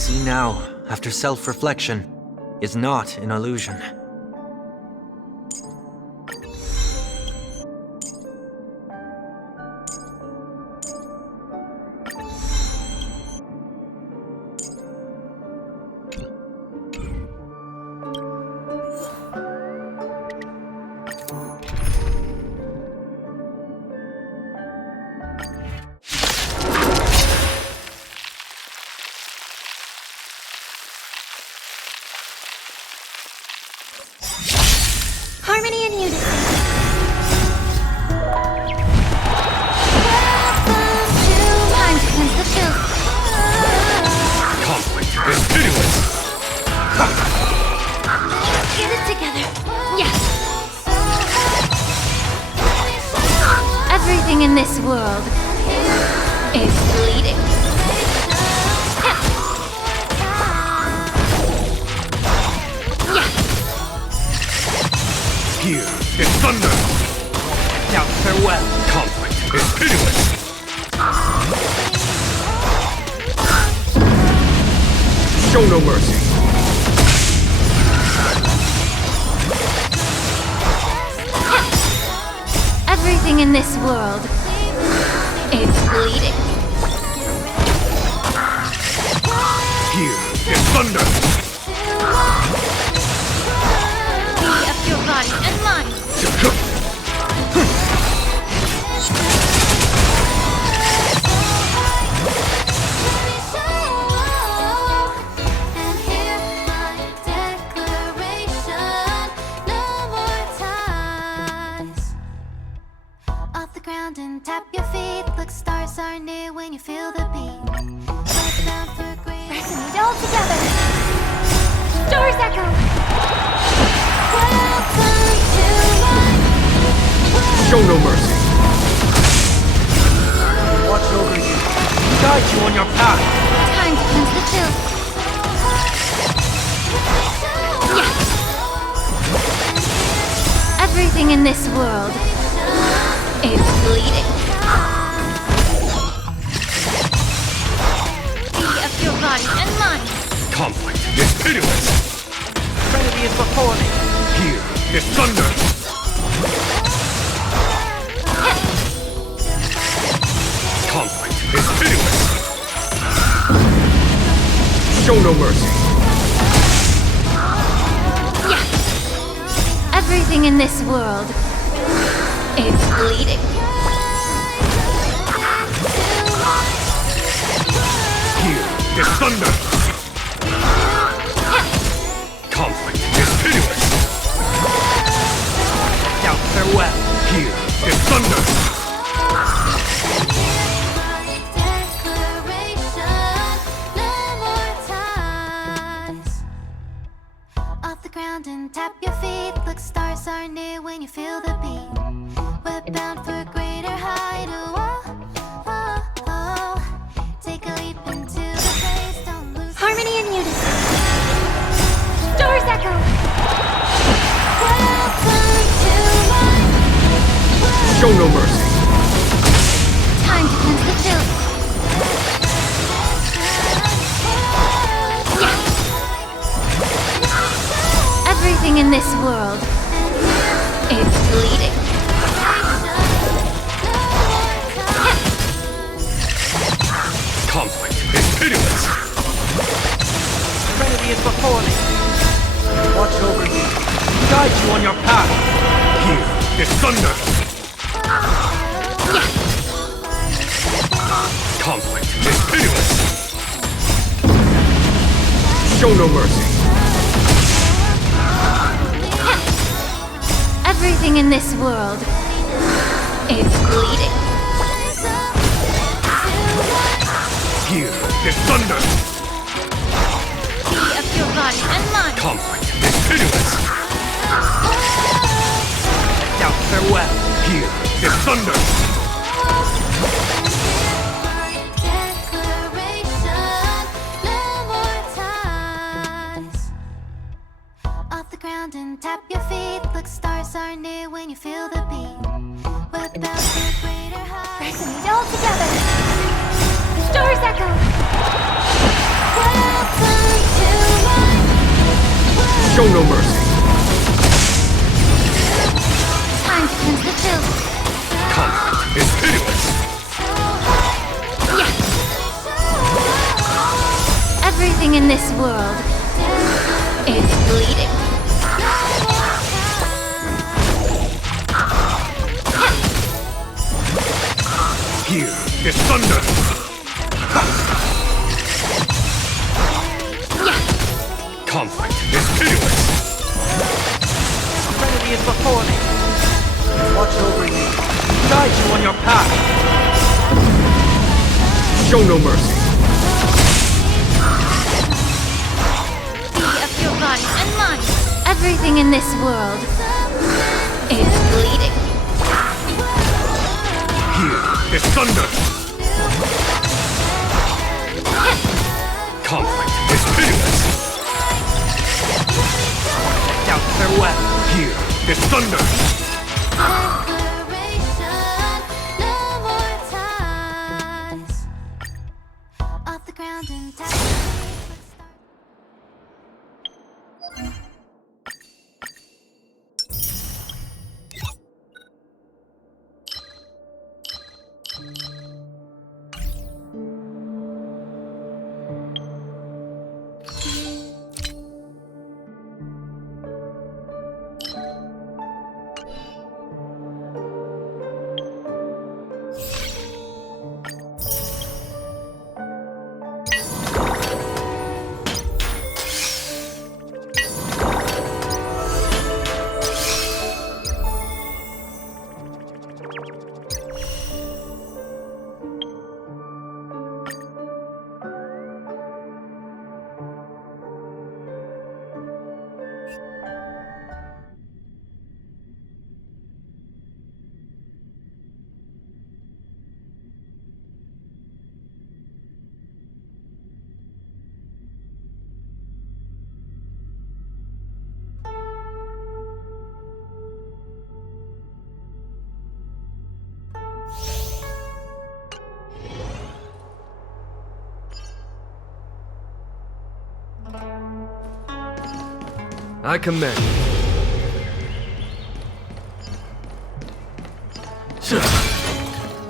see now, after self-reflection, is not an illusion. Harmony and unity. Time to cleanse the filth. Conflict is pitiless! Get it together. Yes. Everything in this world is bleeding. Here is thunder! Now farewell. Conflict is pitiless! Show no mercy! Everything in this world is bleeding. Here is thunder! Be of your body and mind. And tap your feet. Look, stars are near when you feel the beat. Let's down for great. Resonate all together. Stars echo. Welcome to life. Show no mercy! Watch over you. Guide you on your path. Time to cleanse the filth. Yes. Everything in this world is bleeding. Be of your body and mind. Conflict is pitiless! Trinity is before me. Here is thunder! Conflict is pitiless! Show no mercy! Yes. Everything in this world is bleeding. Here is thunder! Conflict is pitiless! Now farewell. Here is thunder! And tap your feet. Look, stars are near when you feel the beat. We're bound for a greater height. Oh, oh, oh. Take a leap into the place. Don't lose Harmony and unity. Stars echo. Welcome to life. Show no mercy! Time to cleanse the filth. Yes. Everything in this world is bleeding. Conflict is pitiless! Trinity is before me. Watch over you. Guide you on your path. Here is thunder! Yes. Conflict is pitiless! Show no mercy! Everything in this world is bleeding. Here is thunder! Be of your body and mind. Conflict is pitiless! Now farewell. Here is thunder! And tap your feet. Look, stars are near when you feel the beat. We're bound for a greater height. Resonate all together. Stars echo. Welcome Show no mercy. Time to cleanse the filth. Conflict is pitiless. Everything in this world is bleeding. Here is thunder. Conflict is pitiless. Serenity is before me. Watch over you. Guide you on your path. Show no mercy. Be of your body and mind. Everything in this world is bleeding. Here is thunder. Conflict is pitiless. Doubt farewell. Here is thunder. Decoration, no more ties. Off the ground and down. I command you.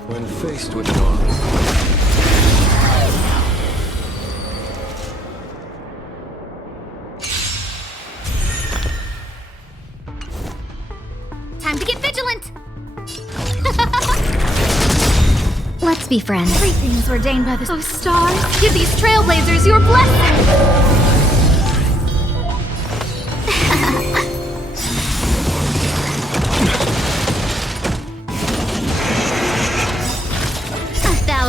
When faced with an army, Time to get vigilant! Let's be friends. Everything is ordained by the stars. Give these trailblazers your blessing!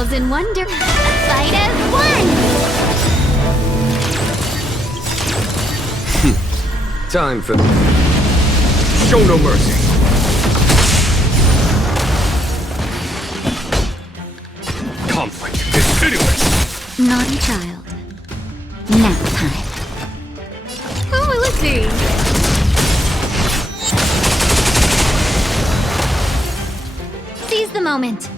1,000 wonder. Fight as one! time for... Show no mercy. Conflict is pitiless. Naughty child. Nap time. Who will it be? Seize the moment.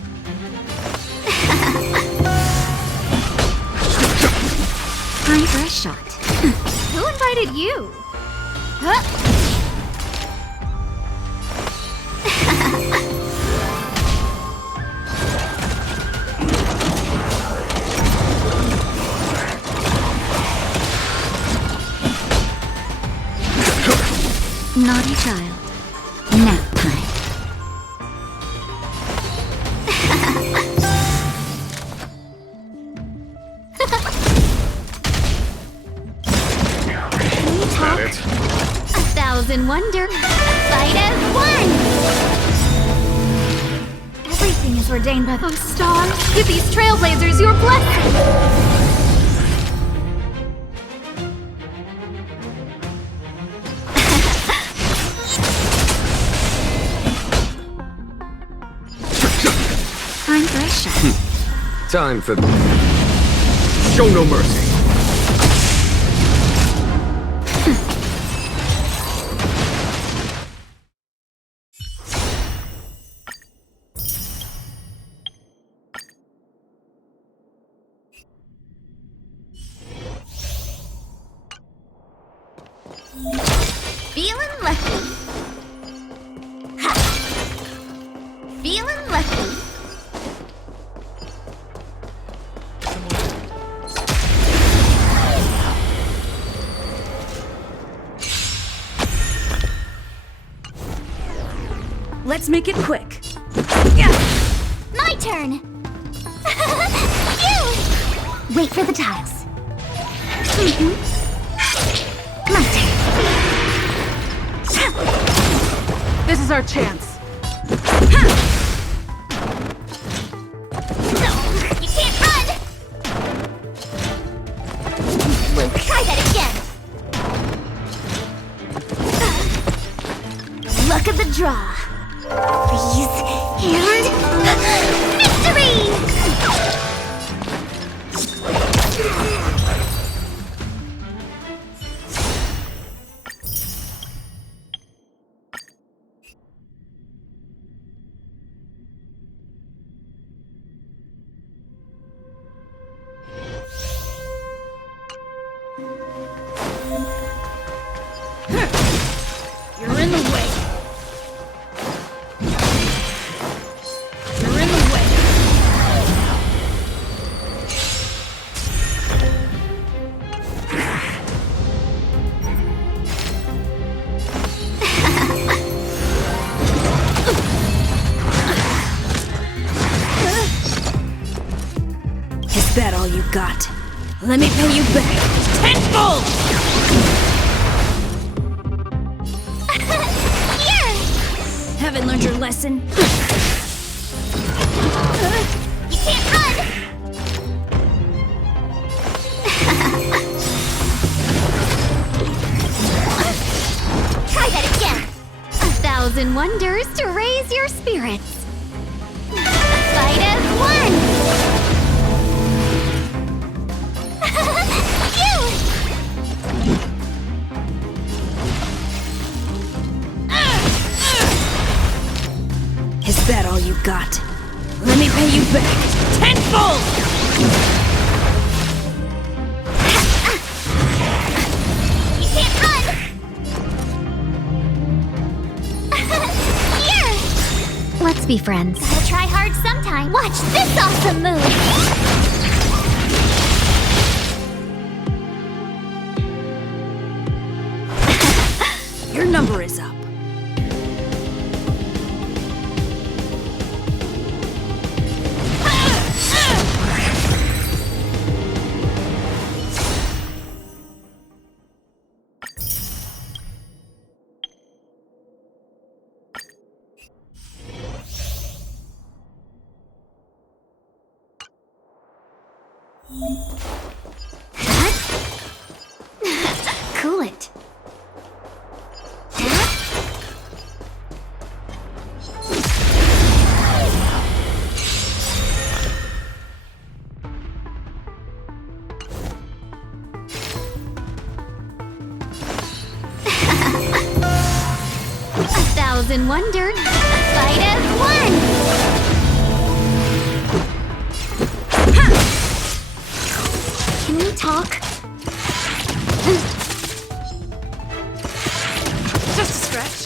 Time for a shot. Who invited you? Huh? Naughty child. Nap time. Is that it? 1,000 wonder. Fight as one! Everything is ordained by those stars. Give these trailblazers your blessing! Time for a shot. Time for... Show no mercy. Feeling lucky. Ha! Feeling lucky. Let's make it quick. My turn! You! Wait for the tiles. My turn. This is our chance. No, you can't run! We'll try that again. Luck of the draw. Freeze and victory! You're in the way. You're in the way. Is that all you got? Let me pay you back tenfold! Here! Haven't learned your lesson? You can't run! Try that again! 1,000 wonders to raise your spirits. Fight as one! You! Is that all you got? Let me pay you back tenfold! You can't run! Here! Let's be friends. Gotta try hard sometime. Watch this awesome move! Your number is up. Cool it. Thousand wonders, fight as one! Can we talk? Just a scratch.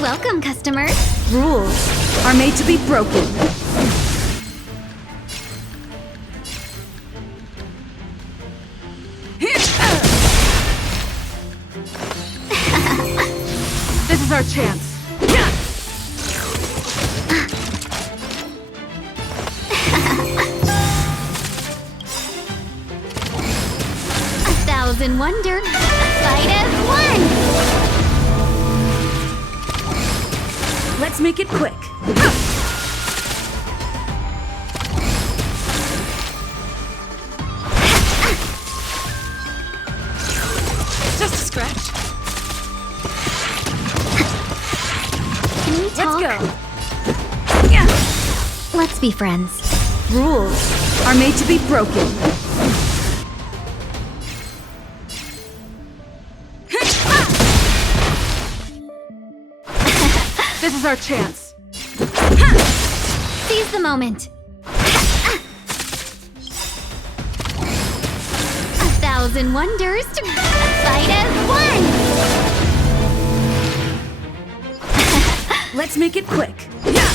Welcome, customer. Rules are made to be broken. This is our chance. 1,000 wonders, fight as one! Let's make it quick. Just a scratch. Can we talk? Let's go. Let's be friends. Rules are made to be broken. This is our chance. Seize the moment. 1,000 wonders to fight as one! Let's make it quick. Yeah!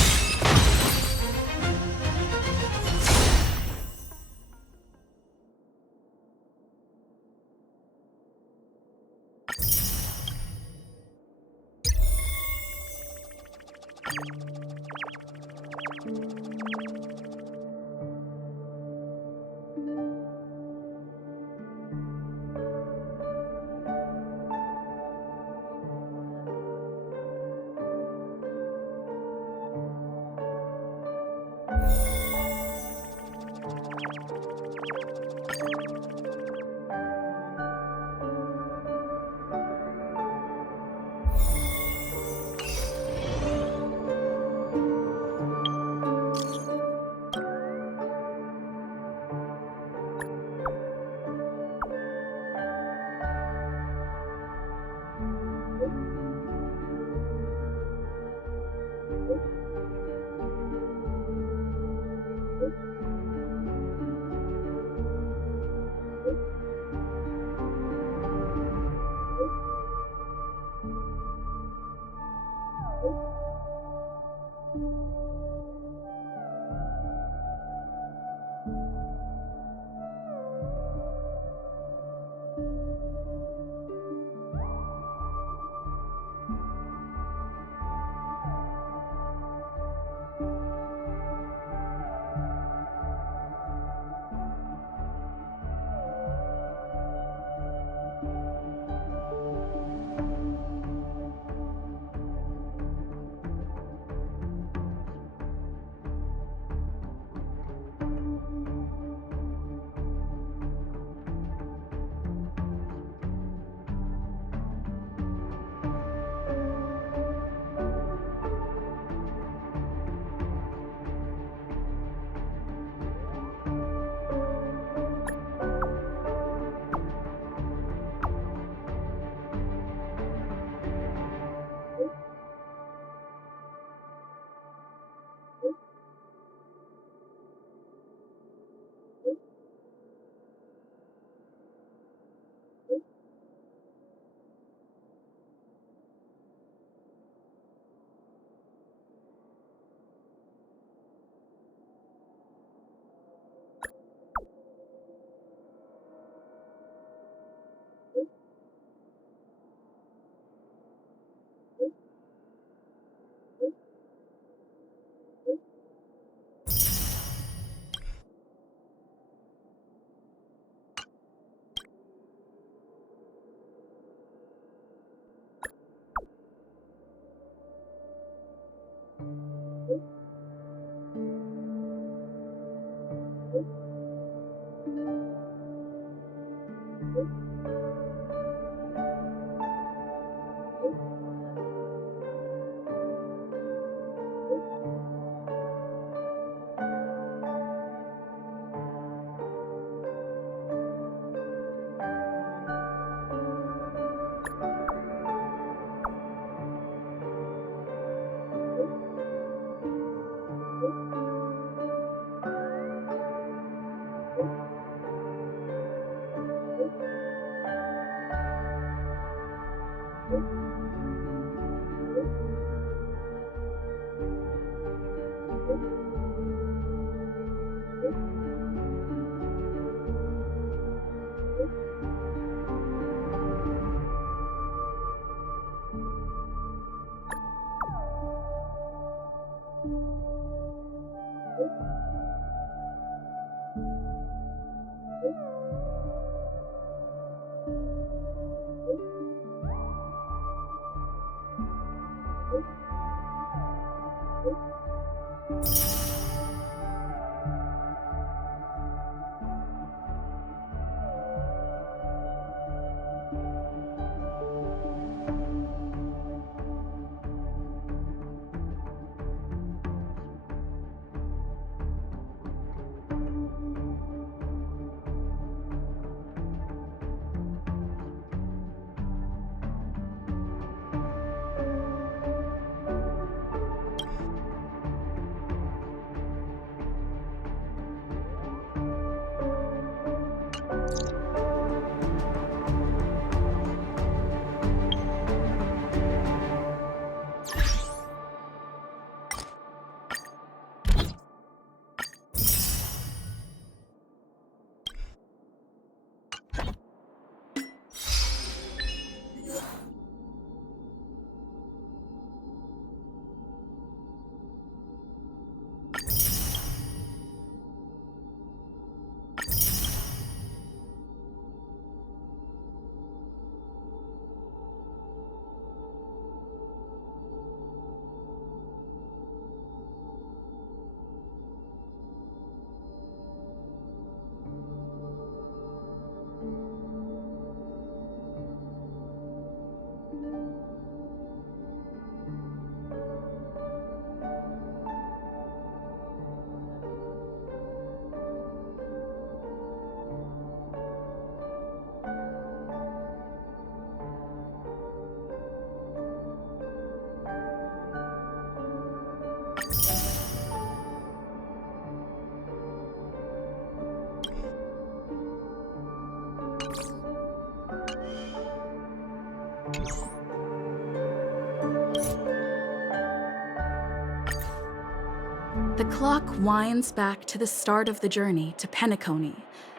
The clock winds back to the start of the journey to Penacony.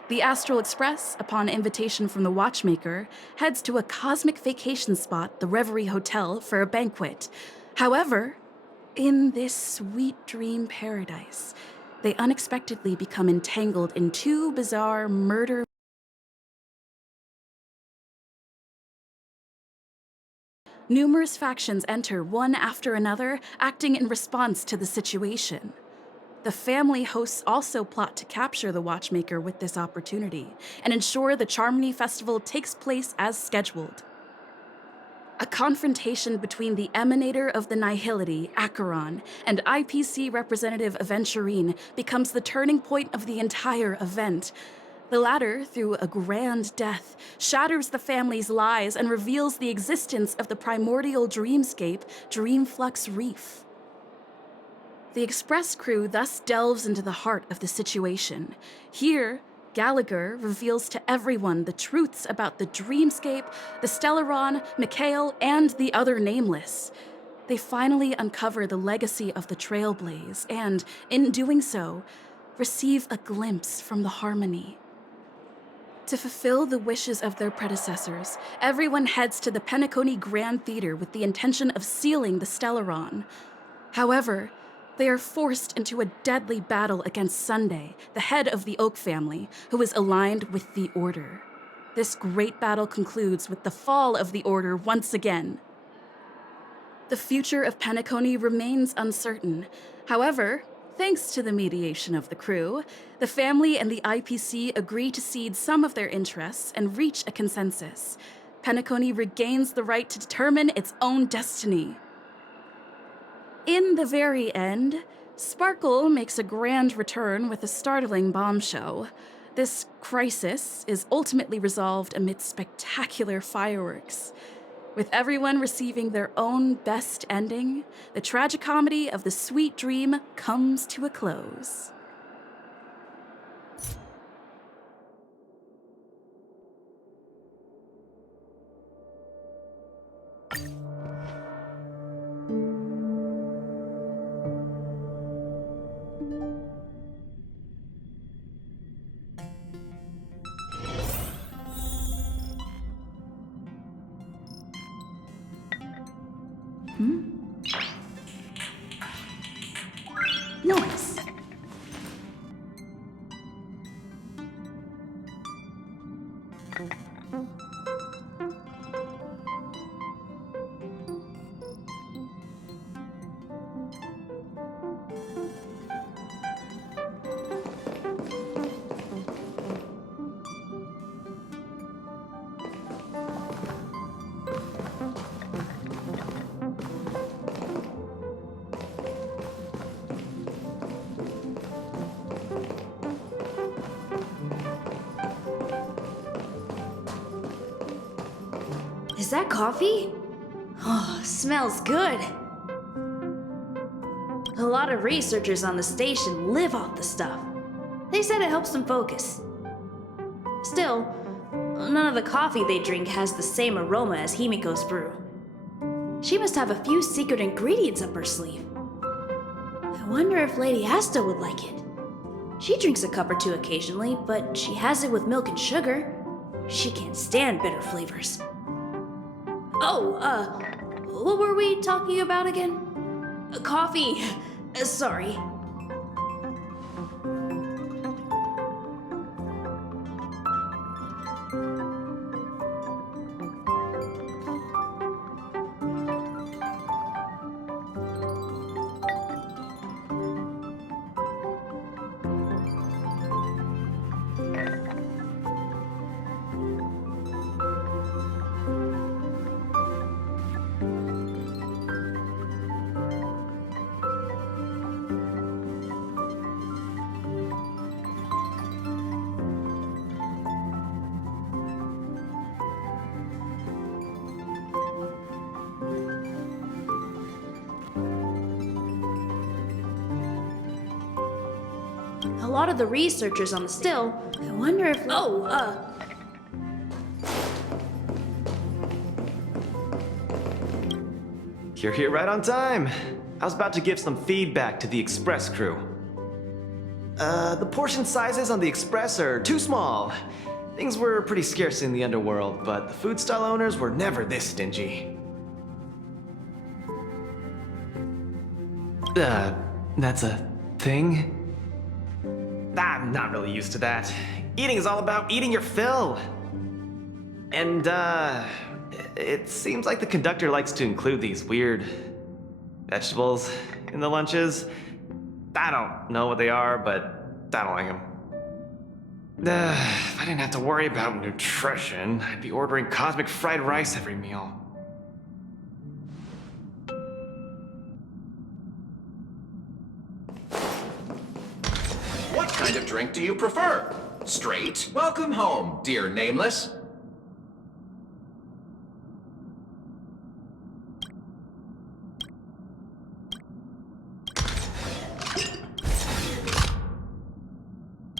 The Astral Express, upon invitation from the watchmaker, heads to a cosmic vacation spot, the Reverie Hotel, for a banquet. However, in this sweet dream paradise, they unexpectedly become entangled in two bizarre murder. Numerous factions enter one after another, acting in response to the situation. The family hosts also plot to capture the watchmaker with this opportunity and ensure the Charmony Festival takes place as scheduled. A confrontation between the emanator of the Nihility, Acheron, and IPC representative Aventurine becomes the turning point of the entire event. The latter, through a grand death, shatters the family's lies and reveals the existence of the primordial dreamscape, Dreamflux Reef. The Express crew thus delves into the heart of the situation. Here, Gallagher reveals to everyone the truths about the Dreamscape, the Stellaron, Mikhail, and the other Nameless. They finally uncover the legacy of the Trailblaze and, in doing so, receive a glimpse from the Harmony. To fulfill the wishes of their predecessors, everyone heads to the Penacony Grand Theater with the intention of sealing the Stellaron. However, they are forced into a deadly battle against Sunday, the head of the Oak family, who is aligned with the Order. This great battle concludes with the fall of the Order once again. The future of Penacony remains uncertain. However, thanks to the mediation of the crew, the family and the IPC agree to cede some of their interests and reach a consensus. Penacony regains the right to determine its own destiny. In the very end, Sparkle makes a grand return with a startling bombshell. This crisis is ultimately resolved amid spectacular fireworks. With everyone receiving their own best ending, the tragicomedy of the sweet dream comes to a close. Noise. Is that coffee? Oh, smells good. A lot of researchers on the station live off the stuff. They said it helps them focus. Still, none of the coffee they drink has the same aroma as Himiko's brew. She must have a few secret ingredients up her sleeve. I wonder if Lady Asta would like it. She drinks a cup or two occasionally, but she has it with milk and sugar. She can't stand bitter flavors. Oh, what were we talking about again? Coffee. Sorry. lot of the researchers on the still. I wonder if... You're here right on time. I was about to give some feedback to the Express crew. The portion sizes on the Express are too small. Things were pretty scarce in the underworld, but the food stall owners were never this stingy. That's a thing? I'm not really used to that. Eating is all about eating your fill. And, it seems like the conductor likes to include these weird vegetables in the lunches. I don't know what they are, but I don't like them. If I didn't have to worry about nutrition, I'd be ordering cosmic fried rice every meal. What kind of drink do you prefer? Straight? Welcome home, dear Nameless.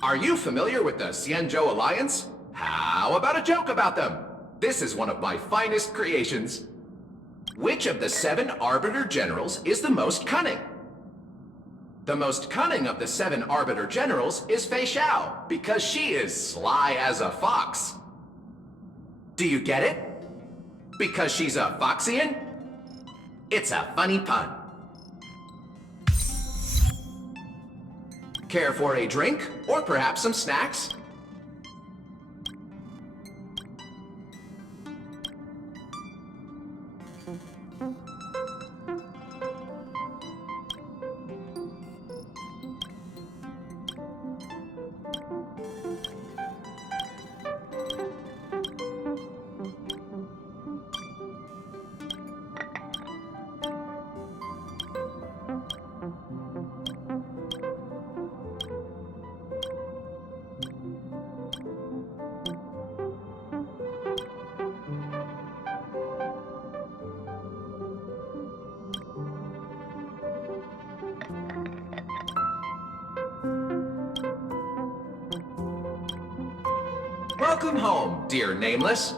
Are you familiar with the Xianzhou Alliance? How about a joke about them? This is one of my finest creations. Which of the 7 Arbiter Generals is the most cunning? The most cunning of the 7 Arbiter Generals is Fei Xiao, because she is sly as a fox. Do you get it? Because she's a Foxian? It's a funny pun. Care for a drink, or perhaps some snacks? Welcome home, dear Nameless.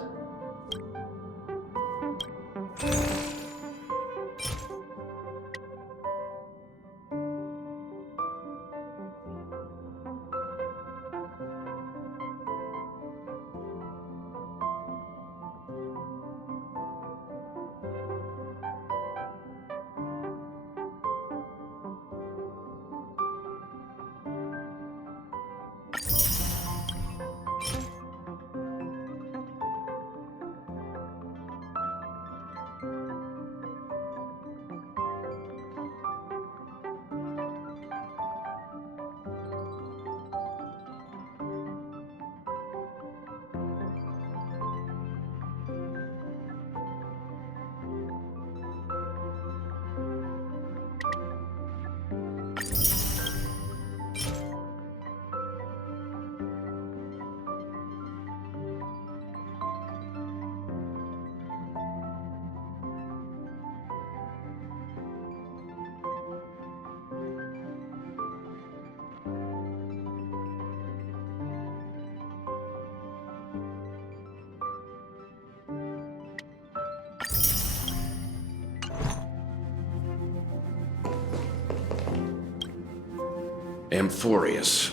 Amphorius,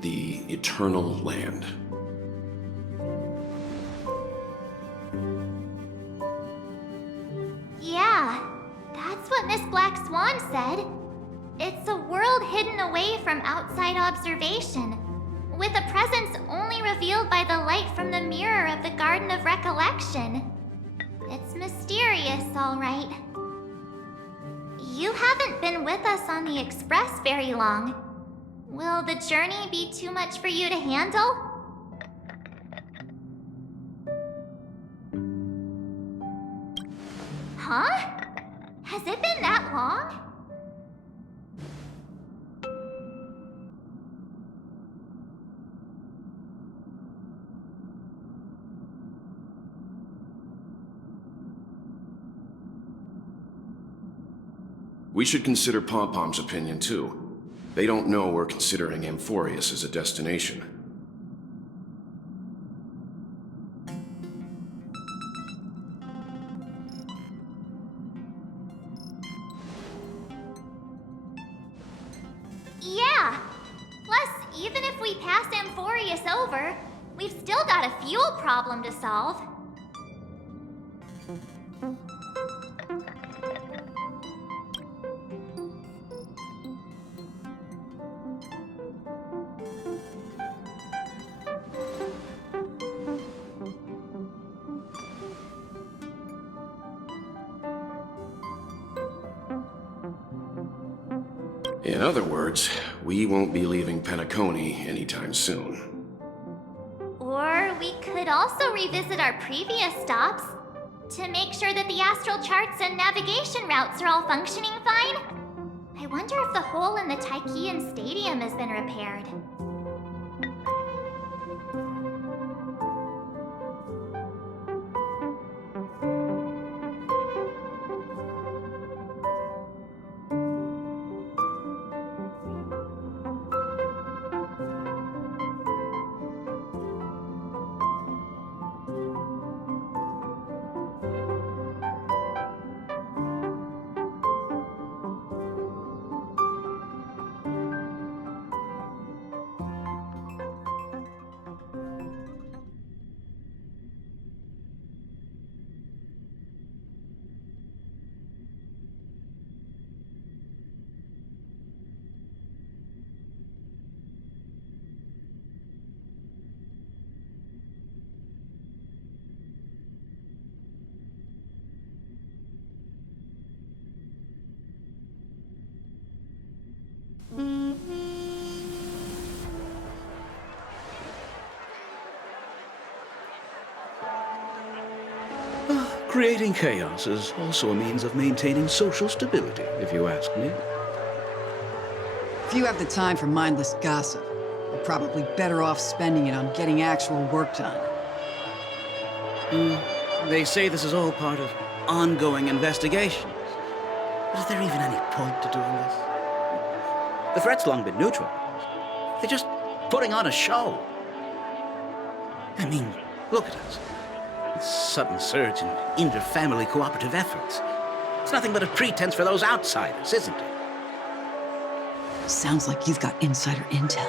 the Eternal Land. Yeah, that's what Miss Black Swan said. It's a world hidden away from outside observation, with a presence only revealed by the light from the mirror of the Garden of Recollection. It's mysterious, all right. You haven't been with us on the Express very long. Will the journey be too much for you to handle? Huh? Has it been that long? We should consider Pom Pom's opinion too. They don't know we're considering Amphorius as a destination. Yeah. Plus, even if we pass Amphorius over, we've still got a fuel problem to solve. In other words, we won't be leaving Penacony anytime soon. Or we could also revisit our previous stops to make sure that the astral charts and navigation routes are all functioning fine. I wonder if the hole in the Tychean Stadium has been repaired. Creating chaos is also a means of maintaining social stability, if you ask me. If you have the time for mindless gossip, you're probably better off spending it on getting actual work done. They say this is all part of ongoing investigations. But is there even any point to doing this? The threat's long been neutralized. They're just putting on a show. I mean, look at us. This sudden surge in inter-family cooperative efforts. It's nothing but a pretense for those outsiders, isn't it? Sounds like you've got insider intel.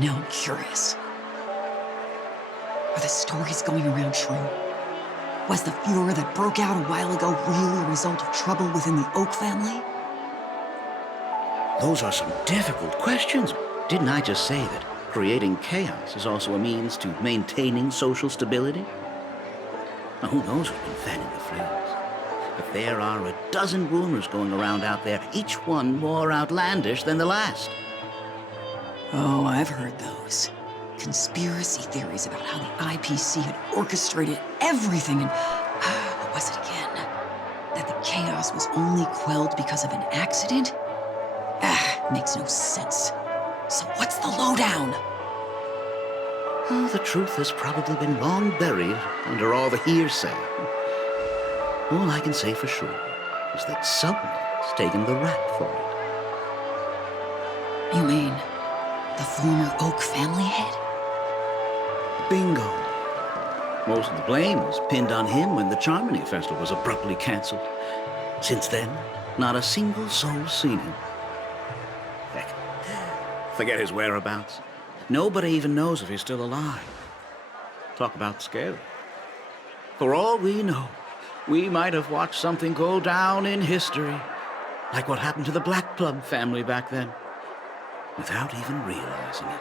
Now I'm curious. Are the stories going around true? Was the furor that broke out a while ago really a result of trouble within the Oak family? Those are some difficult questions. Didn't I just say that creating chaos is also a means to maintaining social stability? Now, who knows who's been fanning the flames? But there are a dozen rumors going around out there, each one more outlandish than the last. Oh, I've heard those. Conspiracy theories about how the IPC had orchestrated everything and... what was it again? That the chaos was only quelled because of an accident? Makes no sense. So what's the lowdown? Oh, the truth has probably been long buried under all the hearsay. All I can say for sure is that someone's taken the rap for it. You mean the former Oak family head? Bingo. Most of the blame was pinned on him when the Charmony Festival was abruptly cancelled. Since then, not a single soul's seen him. Heck, forget his whereabouts. Nobody even knows if he's still alive. Talk about scary. For all we know, we might have watched something go down in history, like what happened to the Black Plum family back then, without even realizing it.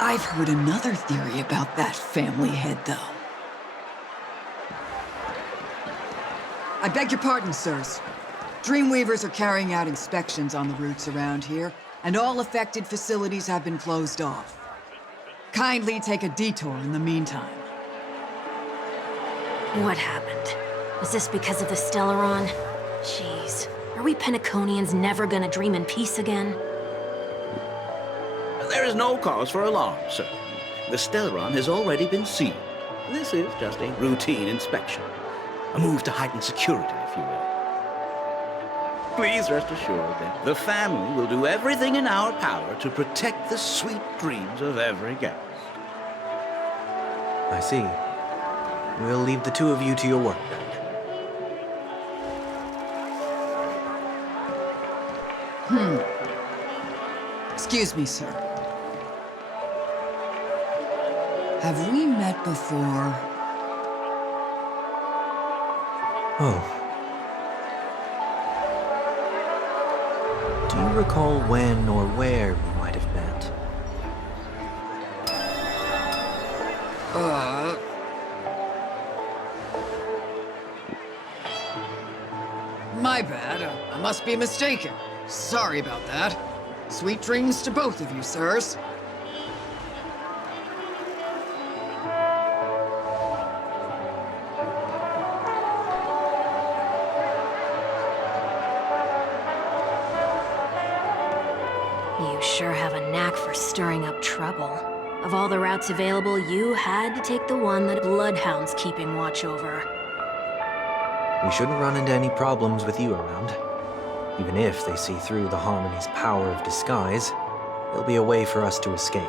I've heard another theory about that family head, though. I beg your pardon, sirs. Dreamweavers are carrying out inspections on the routes around here, and all affected facilities have been closed off. Kindly take a detour in the meantime. What happened? Was this because of the Stellaron? Jeez, are we Penaconians never gonna dream in peace again? There is no cause for alarm, sir. The Stellaron has already been sealed. This is just a routine inspection. A move to heighten security, if you will. Please rest assured that the family will do everything in our power to protect the sweet dreams of every guest. I see. We'll leave the two of you to your work then. Excuse me, sir. Have we met before? Oh. Do you recall when or where we might have met? My bad. I must be mistaken. Sorry about that. Sweet dreams to both of you, sirs. You sure have a knack for stirring up trouble. Of all the routes available, you had to take the one that Bloodhound's keeping watch over. We shouldn't run into any problems with you around. Even if they see through the Harmony's power of disguise, there'll be a way for us to escape.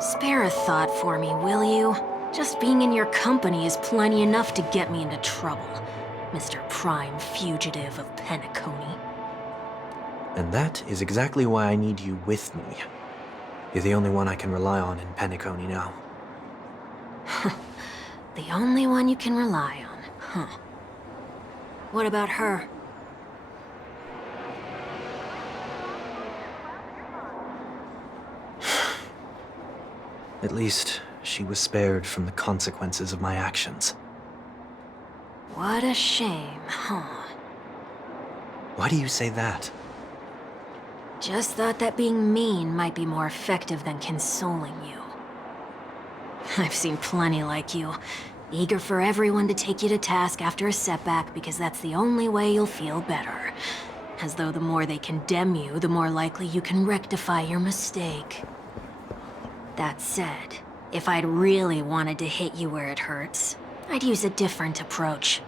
Spare a thought for me, will you? Just being in your company is plenty enough to get me into trouble, Mr. Prime Fugitive of Penacony. And that is exactly why I need you with me. You're the only one I can rely on in Penacony now. The only one you can rely on, huh? What about her? At least, she was spared from the consequences of my actions. What a shame, huh? Why do you say that? Just thought that being mean might be more effective than consoling you. I've seen plenty like you, eager for everyone to take you to task after a setback because that's the only way you'll feel better. As though the more they condemn you, the more likely you can rectify your mistake. That said, if I'd really wanted to hit you where it hurts, I'd use a different approach.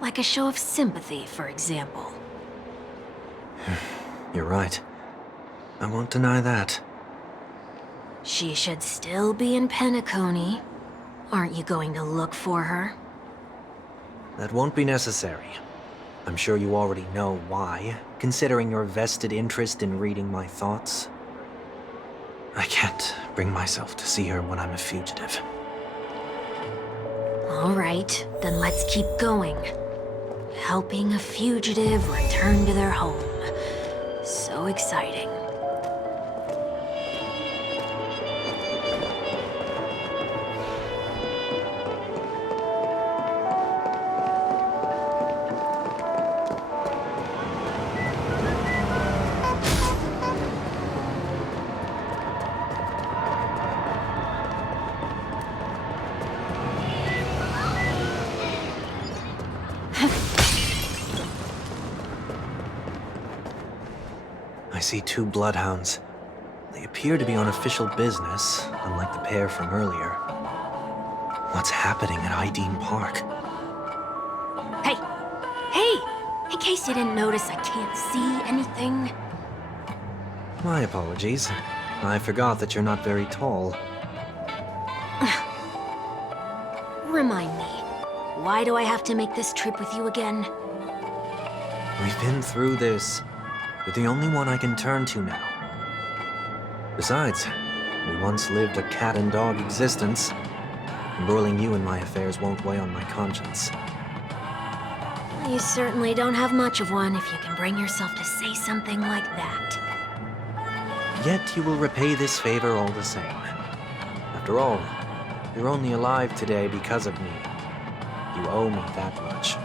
Like a show of sympathy, for example. You're right. I won't deny that. She should still be in Penacony. Aren't you going to look for her? That won't be necessary. I'm sure you already know why, considering your vested interest in reading my thoughts. I can't bring myself to see her when I'm a fugitive. All right, then let's keep going. Helping a fugitive return to their home. So exciting. I see two bloodhounds. They appear to be on official business, unlike the pair from earlier. What's happening at Ideen Park? Hey! Hey! In case you didn't notice, I can't see anything. My apologies. I forgot that you're not very tall. Remind me, why do I have to make this trip with you again? We've been through this. You're the only one I can turn to now. Besides, we once lived a cat-and-dog existence. Embroiling you in my affairs won't weigh on my conscience. You certainly don't have much of one if you can bring yourself to say something like that. Yet you will repay this favor all the same. After all, you're only alive today because of me. You owe me that much.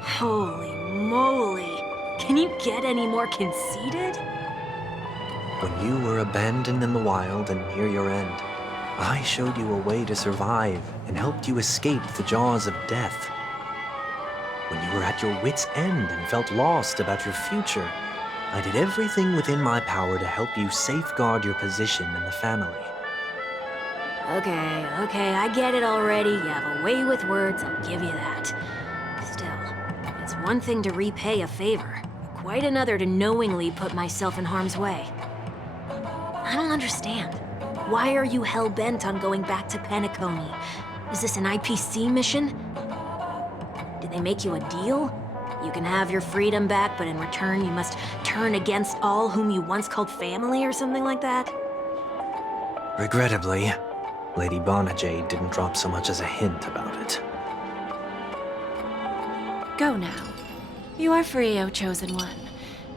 Holy moly! Can you get any more conceited? When you were abandoned in the wild and near your end, I showed you a way to survive and helped you escape the jaws of death. When you were at your wit's end and felt lost about your future, I did everything within my power to help you safeguard your position in the family. Okay, I get it already. You have a way with words, I'll give you that. Still, it's one thing to repay a favor, quite another to knowingly put myself in harm's way. I don't understand. Why are you hell-bent on going back to Penacony? Is this an IPC mission? Did they make you a deal? You can have your freedom back, but in return you must turn against all whom you once called family or something like that? Regrettably, Lady Bonajade didn't drop so much as a hint about it. Go now. You are free, O Chosen One,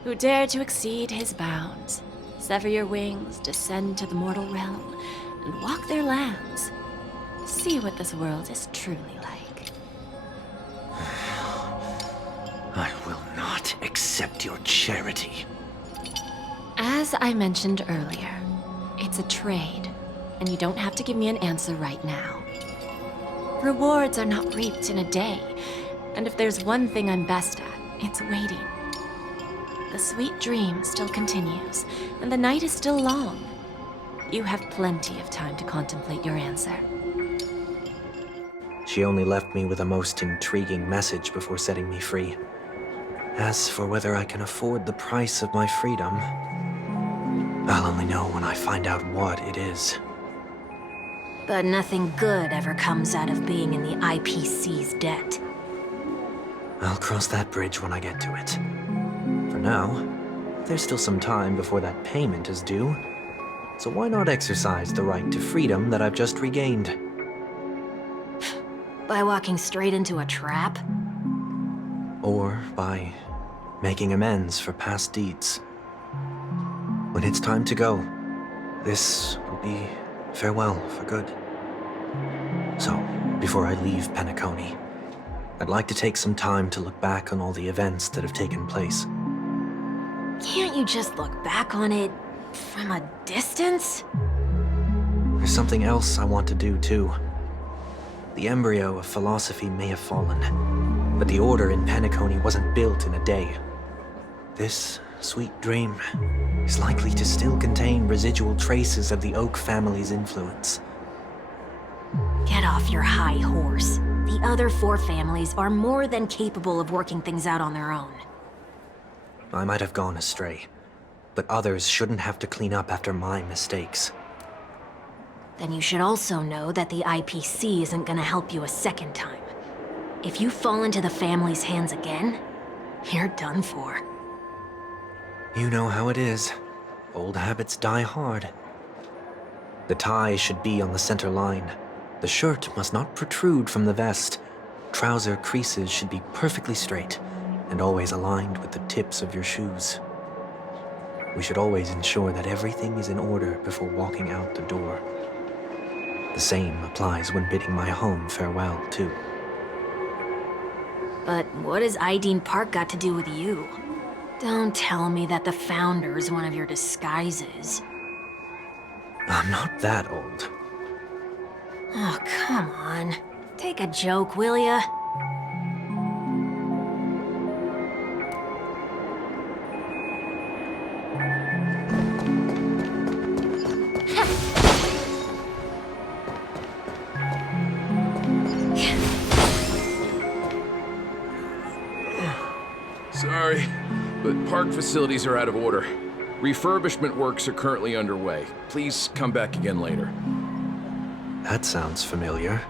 who dared to exceed his bounds. Sever your wings, descend to the mortal realm, and walk their lands. See what this world is truly like. I will not accept your charity. As I mentioned earlier, it's a trade, and you don't have to give me an answer right now. Rewards are not reaped in a day, and if there's one thing I'm best at, it's waiting. The sweet dream still continues, and the night is still long. You have plenty of time to contemplate your answer. She only left me with a most intriguing message before setting me free. As for whether I can afford the price of my freedom, I'll only know when I find out what it is. But nothing good ever comes out of being in the IPC's debt. I'll cross that bridge when I get to it. For now, there's still some time before that payment is due, so why not exercise the right to freedom that I've just regained? By walking straight into a trap? Or by making amends for past deeds. When it's time to go, this will be farewell for good. So, before I leave Penacony, I'd like to take some time to look back on all the events that have taken place. Can't you just look back on it from a distance? There's something else I want to do, too. The embryo of philosophy may have fallen, but the order in Penacony wasn't built in a day. This sweet dream is likely to still contain residual traces of the Oak family's influence. Get off your high horse. The other 4 families are more than capable of working things out on their own. I might have gone astray, but others shouldn't have to clean up after my mistakes. Then you should also know that the IPC isn't gonna help you a second time. If you fall into the family's hands again, you're done for. You know how it is. Old habits die hard. The tie should be on the center line. The shirt must not protrude from the vest. Trouser creases should be perfectly straight and always aligned with the tips of your shoes. We should always ensure that everything is in order before walking out the door. The same applies when bidding my home farewell, too. But what has Ideen Park got to do with you? Don't tell me that the Founder's one of your disguises. I'm not that old. Oh, come on. Take a joke, will ya? Sorry, but park facilities are out of order. Refurbishment works are currently underway. Please come back again later. That sounds familiar.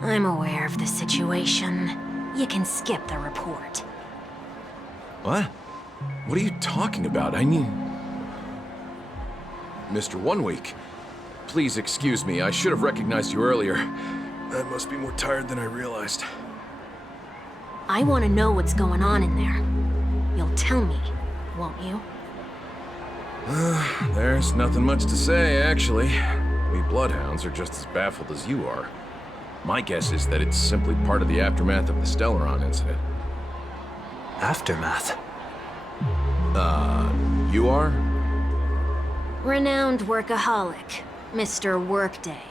I'm aware of the situation. You can skip the report. What? What are you talking about? I mean... Mr. One Week, please excuse me. I should have recognized you earlier. I must be more tired than I realized. I want to know what's going on in there. You'll tell me, won't you? There's nothing much to say, actually. We Bloodhounds are just as baffled as you are. My guess is that it's simply part of the aftermath of the Stellaron incident. Aftermath? You are? Renowned workaholic, Mr. Workday.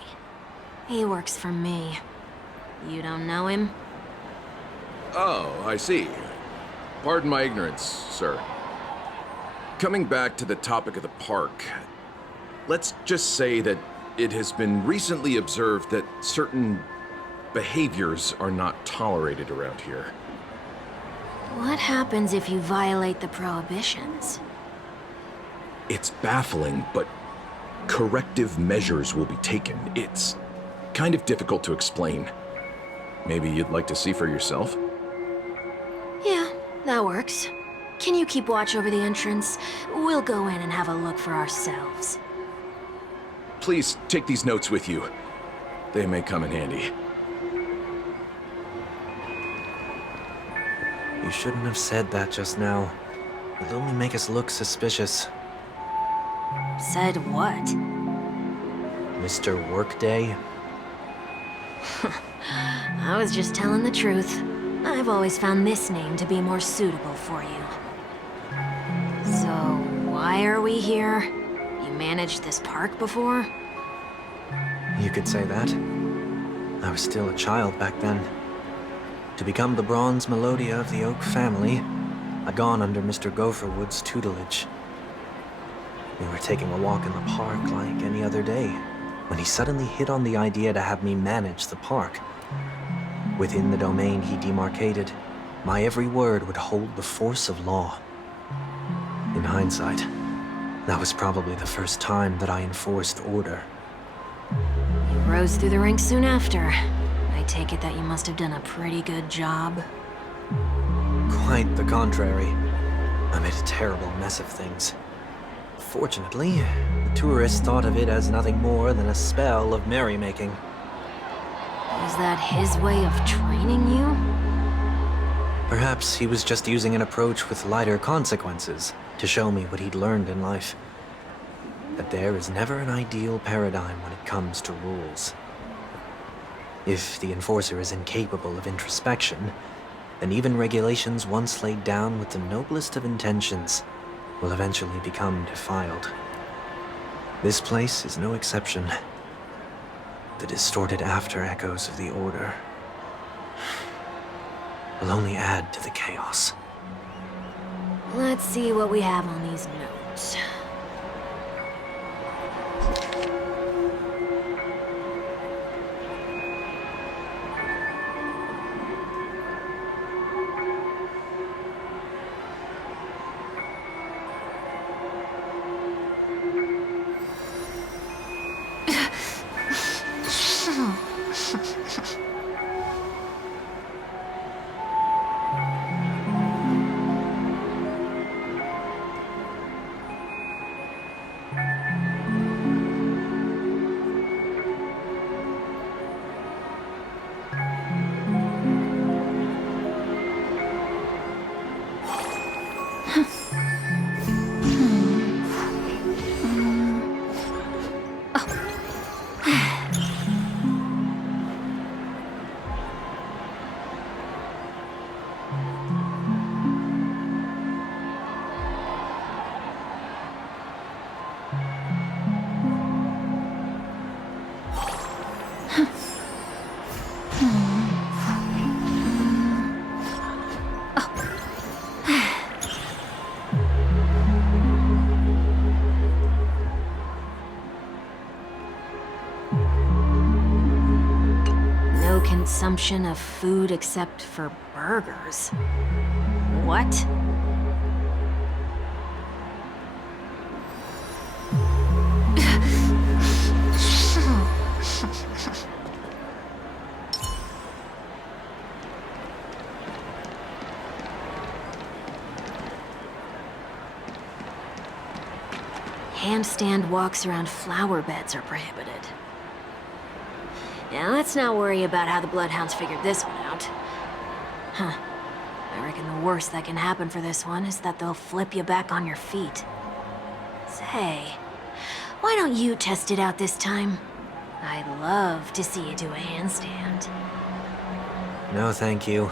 He works for me. You don't know him? Oh, I see. Pardon my ignorance, sir. Coming back to the topic of the park, let's just say that it has been recently observed that certain behaviors are not tolerated around here. What happens if you violate the prohibitions? It's baffling, but corrective measures will be taken. It's kind of difficult to explain. Maybe you'd like to see for yourself? Yeah, that works. Can you keep watch over the entrance? We'll go in and have a look for ourselves. Please take these notes with you. They may come in handy. You shouldn't have said that just now. It'll only make us look suspicious. Said what? Mr. Workday? I was just telling the truth. I've always found this name to be more suitable for you. So, why are we here? You managed this park before? You could say that. I was still a child back then. To become the bronze Melodia of the Oak family, I'd gone under Mr. Gopherwood's tutelage. We were taking a walk in the park like any other day, when he suddenly hit on the idea to have me manage the park. Within the domain he demarcated, my every word would hold the force of law. In hindsight, that was probably the first time that I enforced order. You rose through the ranks soon after. I take it that you must have done a pretty good job. Quite the contrary. I made a terrible mess of things. Fortunately, the tourist thought of it as nothing more than a spell of merrymaking. Was that his way of training you? Perhaps he was just using an approach with lighter consequences to show me what he'd learned in life. That there is never an ideal paradigm when it comes to rules. If the enforcer is incapable of introspection, then even regulations once laid down with the noblest of intentions will eventually become defiled. This place is no exception. The distorted after-echoes of the Order will only add to the chaos. Let's see what we have on these notes. Consumption of food except for burgers. What? Handstand walks around flower beds are prohibited. Now, let's not worry about how the Bloodhounds figured this one out. Huh. I reckon the worst that can happen for this one is that they'll flip you back on your feet. Say, why don't you test it out this time? I'd love to see you do a handstand. No, thank you.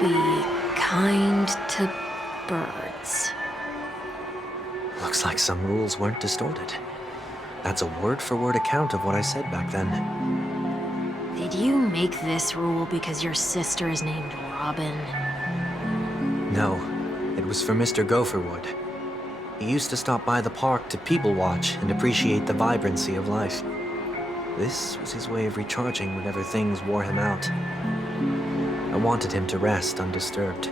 Be kind to birds. Looks like some rules weren't distorted. That's a word-for-word account of what I said back then. Did you make this rule because your sister is named Robin? No, it was for Mr. Gopherwood. He used to stop by the park to people watch and appreciate the vibrancy of life. This was his way of recharging whenever things wore him out. I wanted him to rest undisturbed.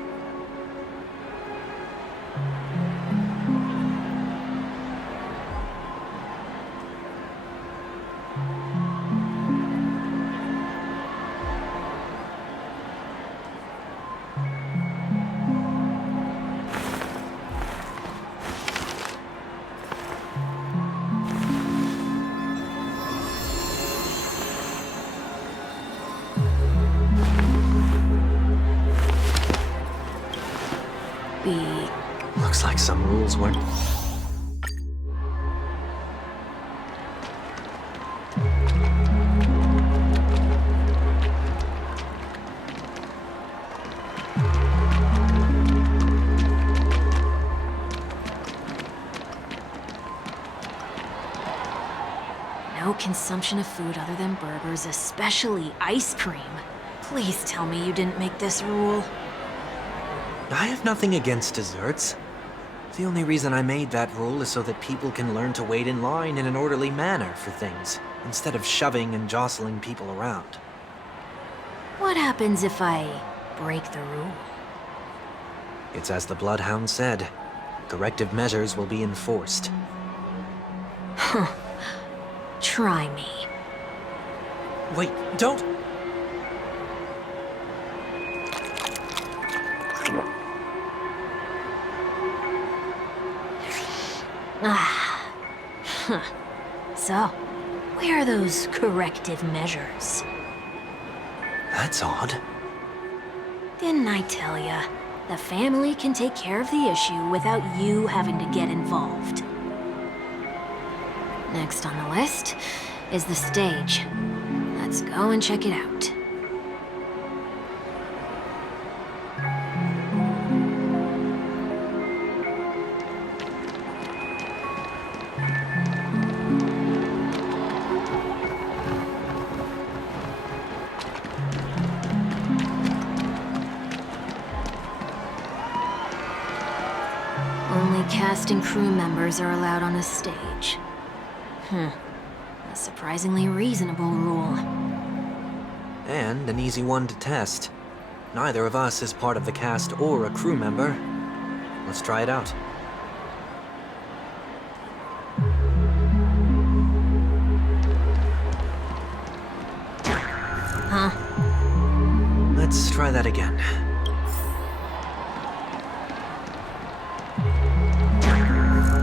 Looks like some rules weren't... No consumption of food other than burgers, especially ice cream. Please tell me you didn't make this rule. I have nothing against desserts. The only reason I made that rule is so that people can learn to wait in line in an orderly manner for things, instead of shoving and jostling people around. What happens if I break the rule? It's as the Bloodhound said. Corrective measures will be enforced. Huh. Try me. Wait, don't... Ah. Huh. So, where are those corrective measures? That's odd. Didn't I tell ya? The family can take care of the issue without you having to get involved. Next on the list is the stage. Let's go and check it out. Only cast and crew members are allowed on the stage. A surprisingly reasonable rule. And an easy one to test. Neither of us is part of the cast or a crew member. Let's try it out. Huh? Let's try that again.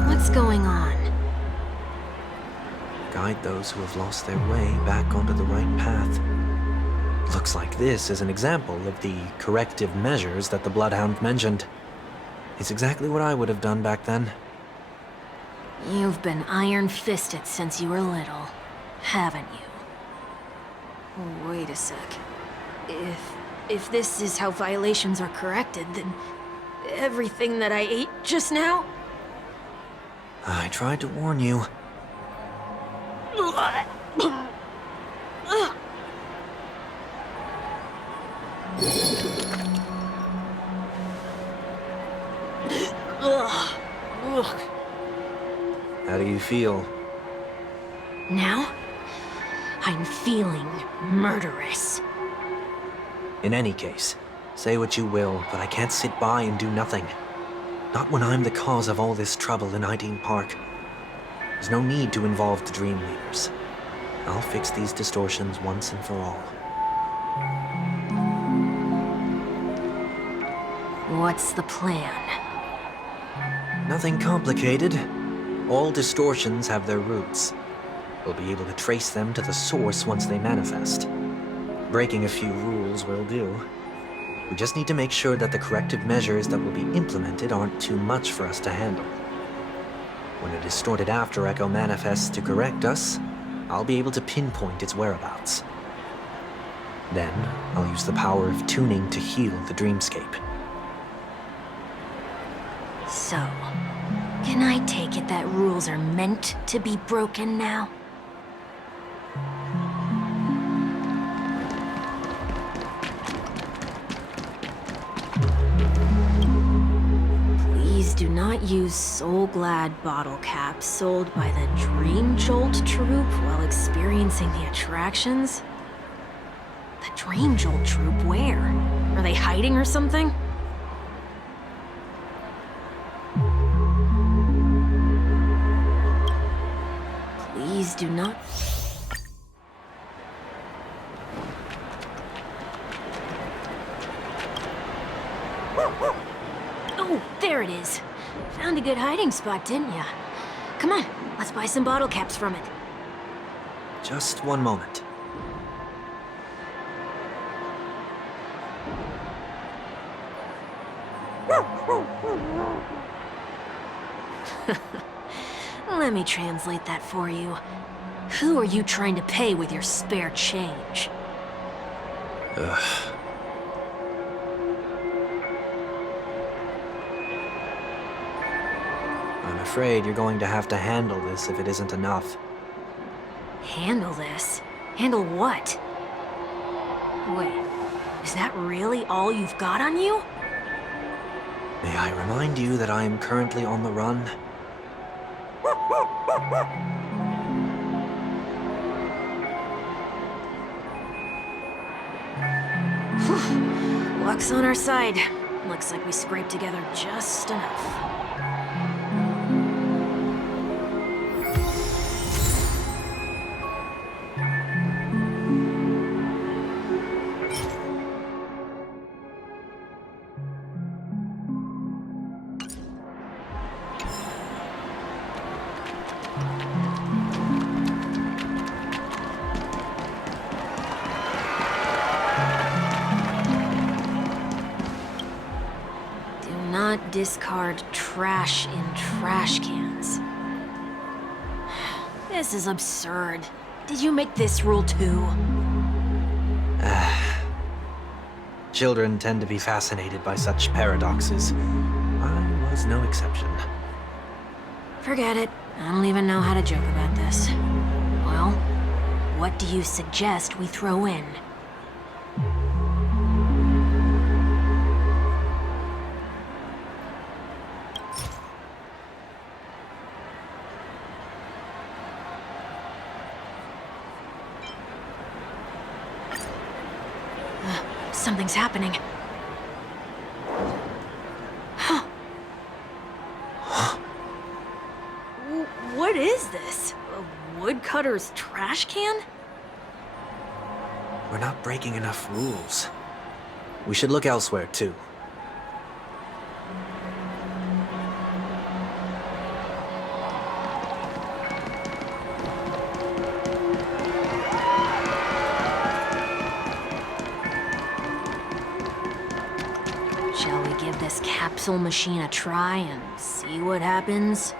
What's going on? Guide those who have lost their way back onto the right path. Looks like this is an example of the corrective measures that the Bloodhound mentioned. It's exactly what I would have done back then. You've been iron-fisted since you were little, haven't you? Wait a sec. If this is how violations are corrected, then everything that I ate just now? I tried to warn you. How do you feel? Now, I'm feeling murderous. In any case, say what you will, but I can't sit by and do nothing. Not when I'm the cause of all this trouble in Ideen Park. There's no need to involve the Dream Leaders. I'll fix these distortions once and for all. What's the plan? Nothing complicated. All distortions have their roots. We'll be able to trace them to the source once they manifest. Breaking a few rules will do. We just need to make sure that the corrective measures that will be implemented aren't too much for us to handle. When a distorted after echo manifests to correct us, I'll be able to pinpoint its whereabouts. Then, I'll use the power of tuning to heal the dreamscape. So, can I take it that rules are meant to be broken now? not use Soul Glad bottle caps sold by the Dream Jolt troupe while experiencing the attractions? The Dream Jolt troupe, where? Are they hiding or something? Please do not... Oh, there it is. Found a good hiding spot, didn't ya? Come on, let's buy some bottle caps from it. Just one moment. Let me translate that for you. Who are you trying to pay with your spare change? Ugh. I'm afraid you're going to have to handle this if it isn't enough. Handle this? Handle what? Wait, is that really all you've got on you? May I remind you that I am currently on the run? Whew. Luck's on our side. Looks like we scraped together just enough. Not discard trash in trash cans. This is absurd. Did you make this rule too? Children tend to be fascinated by such paradoxes. I was no exception. Forget it. I don't even know how to joke about this. Well, what do you suggest we throw in? Something's happening. Huh. What is this? A woodcutter's trash can? We're not breaking enough rules. We should look elsewhere, too. Shall we give this capsule machine a try and see what happens?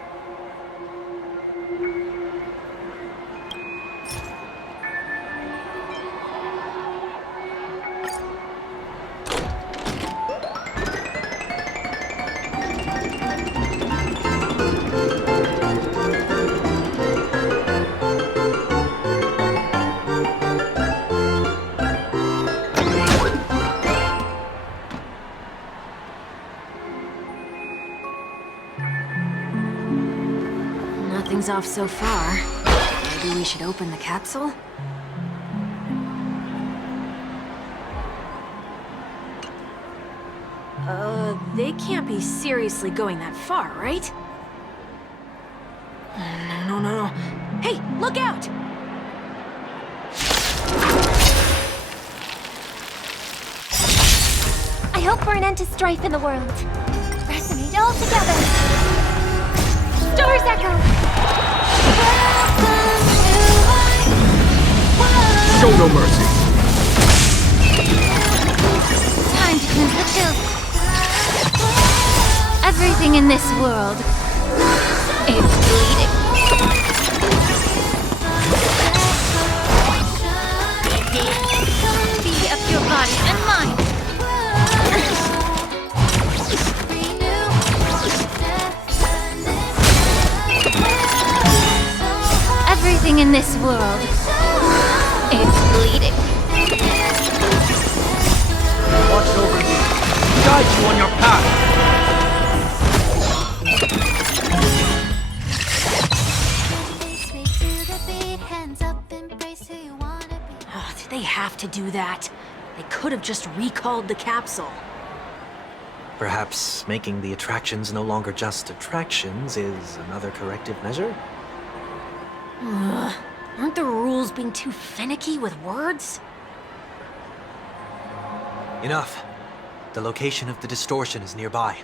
Nothing's off so far. Maybe we should open the capsule? They can't be seriously going that far, right? No. Hey, look out! I hope for an end to strife in the world. Resonate all together. Stars echo. Show no mercy. Time to cleanse the filth. Everything in this world is bleeding. Be of your body and mind. Everything in this world is bleeding. Watch over you. Guide you on your path. to do that. They could have just recalled the capsule. Perhaps making the attractions no longer just attractions is another corrective measure? Ugh. Aren't the rules being too finicky with words? Enough. The location of the distortion is nearby.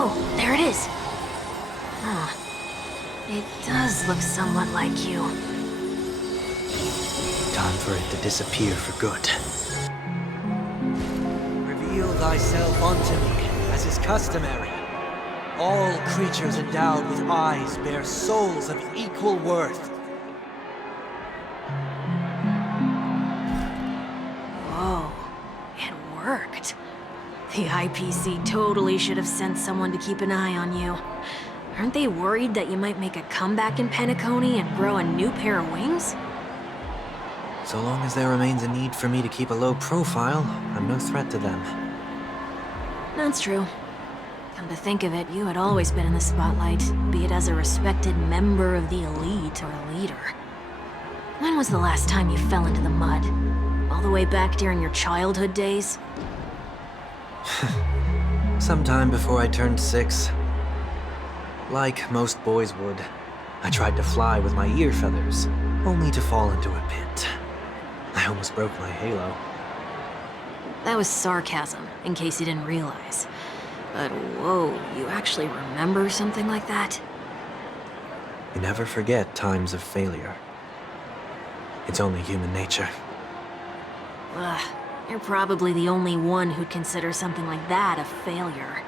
Oh, there it is. Huh. It does look somewhat like you. Time for it to disappear for good. Reveal thyself unto me, as is customary. All creatures endowed with eyes bear souls of equal worth. Whoa, it worked. The IPC totally should have sent someone to keep an eye on you. Aren't they worried that you might make a comeback in Penacony and grow a new pair of wings? So long as there remains a need for me to keep a low profile, I'm no threat to them. That's true. Come to think of it, you had always been in the spotlight, be it as a respected member of the elite or a leader. When was the last time you fell into the mud? All the way back during your childhood days? Sometime before I turned 6. Like most boys would, I tried to fly with my ear feathers, only to fall into a pit. I almost broke my halo. That was sarcasm, in case you didn't realize. But whoa, you actually remember something like that? You never forget times of failure. It's only human nature. Ugh, you're probably the only one who'd consider something like that a failure.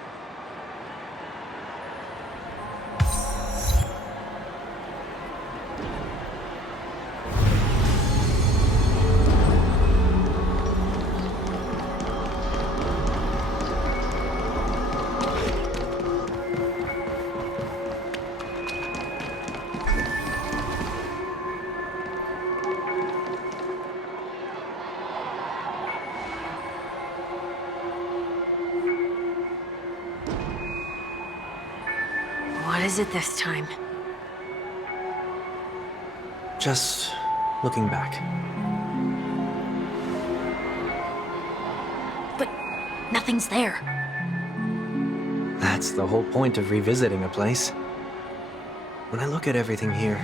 What is it this time? Just looking back. But nothing's there. That's the whole point of revisiting a place. When I look at everything here,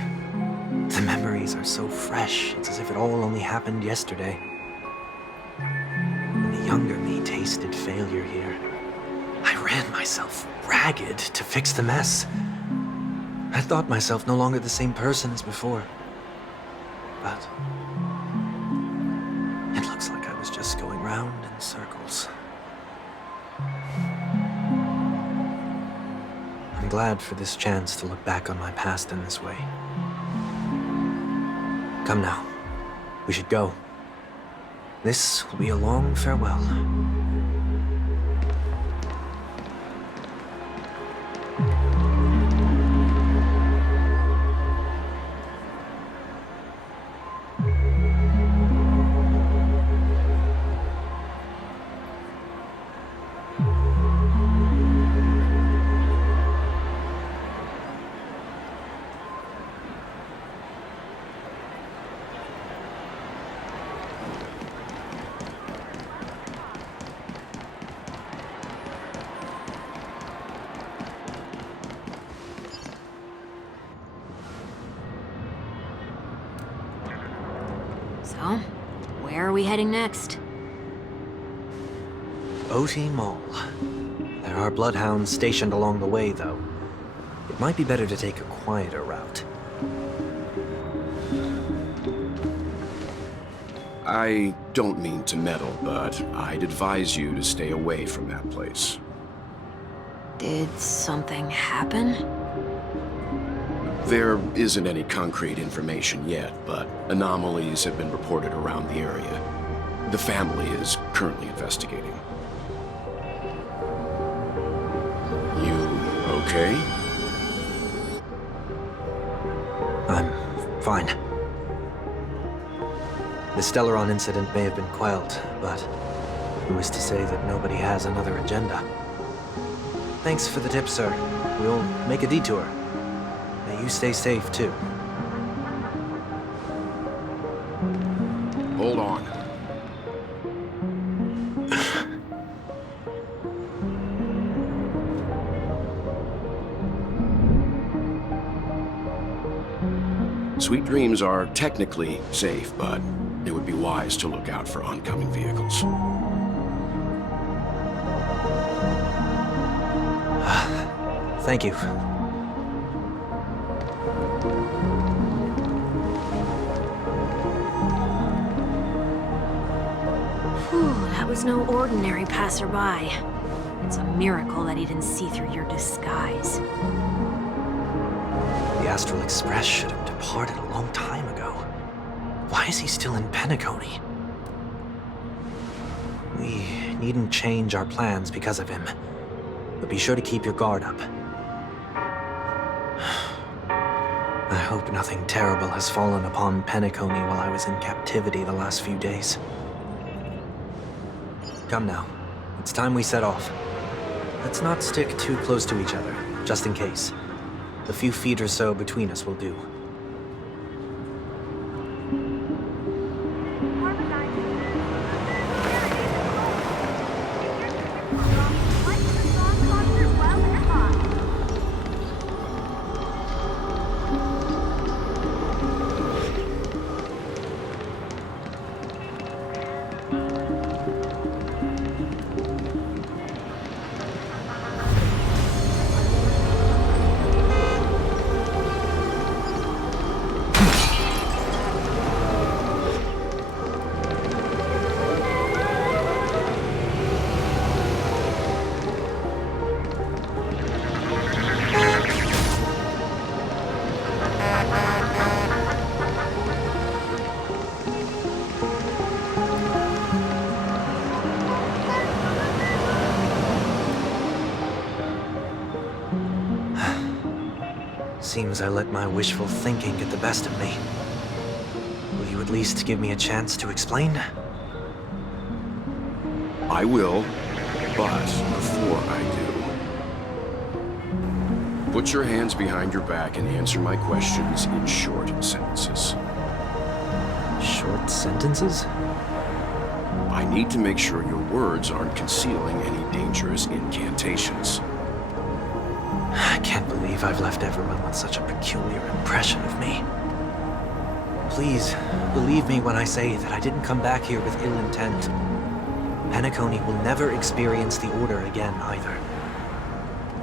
the memories are so fresh, it's as if it all only happened yesterday. When the younger me tasted failure here, I ran myself ragged to fix the mess. I thought myself no longer the same person as before. But it looks like I was just going round in circles. I'm glad for this chance to look back on my past in this way. Come now, we should go. This will be a long farewell. So, where are we heading next? OT Mall. There are bloodhounds stationed along the way, though. It might be better to take a quieter route. I don't mean to meddle, but I'd advise you to stay away from that place. Did something happen? There isn't any concrete information yet, but anomalies have been reported around the area. The family is currently investigating. You okay? I'm fine. The Stellaron incident may have been quelled, but who is to say that nobody has another agenda? Thanks for the tip, sir. We'll make a detour. May you stay safe, too. Hold on. Sweet Dreams are technically safe, but it would be wise to look out for oncoming vehicles. Thank you. Whew, that was no ordinary passerby. It's a miracle that he didn't see through your disguise. The Astral Express should have departed a long time ago. Why is he still in Penacony? We needn't change our plans because of him. But be sure to keep your guard up. I hope nothing terrible has fallen upon Penacony while I was in captivity the last few days. Come now. It's time we set off. Let's not stick too close to each other, just in case. The few feet or so between us will do. Seems I let my wishful thinking get the best of me. Will you at least give me a chance to explain? I will, but before I do, put your hands behind your back and answer my questions in short sentences. Short sentences? I need to make sure your words aren't concealing any dangerous incantations. I can't believe I've left everyone with such a peculiar impression of me. Please, believe me when I say that I didn't come back here with ill intent. Penacony will never experience the Order again, either.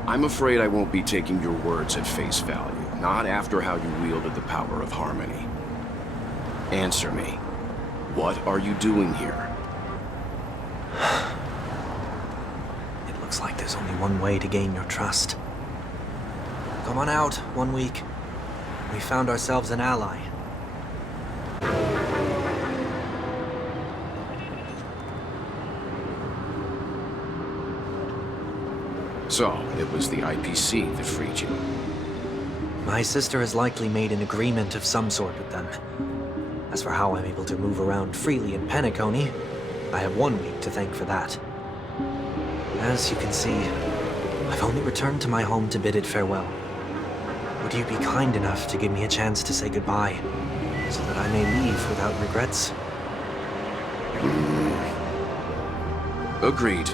I'm afraid I won't be taking your words at face value, not after how you wielded the power of harmony. Answer me. What are you doing here? It looks like there's only one way to gain your trust. Come on out, 1 week. We found ourselves an ally. So, it was the IPC that freed you. My sister has likely made an agreement of some sort with them. As for how I'm able to move around freely in Penacony, I have 1 week to thank for that. As you can see, I've only returned to my home to bid it farewell. Would you be kind enough to give me a chance to say goodbye, so that I may leave without regrets? Agreed.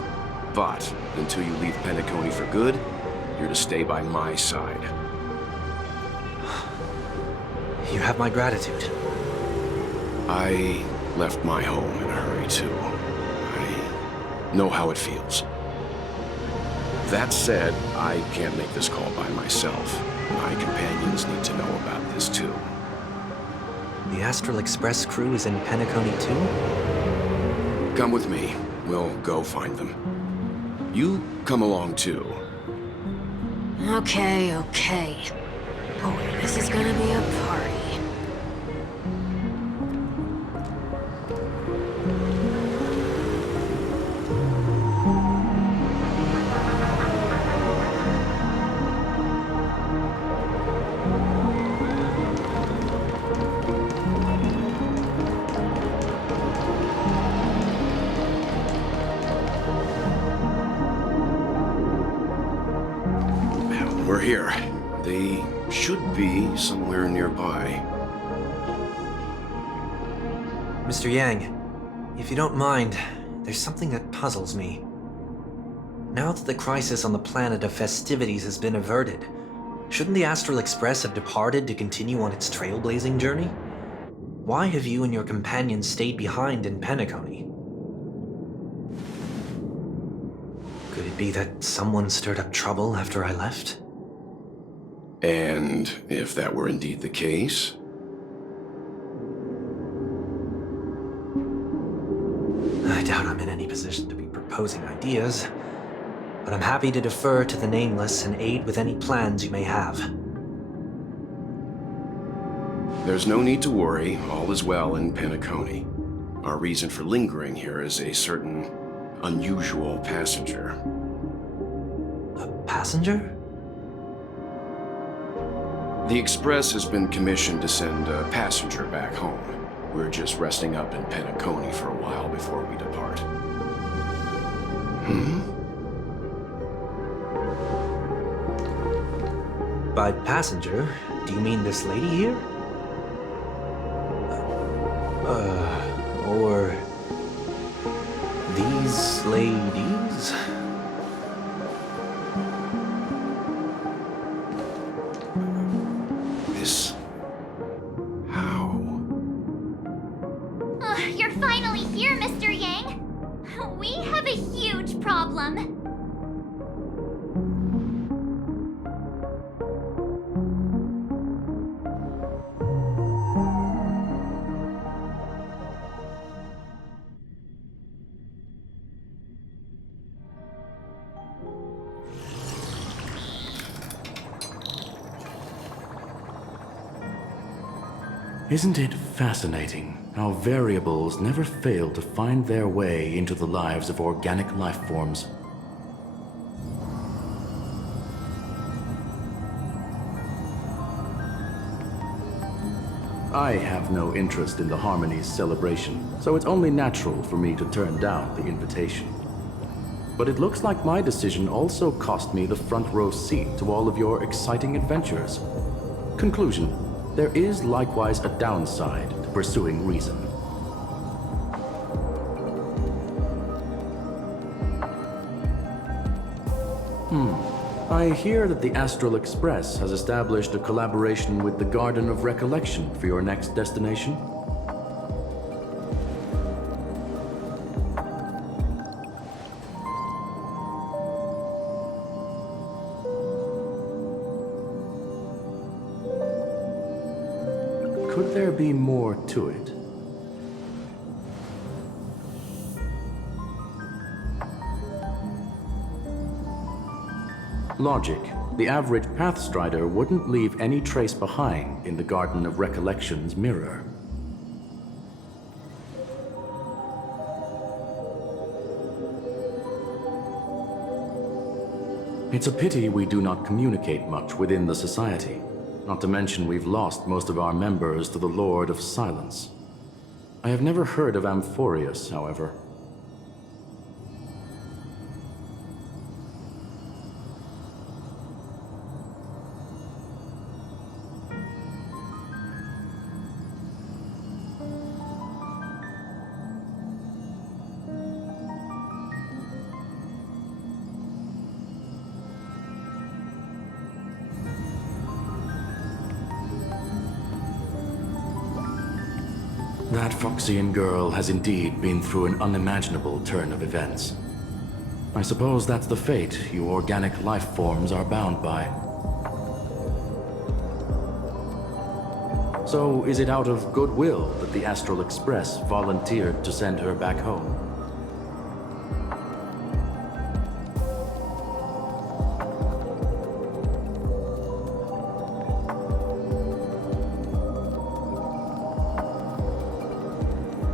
But, until you leave Penacony for good, you're to stay by my side. You have my gratitude. I left my home in a hurry, too. I know how it feels. That said, I can't make this call by myself. My companions need to know about this, too. The Astral Express crew is in Penacony, too? Come with me. We'll go find them. You come along, too. Okay. Boy, this is gonna be a party. We're here. They should be somewhere nearby. Mr. Yang, if you don't mind, there's something that puzzles me. Now that the crisis on the planet of festivities has been averted, shouldn't the Astral Express have departed to continue on its trailblazing journey? Why have you and your companions stayed behind in Penacony? Could it be that someone stirred up trouble after I left? And if that were indeed the case, I doubt I'm in any position to be proposing ideas, but I'm happy to defer to the Nameless and aid with any plans you may have. there's no need to worry. All is well in Penacony. Our reason for lingering here is a certain unusual passenger. A passenger? The Express has been commissioned to send a passenger back home. We're just resting up in Penacony for a while before we depart. By passenger, do you mean this lady here? Or these ladies? This... how? You're finally here, Mr. Yang. We have a huge problem. Isn't it fascinating how variables never fail to find their way into the lives of organic life forms? I have no interest in the Harmony's celebration, so it's only natural for me to turn down the invitation. But it looks like my decision also cost me the front row seat to all of your exciting adventures. Conclusion: there is likewise a downside to pursuing reason. I hear that the Astral Express has established a collaboration with the Garden of Recollection for your next destination. Could there be more to it? Logic. The average Pathstrider wouldn't leave any trace behind in the Garden of Recollection's mirror. It's a pity we do not communicate much within the society. Not to mention we've lost most of our members to the Lord of Silence. I have never heard of Amphorius, however. That Foxian girl has indeed been through an unimaginable turn of events. I suppose that's the fate you organic life forms are bound by. So, is it out of goodwill that the Astral Express volunteered to send her back home?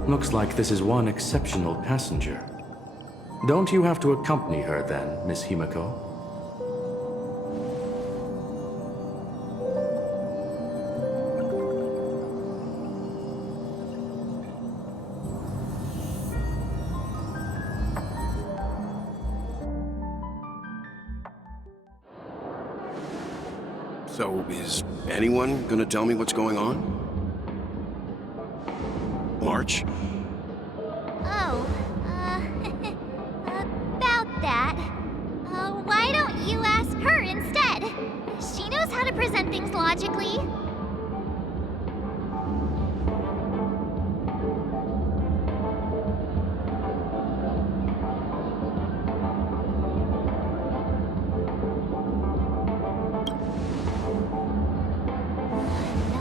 Looks like this is one exceptional passenger. Don't you have to accompany her then, Miss Himiko? So, is anyone gonna tell me what's going on? March? Oh, about that. Why don't you ask her instead? She knows how to present things logically.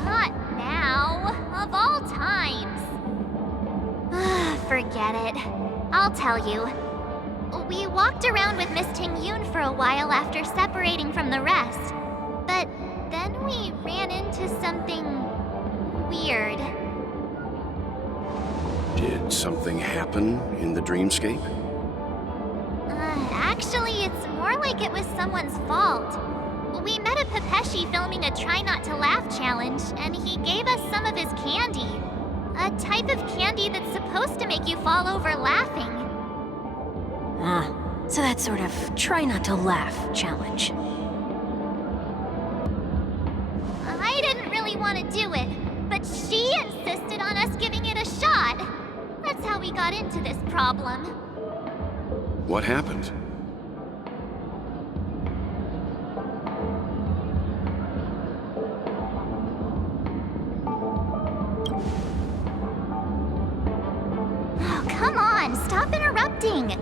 Not now, of all times. Forget it. I'll tell you. We walked around with Miss Ting-Yoon for a while after separating from the rest. But then we ran into something weird. Did something happen in the dreamscape? Actually, it's more like it was someone's fault. We met a Pepeshi filming a Try Not to Laugh challenge, and he gave us some of his candy. A type of candy that's supposed to make you fall over laughing. So that sort of try not to laugh challenge. I didn't really want to do it, but she insisted on us giving it a shot. That's how we got into this problem. What happened? Oh, come on, stop interrupting.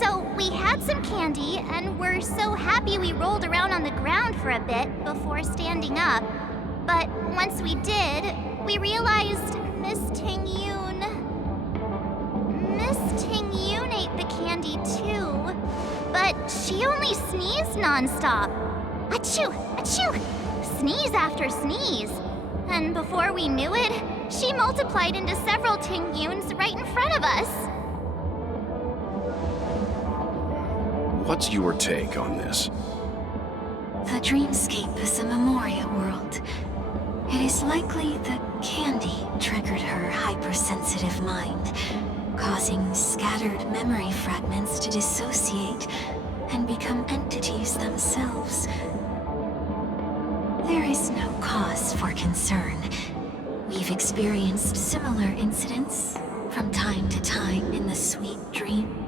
So, we had some candy, and we're so happy we rolled around on the ground for a bit before standing up. But once we did, we realized Miss Ting-Yoon ate the candy too. But she only sneezed nonstop. Achoo! Achoo! Sneeze after sneeze. And before we knew it, she multiplied into several Ting-Yoons right in front of us. What's your take on this? The dreamscape is a Memoria world. It is likely the candy triggered her hypersensitive mind, causing scattered memory fragments to dissociate and become entities themselves. There is no cause for concern. We've experienced similar incidents from time to time in the sweet dream.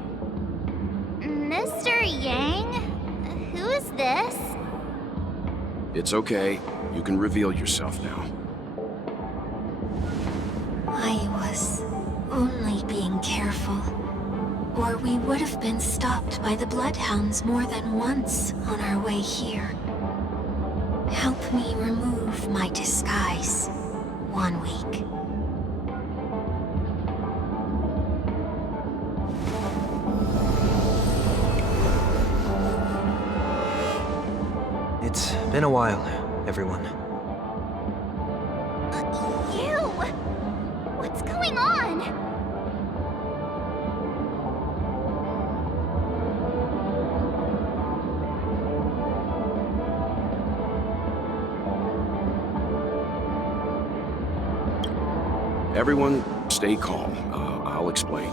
Mr. Yang? Who is this? It's okay. You can reveal yourself now. I was only being careful, or we would have been stopped by the Bloodhounds more than once on our way here. Help me remove my disguise. 1 week. It's been a while, everyone. You! What's going on? Everyone, stay calm. I'll explain.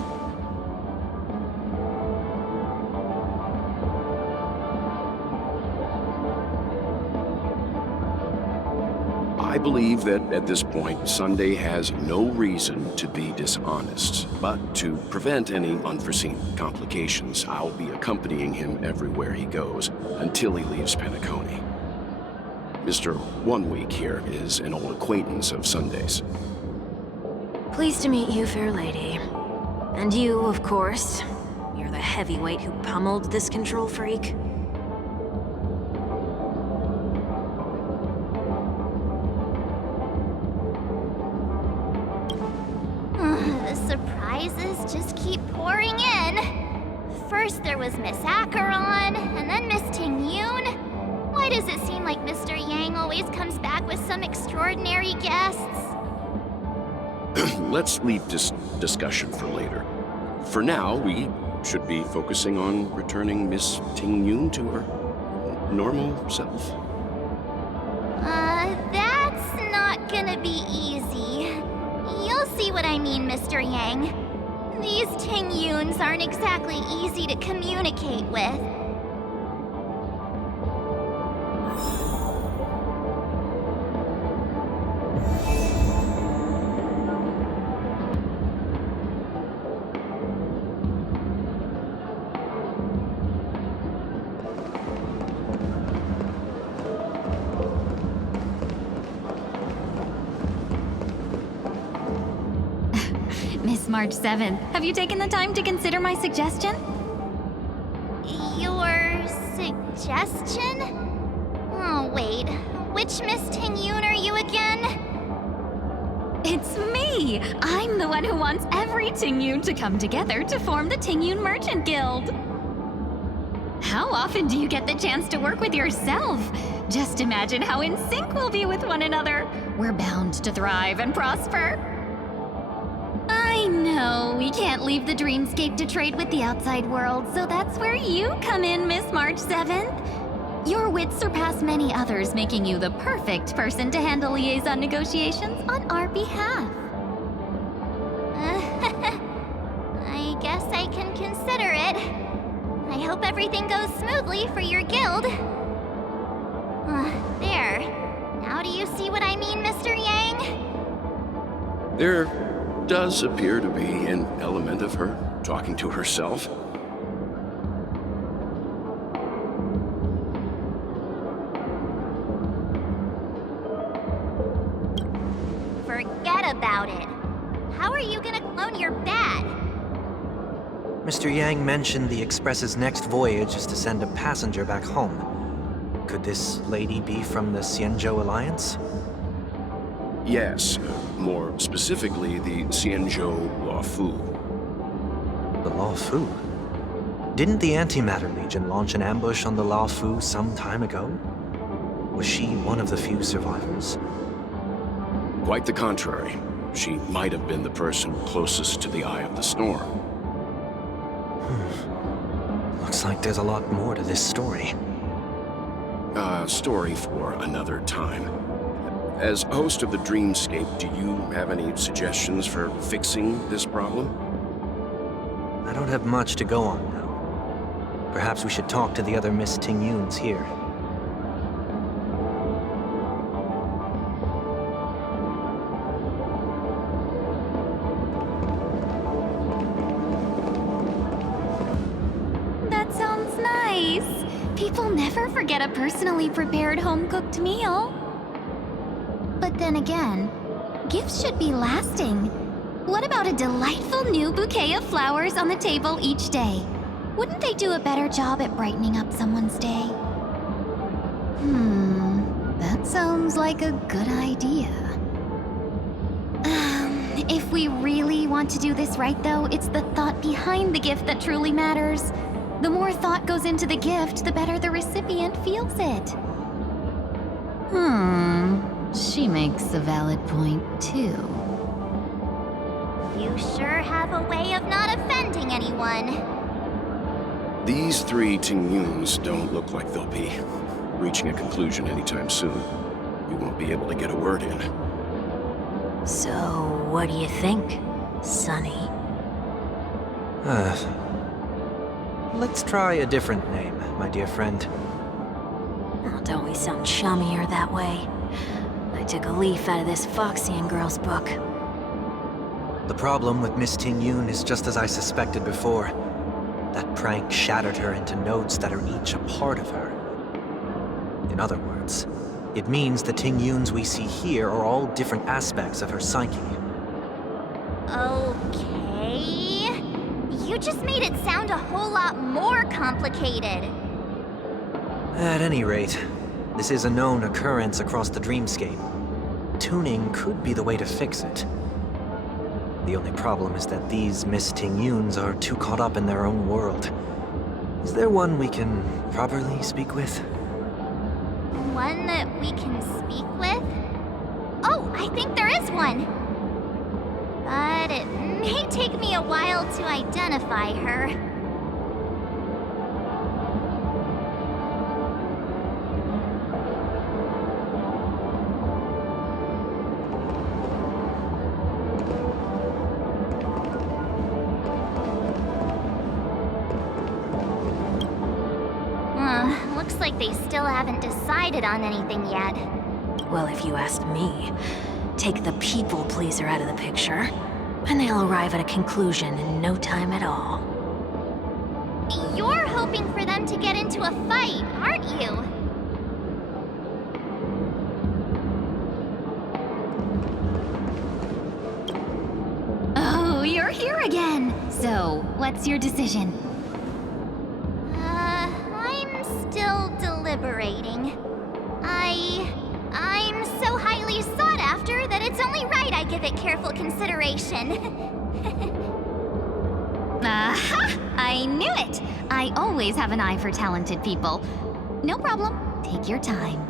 I believe that at this point, Sunday has no reason to be dishonest. But to prevent any unforeseen complications, I'll be accompanying him everywhere he goes until he leaves Penacony. Mr. 1 Week here is an old acquaintance of Sunday's. Pleased to meet you, fair lady. And you, of course. You're the heavyweight who pummeled this control freak. The surprises just keep pouring in. First there was Miss Acheron, and then Miss Ting-Yoon. Why does it seem like Mr. Yang always comes back with some extraordinary guests? Let's leave this discussion for later. For now, we should be focusing on returning Miss Ting Yun to her normal self. That's not gonna be easy. You'll see what I mean, Mr. Yang. These Ting Yuns aren't exactly easy to communicate with. Miss March 7th, have you taken the time to consider my suggestion? Your suggestion? Oh, wait. Which Miss Ting Yun are you again? It's me! I'm the one who wants every Ting Yun to come together to form the Ting Yun Merchant Guild. How often do you get the chance to work with yourself? Just imagine how in sync we'll be with one another. We're bound to thrive and prosper. I know, we can't leave the dreamscape to trade with the outside world, so that's where you come in, Miss March 7th. Your wits surpass many others, making you the perfect person to handle liaison negotiations on our behalf. I guess I can consider it. I hope everything goes smoothly for your guild. There. Now do you see what I mean, Mr. Yang? There does appear to be an element of her talking to herself. Forget about it. How are you gonna clone your bat? Mr. Yang mentioned the Express's next voyage is to send a passenger back home. Could this lady be from the Xianzhou Alliance? Yes, more specifically, the Xianzhou Luofu. The Luofu? Didn't the Antimatter Legion launch an ambush on the Luofu some time ago? Was she one of the few survivors? Quite the contrary. She might have been the person closest to the eye of the storm. Looks like there's a lot more to this story. Story for another time. As host of the Dreamscape, do you have any suggestions for fixing this problem? I don't have much to go on now. Perhaps we should talk to the other Miss Ting Yuns here. That sounds nice. People never forget a personally prepared home-cooked meal. But then again, gifts should be lasting. What about a delightful new bouquet of flowers on the table each day? Wouldn't they do a better job at brightening up someone's day? That sounds like a good idea. If we really want to do this right, though, it's the thought behind the gift that truly matters. The more thought goes into the gift, the better the recipient feels it. She makes a valid point, too. You sure have a way of not offending anyone. These three Ting Yuns don't look like they'll be reaching a conclusion anytime soon. We won't be able to get a word in. So, what do you think, Sonny? Let's try a different name, my dear friend. Oh, don't we sound chummier that way? I took a leaf out of this Foxian girl's book. The problem with Miss Ting Yun is just as I suspected before. That prank shattered her into notes that are each a part of her. In other words, it means the Ting Yuns we see here are all different aspects of her psyche. Okay. You just made it sound a whole lot more complicated. At any rate, this is a known occurrence across the dreamscape. Tuning could be the way to fix it. The only problem is that these Miss Ting Yuns are too caught up in their own world. Is there one we can properly speak with? One that we can speak with? Oh, I think there is one. but it may take me a while to identify her. Looks like they still haven't decided on anything yet. Well, if you ask me, take the people pleaser out of the picture, and they'll arrive at a conclusion in no time at all. You're hoping for them to get into a fight, aren't you? Oh, you're here again. So, what's your decision? I'm still deliberating. I'm so highly sought after that it's only right I give it careful consideration. Aha! I knew it! I always have an eye for talented people. No problem. Take your time.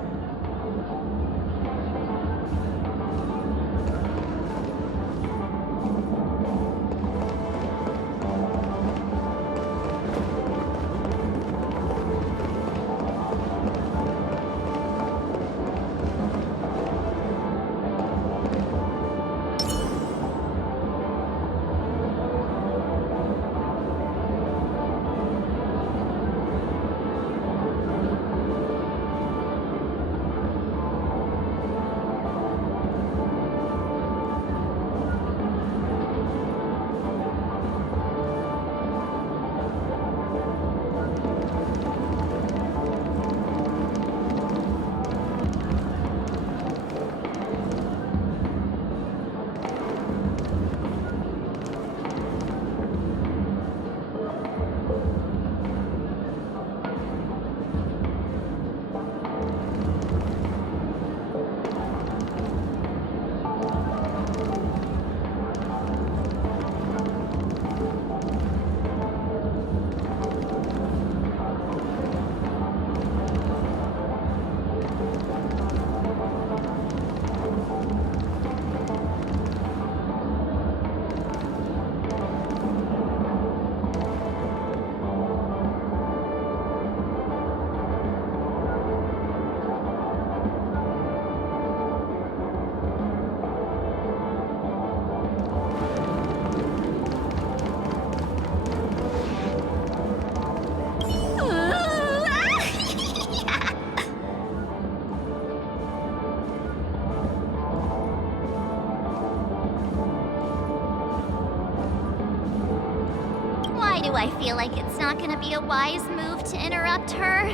Why do I feel like it's not gonna be a wise move to interrupt her?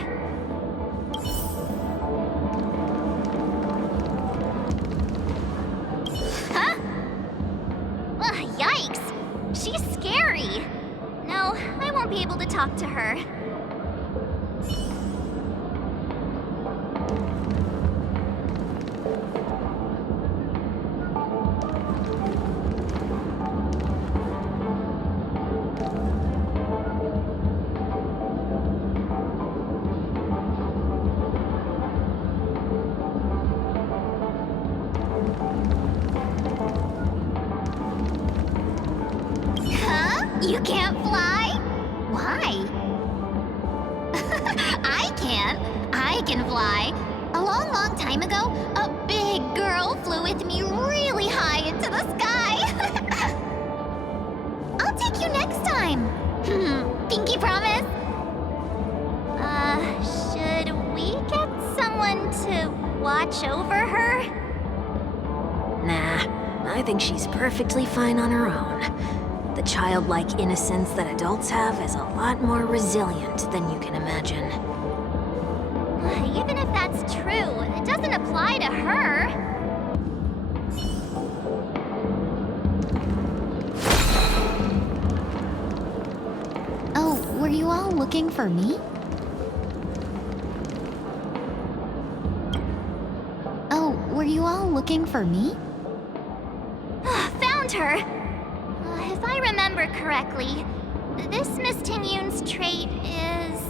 Huh? Ugh, yikes! She's scary! No, I won't be able to talk to her. You can't fly? Why? I can. I can fly. A long, long time ago, a big girl flew with me really high into the sky. I'll take you next time. Pinky promise? Should we get someone to watch over her? Nah, I think she's perfectly fine on her own. The childlike innocence that adults have is a lot more resilient than you can imagine. Even if that's true, it doesn't apply to her. Oh, were you all looking for me? Oh, were you all looking for me? Found her! If I remember correctly, this Miss Tingyun's trait is...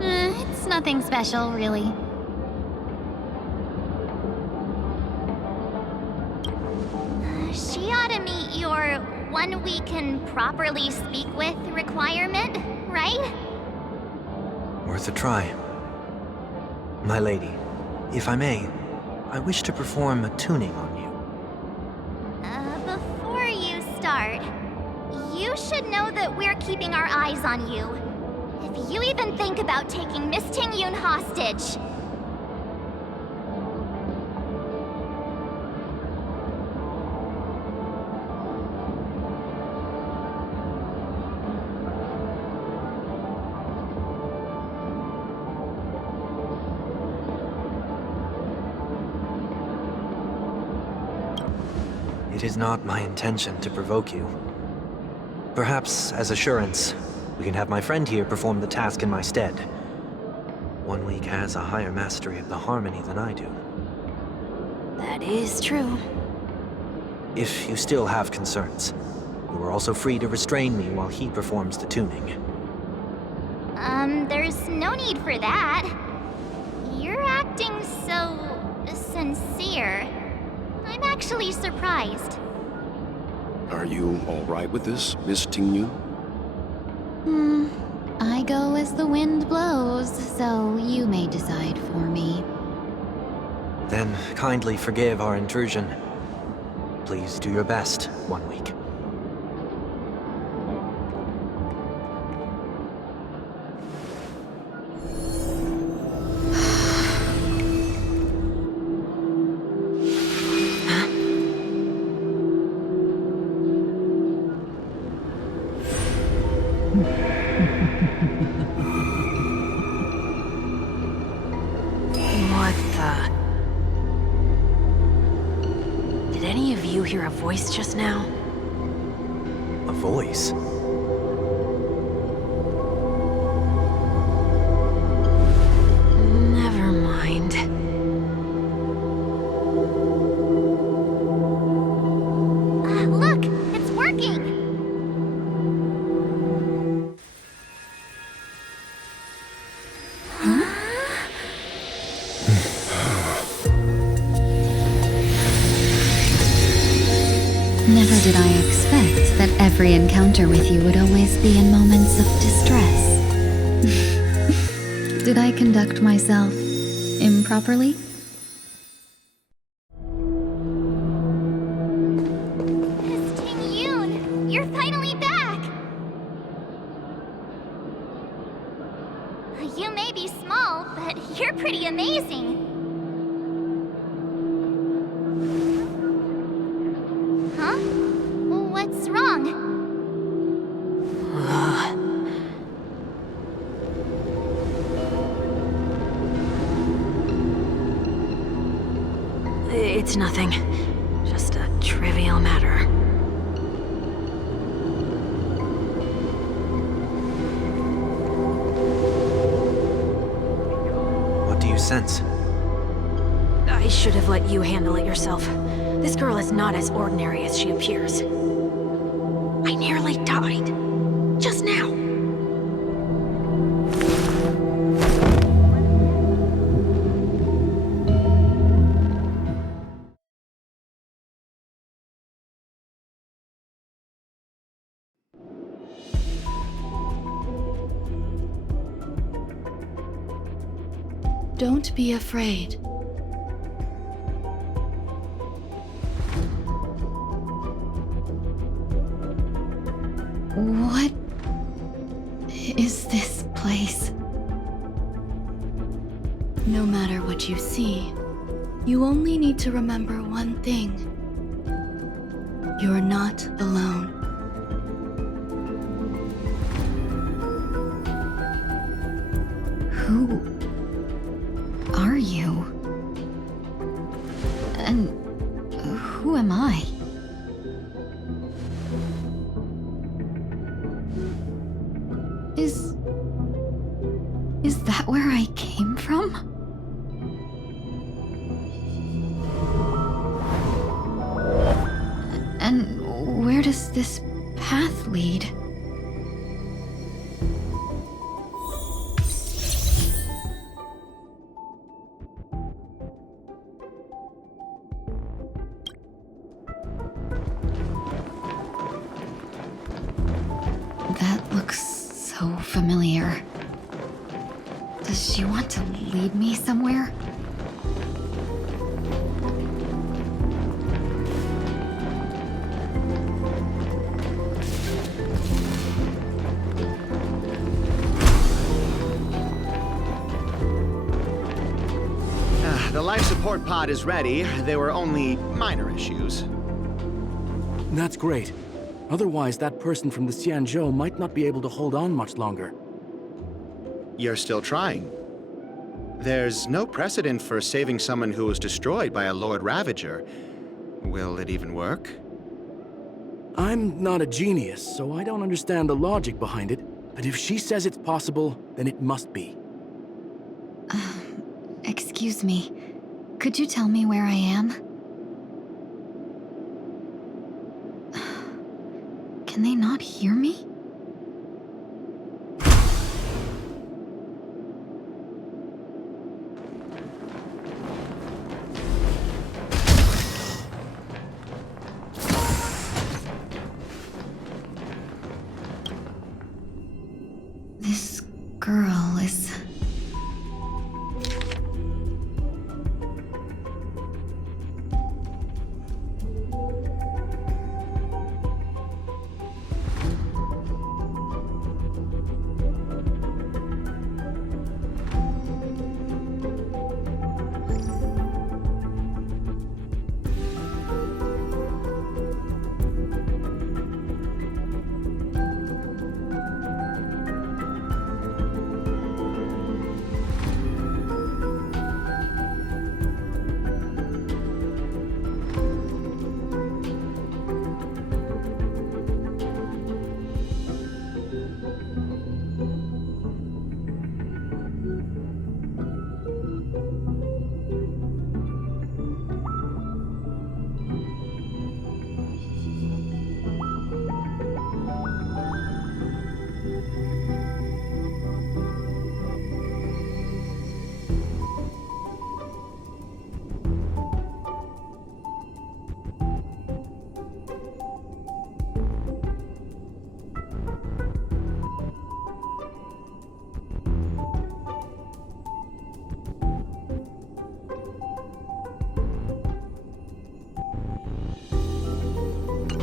It's nothing special, really. She one we can properly speak with requirement, right? Worth a try. My lady, if I may, I wish to perform a tuning on you. Before you start, you should know that we're keeping our eyes on you. If you even think about taking Miss Ting-Yun hostage. It is not my intention to provoke you. Perhaps, as assurance, we can have my friend here perform the task in my stead. 1 week has a higher mastery of the harmony than I do. That is true. If you still have concerns, you are also free to restrain me while he performs the tuning. There's no need for that. You're acting so sincere. I'm actually surprised. Are you all right with this, Miss Ting-Yun? I go as the wind blows, so you may decide for me. Then kindly forgive our intrusion. Please do your best, 1 week. What the? Did any of you hear a voice just now? A voice? Never mind. Look! It's working! Never did I expect that every encounter with you would always be in moments of distress. Did I conduct myself improperly? Miss Ting-Yun, you're finally back! You may be small, but you're pretty amazing. Huh? What's wrong? It's nothing. Just a trivial matter. What do you sense? I should have let you handle it yourself. This girl is not as ordinary as she appears. I nearly died. Just now. Don't be afraid. What is this place? No matter what you see, you only need to remember one thing. You're not alone. Who are you? And who am I? Is that where I came from? And where does this path lead? familiar. Does she want to lead me somewhere? The life support pod is ready. There were only minor issues. That's great. Otherwise, that person from the Xianzhou might not be able to hold on much longer. You're still trying. There's no precedent for saving someone who was destroyed by a Lord Ravager. Will it even work? I'm not a genius, so I don't understand the logic behind it. But if she says it's possible, then it must be. Excuse me. Could you tell me where I am? Can they not hear me? This girl is...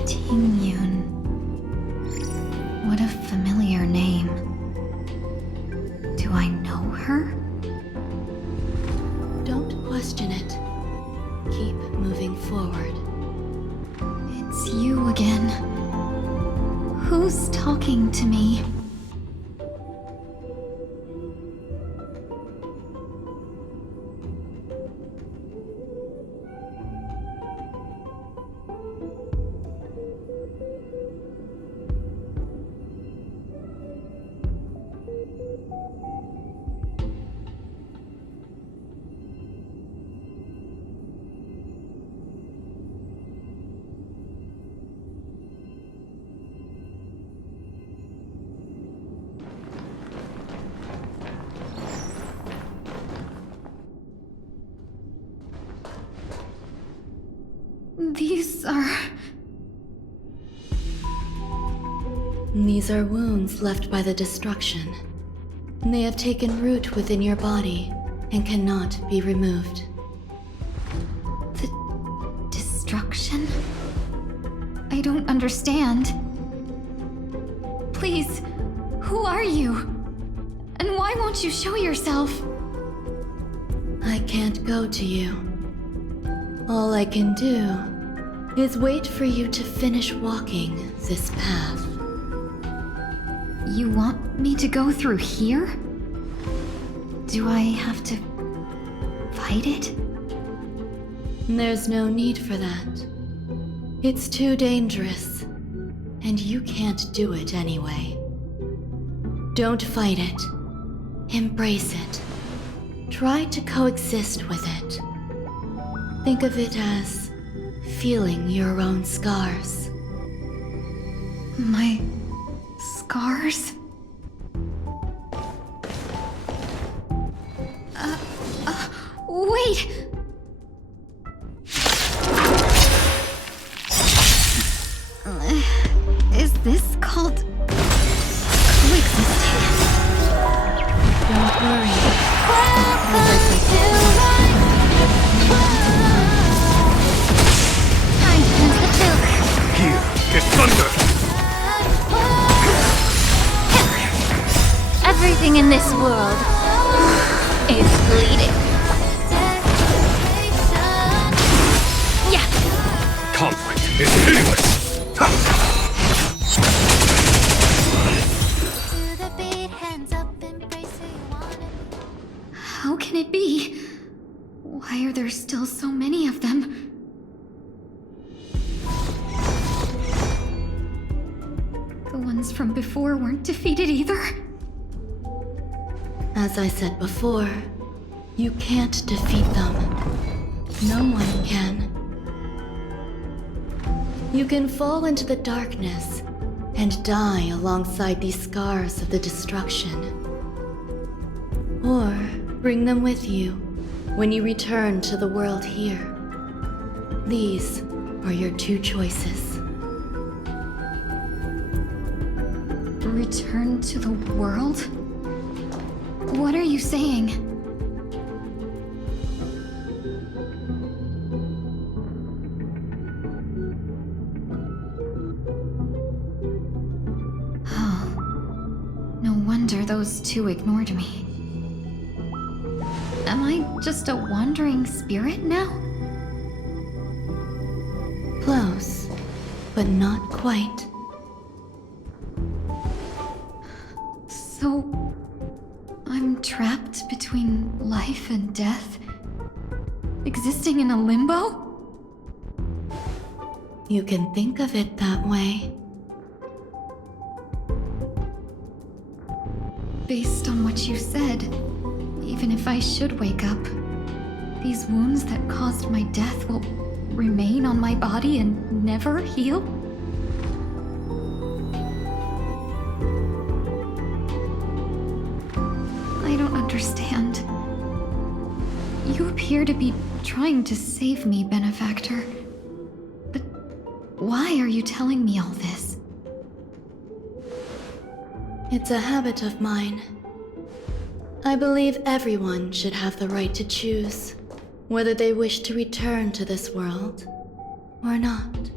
Tingyun. What a familiar name. Do I know her? Don't question it. Keep moving forward. It's you again. Who's talking to me? These are wounds left by the destruction. They have taken root within your body and cannot be removed. The destruction? I don't understand. Please, who are you? And why won't you show yourself? I can't go to you. All I can do is wait for you to finish walking this path. You want me to go through here? Do I have to fight it? There's no need for that. It's too dangerous, and you can't do it anyway. Don't fight it. Embrace it. Try to coexist with it. Think of it as feeling your own scars. My scars? Wait! Is this called coexisting? world is bleeding. Yeah. Conflict is meaningless! How can it be? Why are there still so many of them? The ones from before weren't defeated either. As I said before, you can't defeat them. No one can. You can fall into the darkness and die alongside these scars of the destruction. Or bring them with you when you return to the world here. These are your two choices. Return to the world? What are you saying? Oh. No wonder those two ignored me. Am I just a wandering spirit now? Close, but not quite. So, I'm trapped between life and death? Existing in a limbo? You can think of it that way. Based on what you said, even if I should wake up, these wounds that caused my death will remain on my body and never heal? I don't understand. You appear to be trying to save me, Benefactor. But why are you telling me all this? It's a habit of mine. I believe everyone should have the right to choose whether they wish to return to this world or not.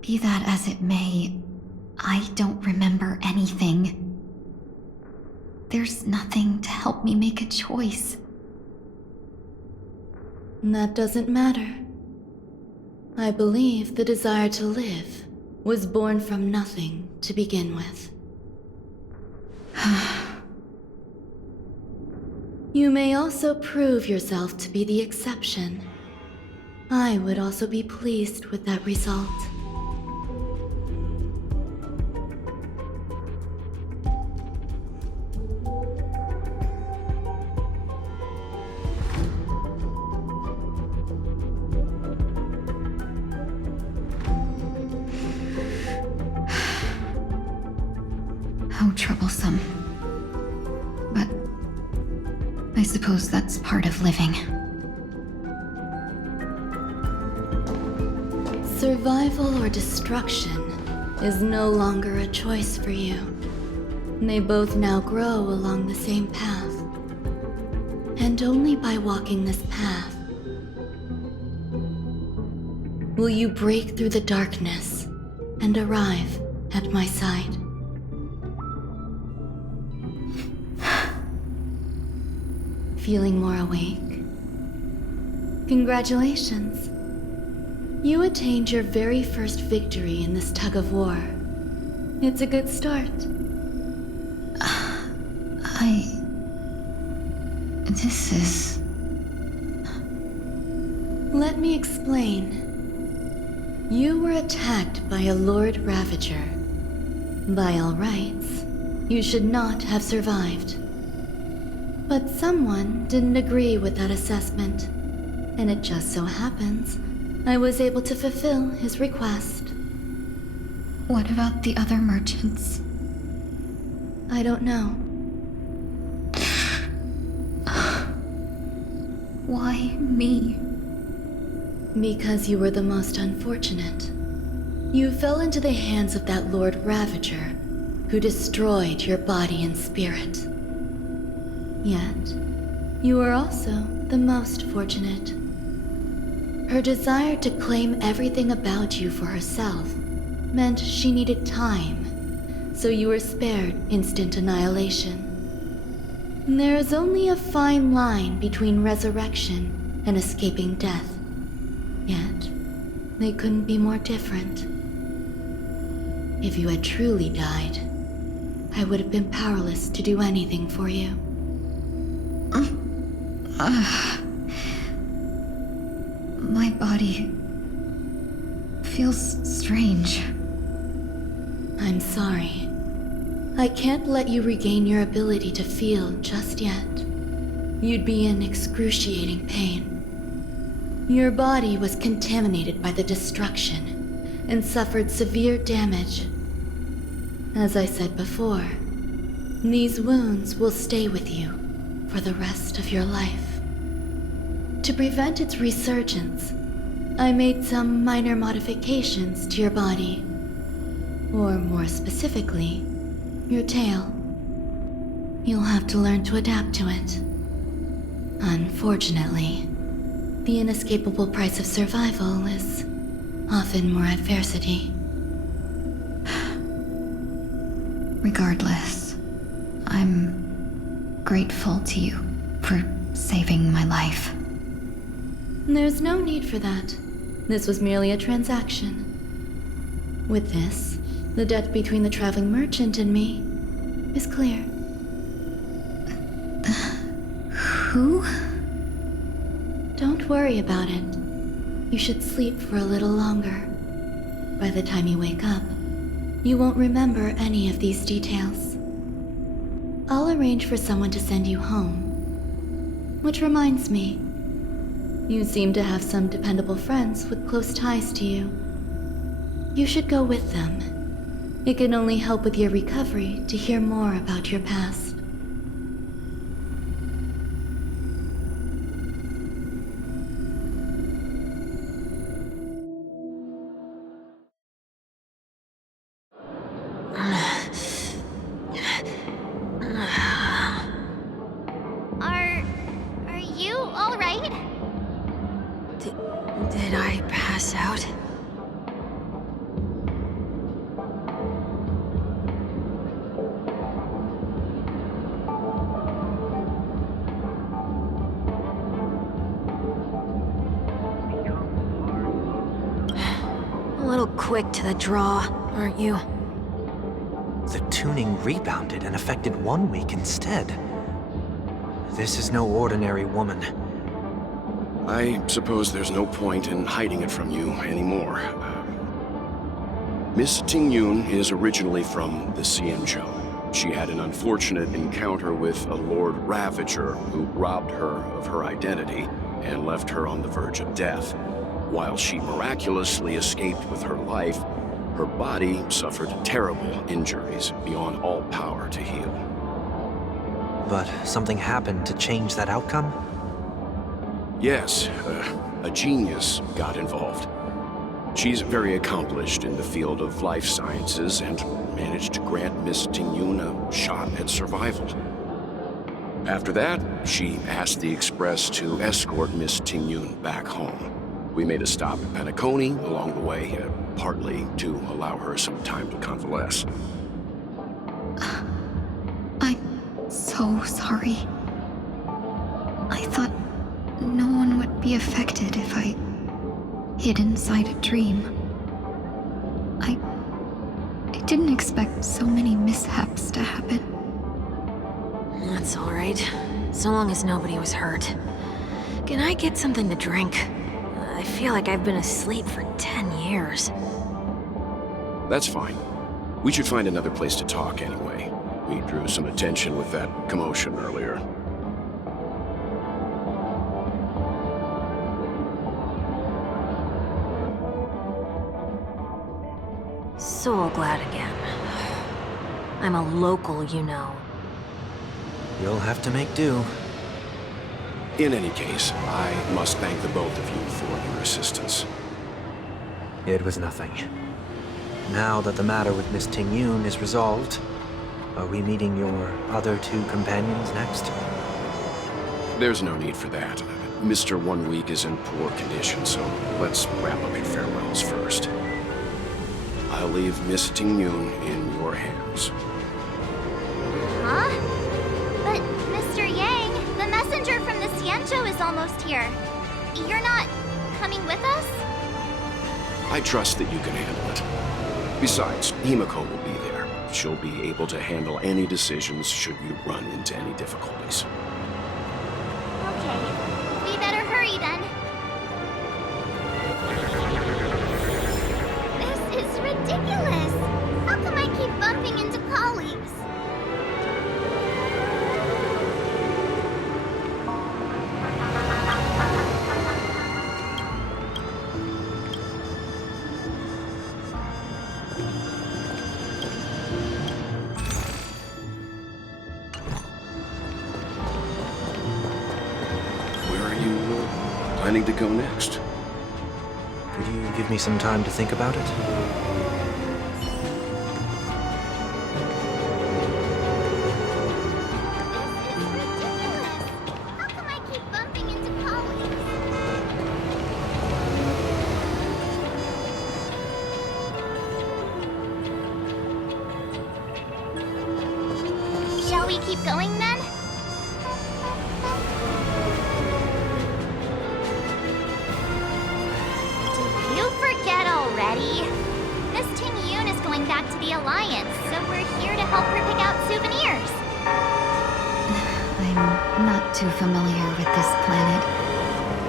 Be that as it may, I don't remember anything. There's nothing to help me make a choice. That doesn't matter. I believe the desire to live was born from nothing to begin with. You may also prove yourself to be the exception. I would also be pleased with that result. How troublesome. But I suppose that's part of living. Survival or destruction is no longer a choice for you. They both now grow along the same path. And only by walking this path will you break through the darkness and arrive at my side. Feeling more awake? Congratulations. You attained your very first victory in this tug of war. It's a good start. This is... Let me explain. You were attacked by a Lord Ravager. By all rights, you should not have survived. But someone didn't agree with that assessment, and it just so happens I was able to fulfill his request. What about the other merchants? I don't know. Why me? Because you were the most unfortunate. You fell into the hands of that Lord Ravager, who destroyed your body and spirit. Yet, you were also the most fortunate. Her desire to claim everything about you for herself meant she needed time, so you were spared instant annihilation. There is only a fine line between resurrection and escaping death. Yet, they couldn't be more different. If you had truly died, I would have been powerless to do anything for you. My body feels strange. I'm sorry. I can't let you regain your ability to feel just yet. You'd be in excruciating pain. Your body was contaminated by the destruction and suffered severe damage. As I said before, these wounds will stay with you for the rest of your life. To prevent its resurgence, I made some minor modifications to your body. Or more specifically, your tail. You'll have to learn to adapt to it. Unfortunately, the inescapable price of survival is often more adversity. Regardless, I'm grateful to you for saving my life. There's no need for that. This was merely a transaction. With this, the debt between the traveling merchant and me is clear. Who? Don't worry about it. You should sleep for a little longer. By the time you wake up, you won't remember any of these details. I'll arrange for someone to send you home. Which reminds me, you seem to have some dependable friends with close ties to you. You should go with them. It can only help with your recovery to hear more about your past. Are you all right? Did I pass out? A little quick to the draw, aren't you? The tuning rebounded and affected 1 week instead. This is no ordinary woman. I suppose there's no point in hiding it from you anymore. Miss Ting-Yun is originally from the Xianzhou. She had an unfortunate encounter with a Lord Ravager who robbed her of her identity and left her on the verge of death. While she miraculously escaped with her life, her body suffered terrible injuries beyond all power to heal. But something happened to change that outcome? Yes, a genius got involved. She's very accomplished in the field of life sciences and managed to grant Miss Ting-Yun a shot at survival. After that, she asked the Express to escort Miss Ting-Yun back home. We made a stop at Penacony along the way, partly to allow her some time to convalesce. I'm so sorry. I thought no one would be affected if I hid inside a dream. I didn't expect so many mishaps to happen. That's all right. So long as nobody was hurt. Can I get something to drink? I feel like I've been asleep for 10 years. That's fine. We should find another place to talk anyway. We drew some attention with that commotion earlier. So glad again. I'm a local, you know. You'll have to make do. In any case, I must thank the both of you for your assistance. It was nothing. Now that the matter with Miss Ting-Yun is resolved, are we meeting your other two companions next? There's no need for that. Mr. 1 Week is in poor condition, so let's wrap up your farewells first. I'll leave Miss Ting-Yun in your hands. Huh? But, Mr. Yang, the messenger from the Xianzhou is almost here. You're not coming with us? I trust that you can handle it. Besides, Himiko will be there. She'll be able to handle any decisions should you run into any difficulties. Okay. We better hurry then. This is ridiculous. How come I keep bumping into colleagues? Where are you planning to go next? Could you give me some time to think about it? How come I keep bumping into colleagues? Shall we keep going then? Did you forget already? Miss Ting-Yun is going back to the Alliance, so we're here to help her pick out souvenirs. I'm not too familiar with this planet.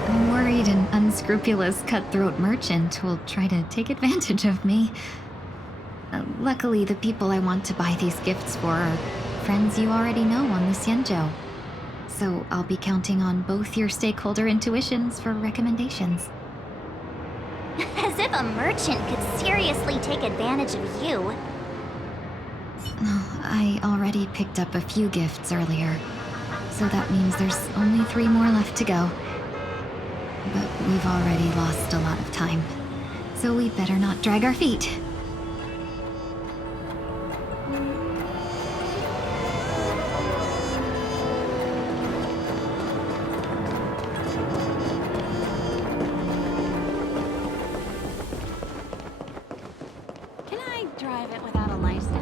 I'm worried an unscrupulous cutthroat merchant will try to take advantage of me. Luckily, the people I want to buy these gifts for are friends you already know on the Xianzhou. So I'll be counting on both your stakeholder intuitions for recommendations. As if a merchant could seriously take advantage of you. Oh, I already picked up a few gifts earlier, so that means there's only 3 more left to go. But we've already lost a lot of time, so we better not drag our feet. Can I drive it without a license?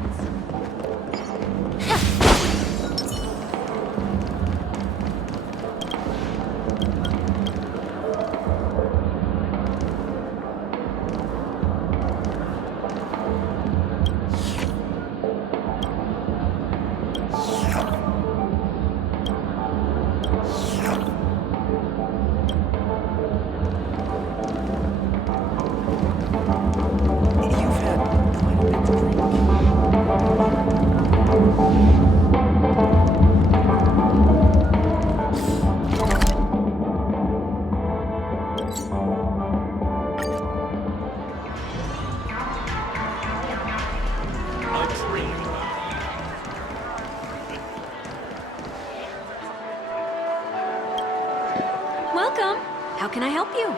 Welcome! How can I help you?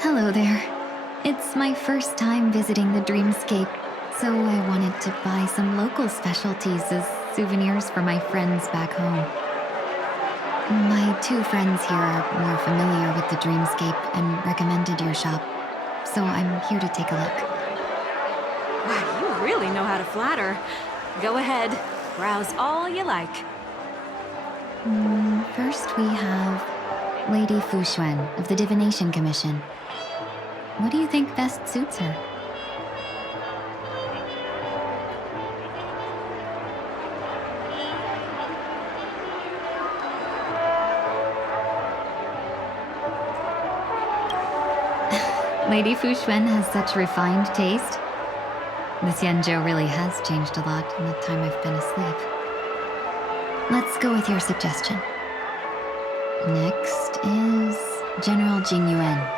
Hello there. It's my first time visiting the Dreamscape, so I wanted to buy some local specialties as souvenirs for my friends back home. My 2 friends here are more familiar with the Dreamscape and recommended your shop, so I'm here to take a look. Wow, you really know how to flatter. Go ahead, browse all you like. First we have Lady Fu Xuan of the Divination Commission. What do you think best suits her? Lady Fu Xuan has such refined taste. The Xianzhou really has changed a lot in the time I've been asleep. Let's go with your suggestion. Next is General Jing Yuan.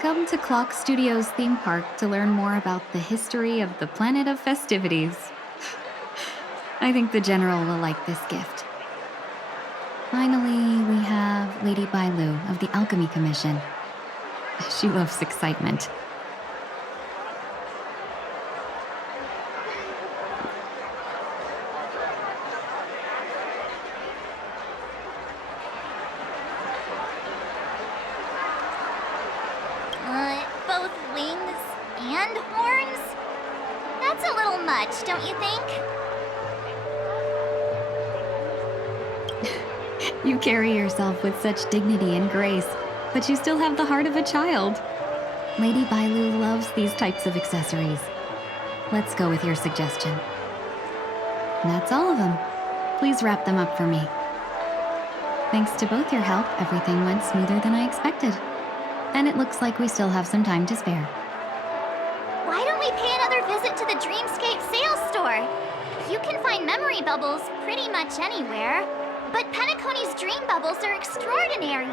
Come to Clock Studios theme park to learn more about the history of the planet of festivities. I think the General will like this gift. Finally, we have Lady Bailu of the Alchemy Commission. She loves excitement. Both wings and horns? That's a little much, don't you think? You carry yourself with such dignity and grace, but you still have the heart of a child. Lady Bailu loves these types of accessories. Let's go with your suggestion. That's all of them. Please wrap them up for me. Thanks to both your help, everything went smoother than I expected. And it looks like we still have some time to spare. Why don't we pay another visit to the Dreamscape sales store? You can find memory bubbles pretty much anywhere, but Penacony's dream bubbles are extraordinary.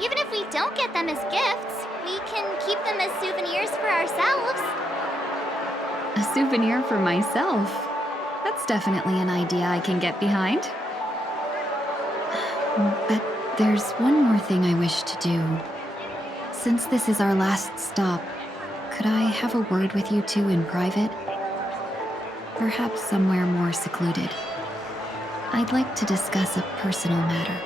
Even if we don't get them as gifts, we can keep them as souvenirs for ourselves. A souvenir for myself? That's definitely an idea I can get behind. But there's one more thing I wish to do. Since this is our last stop, could I have a word with you two in private? Perhaps somewhere more secluded. I'd like to discuss a personal matter.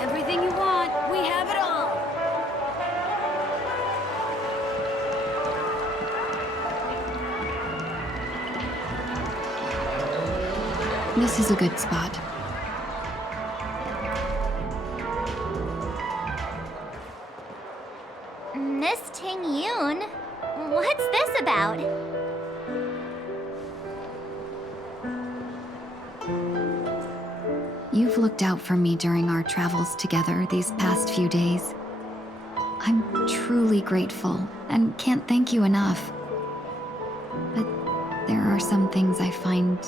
Everything you want, we have it all. This is a good spot. Miss Ting Yoon? What's this about? You've looked out for me during our travels together these past few days. I'm truly grateful and can't thank you enough. But there are some things I find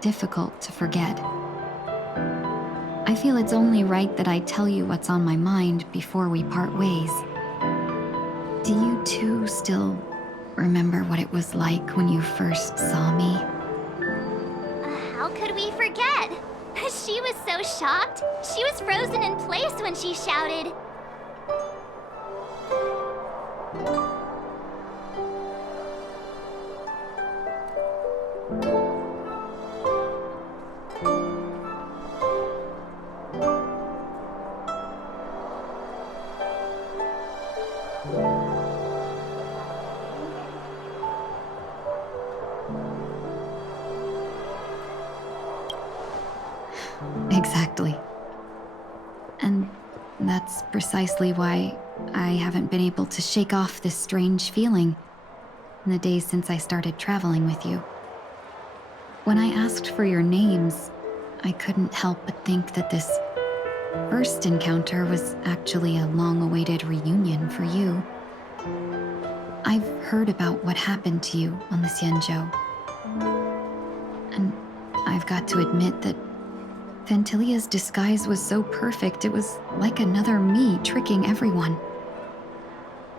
difficult to forget. I feel it's only right that I tell you what's on my mind before we part ways. Do you two still remember what it was like when you first saw me? How could we forget? She was so shocked. She was frozen in place when she shouted. Exactly. And that's precisely why I haven't been able to shake off this strange feeling in the days since I started traveling with you. When I asked for your names, I couldn't help but think that this first encounter was actually a long-awaited reunion for you. I've heard about what happened to you on the Xianzhou. And I've got to admit that Fantilia's disguise was so perfect, it was like another me tricking everyone.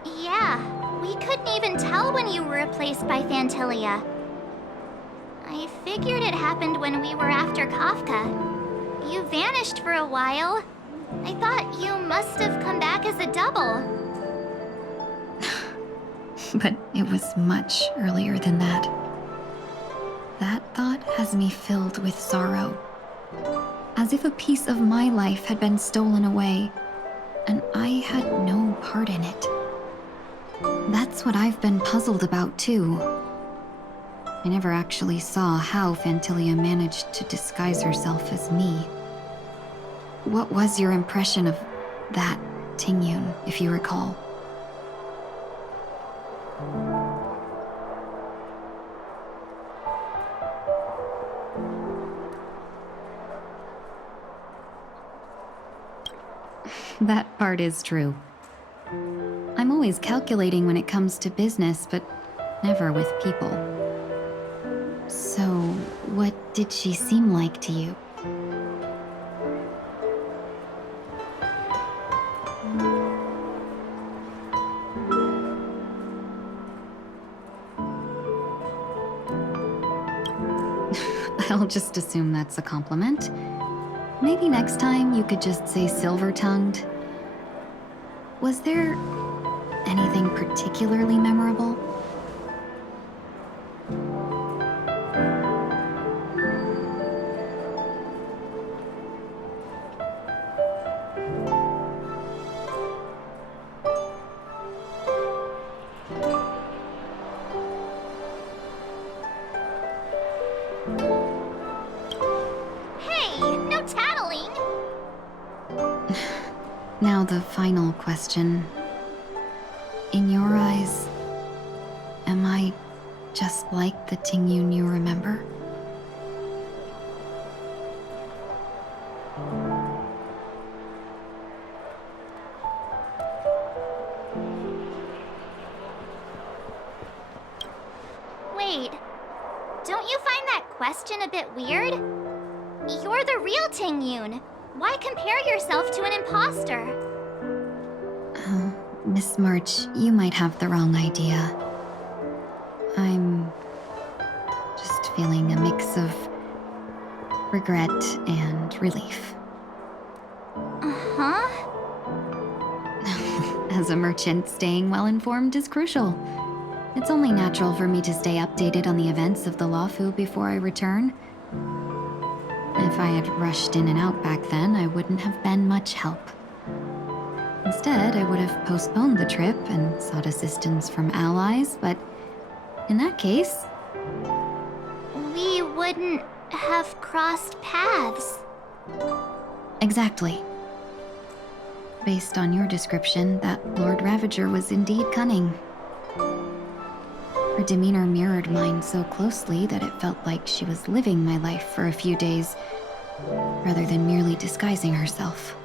Yeah, we couldn't even tell when you were replaced by Fantilia. I figured it happened when we were after Kafka. You vanished for a while. I thought you must have come back as a double. But it was much earlier than that. That thought has me filled with sorrow. As if a piece of my life had been stolen away, and I had no part in it. That's what I've been puzzled about, too. I never actually saw how Fantilia managed to disguise herself as me. What was your impression of that Tingyun, if you recall? That part is true. I'm always calculating when it comes to business, but never with people. So, what did she seem like to you? I'll just assume that's a compliment. Maybe next time you could just say silver-tongued. Was there anything particularly memorable? Now the final question. In your eyes, am I just like the Tingyun you remember? Wait, don't you find that question a bit weird? You're the real Tingyun. Why compare yourself to an imposter? Oh, Miss March, you might have the wrong idea. I'm just feeling a mix of regret and relief. Uh-huh. As a merchant, staying well-informed is crucial. It's only natural for me to stay updated on the events of the Lawfu before I return. If I had rushed in and out back then, I wouldn't have been much help. Instead, I would have postponed the trip and sought assistance from allies, but in that case... We wouldn't have crossed paths. Exactly. Based on your description, that Lord Ravager was indeed cunning. Her demeanor mirrored mine so closely that it felt like she was living my life for a few days, rather than merely disguising herself.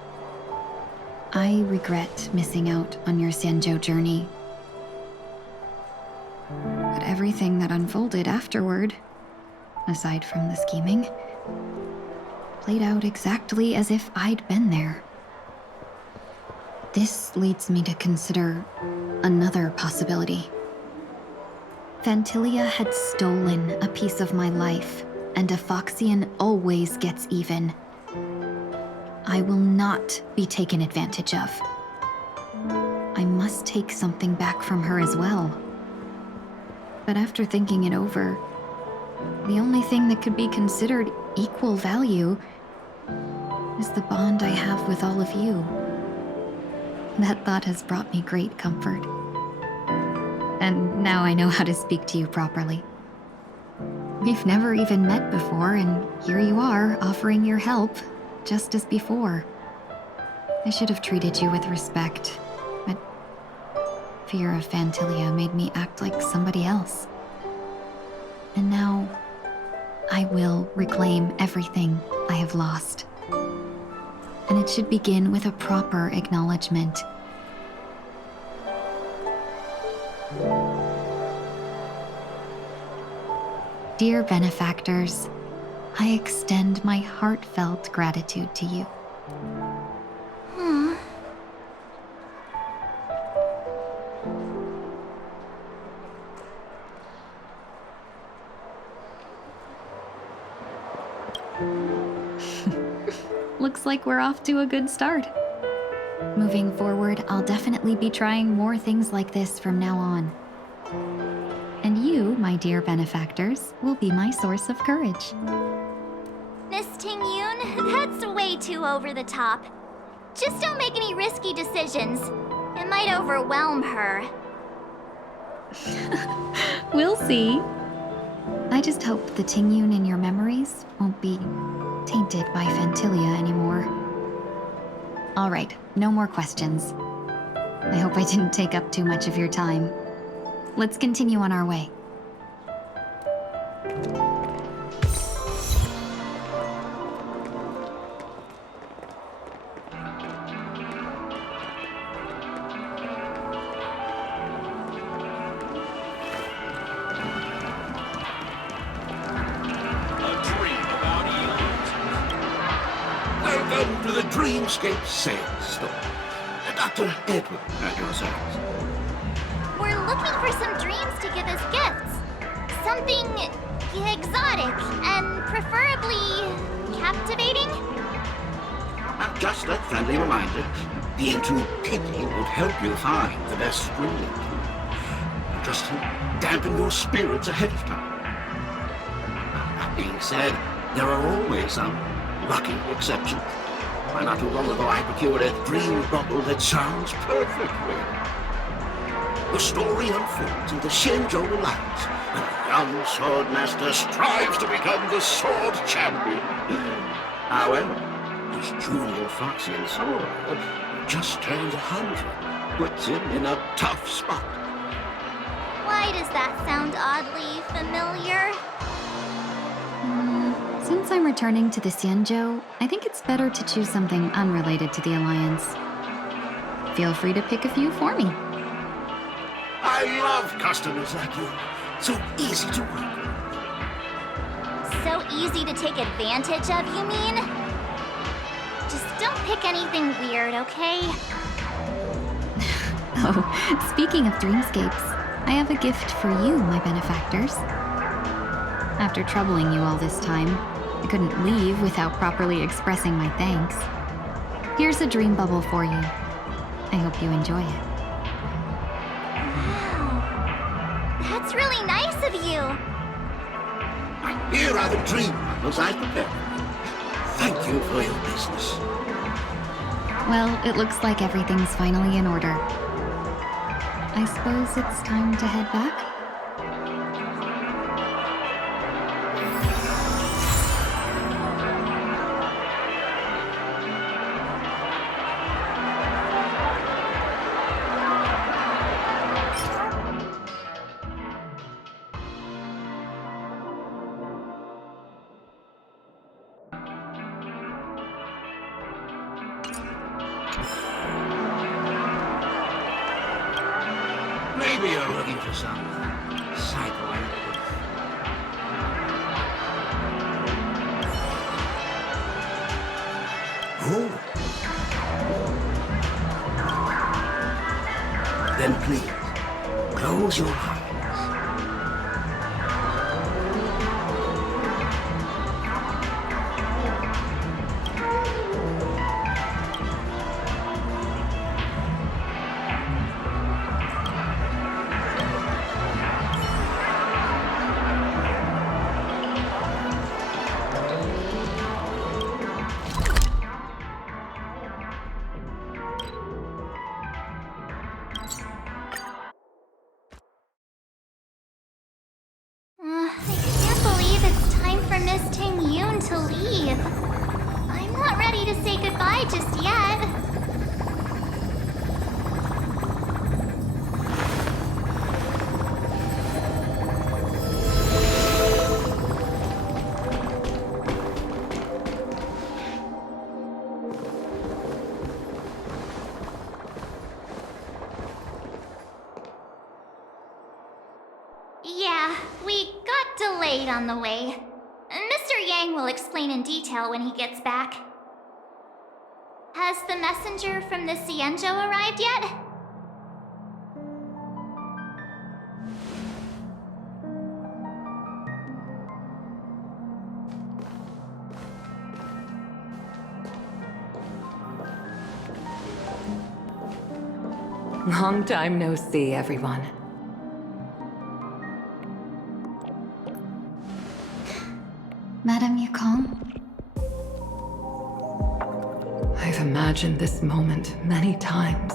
I regret missing out on your Xianzhou journey. But everything that unfolded afterward, aside from the scheming, played out exactly as if I'd been there. This leads me to consider another possibility. Phantilia had stolen a piece of my life, and a Foxian always gets even. I will not be taken advantage of. I must take something back from her as well. But after thinking it over, the only thing that could be considered equal value is the bond I have with all of you. That thought has brought me great comfort. And now I know how to speak to you properly. We've never even met before, and here you are, offering your help, just as before. I should have treated you with respect, but fear of Phantilia made me act like somebody else. And now, I will reclaim everything I have lost. And it should begin with a proper acknowledgement. Dear benefactors, I extend my heartfelt gratitude to you. Looks like we're off to a good start. Moving forward, I'll definitely be trying more things like this from now on. And you, my dear benefactors, will be my source of courage. Miss Tingyun, that's way too over the top. Just don't make any risky decisions. It might overwhelm her. We'll see. I just hope the Tingyun in your memories won't be tainted by Phantilia anymore. All right, no more questions. I hope I didn't take up too much of your time. Let's continue on our way. Welcome to the Dreamscape Sales Store. Dr. Edward at your service. We're looking for some dreams to give as gifts. Something exotic and preferably captivating? Just a friendly reminder. Being too picky won't help you find the best ingredient. Just to dampen your spirits ahead of time. That being said, there are always some lucky exceptions. Not too long ago, I procured a dream bubble that sounds perfectly. The story unfolds in the Xianzhou Alliance, and the young swordmaster strives to become the sword champion. However, his junior Foxian sword just turned 100, puts him in a tough spot. Why does that sound oddly familiar? Since I'm returning to the Xianzhou, I think it's better to choose something unrelated to the Alliance. Feel free to pick a few for me. I love customers like you. So easy to work with. So easy to take advantage of, you mean? Just don't pick anything weird, okay? Oh, speaking of dreamscapes, I have a gift for you, my benefactors. After troubling you all this time, I couldn't leave without properly expressing my thanks. Here's a dream bubble for you. I hope you enjoy it. Wow. That's really nice of you. Here are the dream bubbles I prepared. Thank you for your business. Well, it looks like everything's finally in order. I suppose it's time to head back? Maybe you're looking for some psychoanalytic. Oh. Then please, close your eyes. I can't believe it's time for Miss Ting Yoon to leave. I'm not ready to say goodbye just yet. Yeah, we got delayed on the way. Mr. Yang will explain in detail when he gets back. Has the messenger from the Xianzhou arrived yet? Long time no see, everyone. Madame Yukong? I've imagined this moment many times.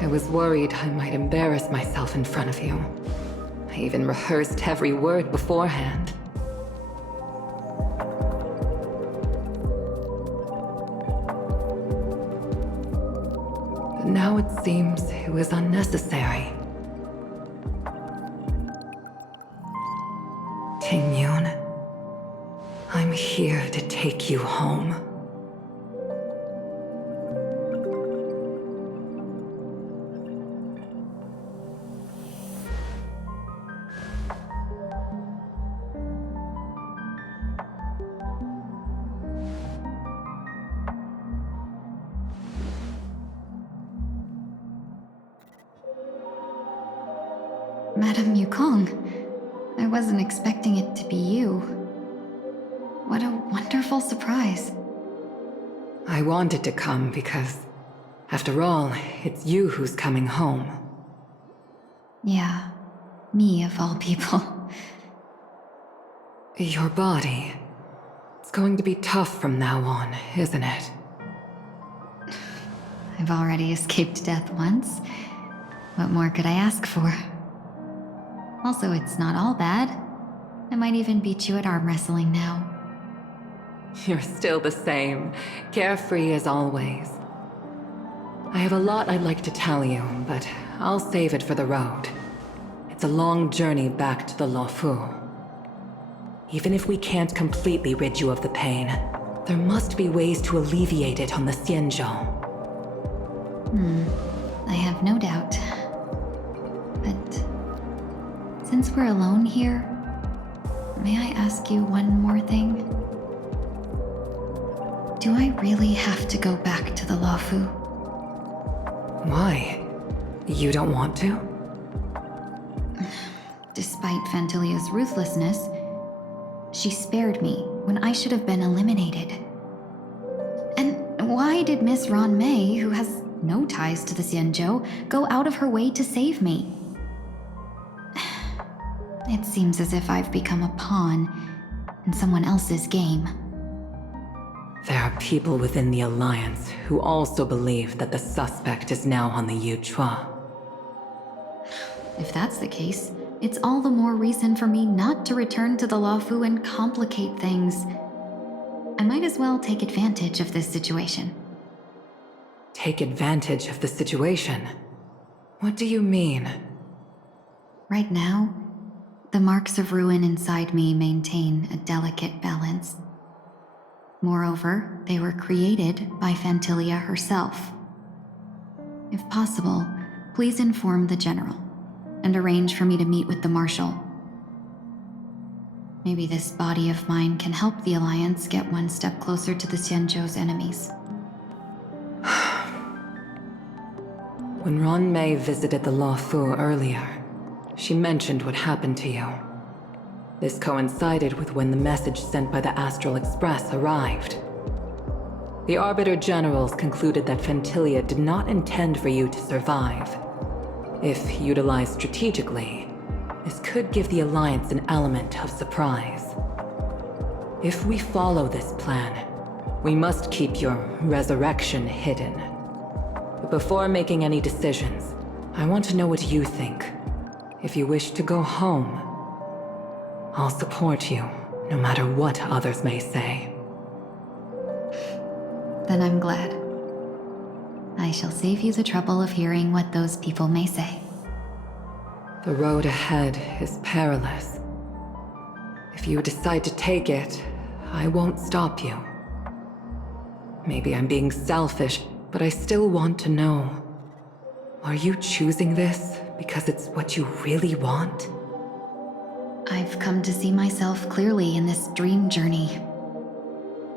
I was worried I might embarrass myself in front of you. I even rehearsed every word beforehand. But now it seems it was unnecessary. Ting Yoon, I'm here to take you home. Madame Yukong, I wasn't expecting it to be you. What a wonderful surprise. I wanted to come because, after all, it's you who's coming home. Yeah, me of all people. Your body. It's going to be tough from now on, isn't it? I've already escaped death once. What more could I ask for? Also, it's not all bad. I might even beat you at arm wrestling now. You're still the same, carefree as always. I have a lot I'd like to tell you, but I'll save it for the road. It's a long journey back to the Luofu. Even if we can't completely rid you of the pain, there must be ways to alleviate it on the Xianzhou. I have no doubt. But since we're alone here, may I ask you one more thing? Do I really have to go back to the Luofu? Why? You don't want to? Despite Fantilia's ruthlessness, she spared me when I should have been eliminated. And why did Miss Ron Mei, who has no ties to the Xianzhou, go out of her way to save me? It seems as if I've become a pawn in someone else's game. There are people within the Alliance who also believe that the suspect is now on the Yuchua. If that's the case, it's all the more reason for me not to return to the Luofu and complicate things. I might as well take advantage of this situation. Take advantage of the situation? What do you mean? Right now, the marks of ruin inside me maintain a delicate balance. Moreover, they were created by Fantilia herself. If possible, please inform the General and arrange for me to meet with the Marshal. Maybe this body of mine can help the Alliance get one step closer to the Xianzhou's enemies. When Ron Mei visited the Luofu earlier, she mentioned what happened to you. This coincided with when the message sent by the Astral Express arrived. The Arbiter Generals concluded that Fantilia did not intend for you to survive. If utilized strategically, this could give the Alliance an element of surprise. If we follow this plan, we must keep your resurrection hidden. But before making any decisions, I want to know what you think. If you wish to go home, I'll support you, no matter what others may say. Then I'm glad. I shall save you the trouble of hearing what those people may say. The road ahead is perilous. If you decide to take it, I won't stop you. Maybe I'm being selfish, but I still want to know. Are you choosing this because it's what you really want? I've come to see myself clearly in this dream journey.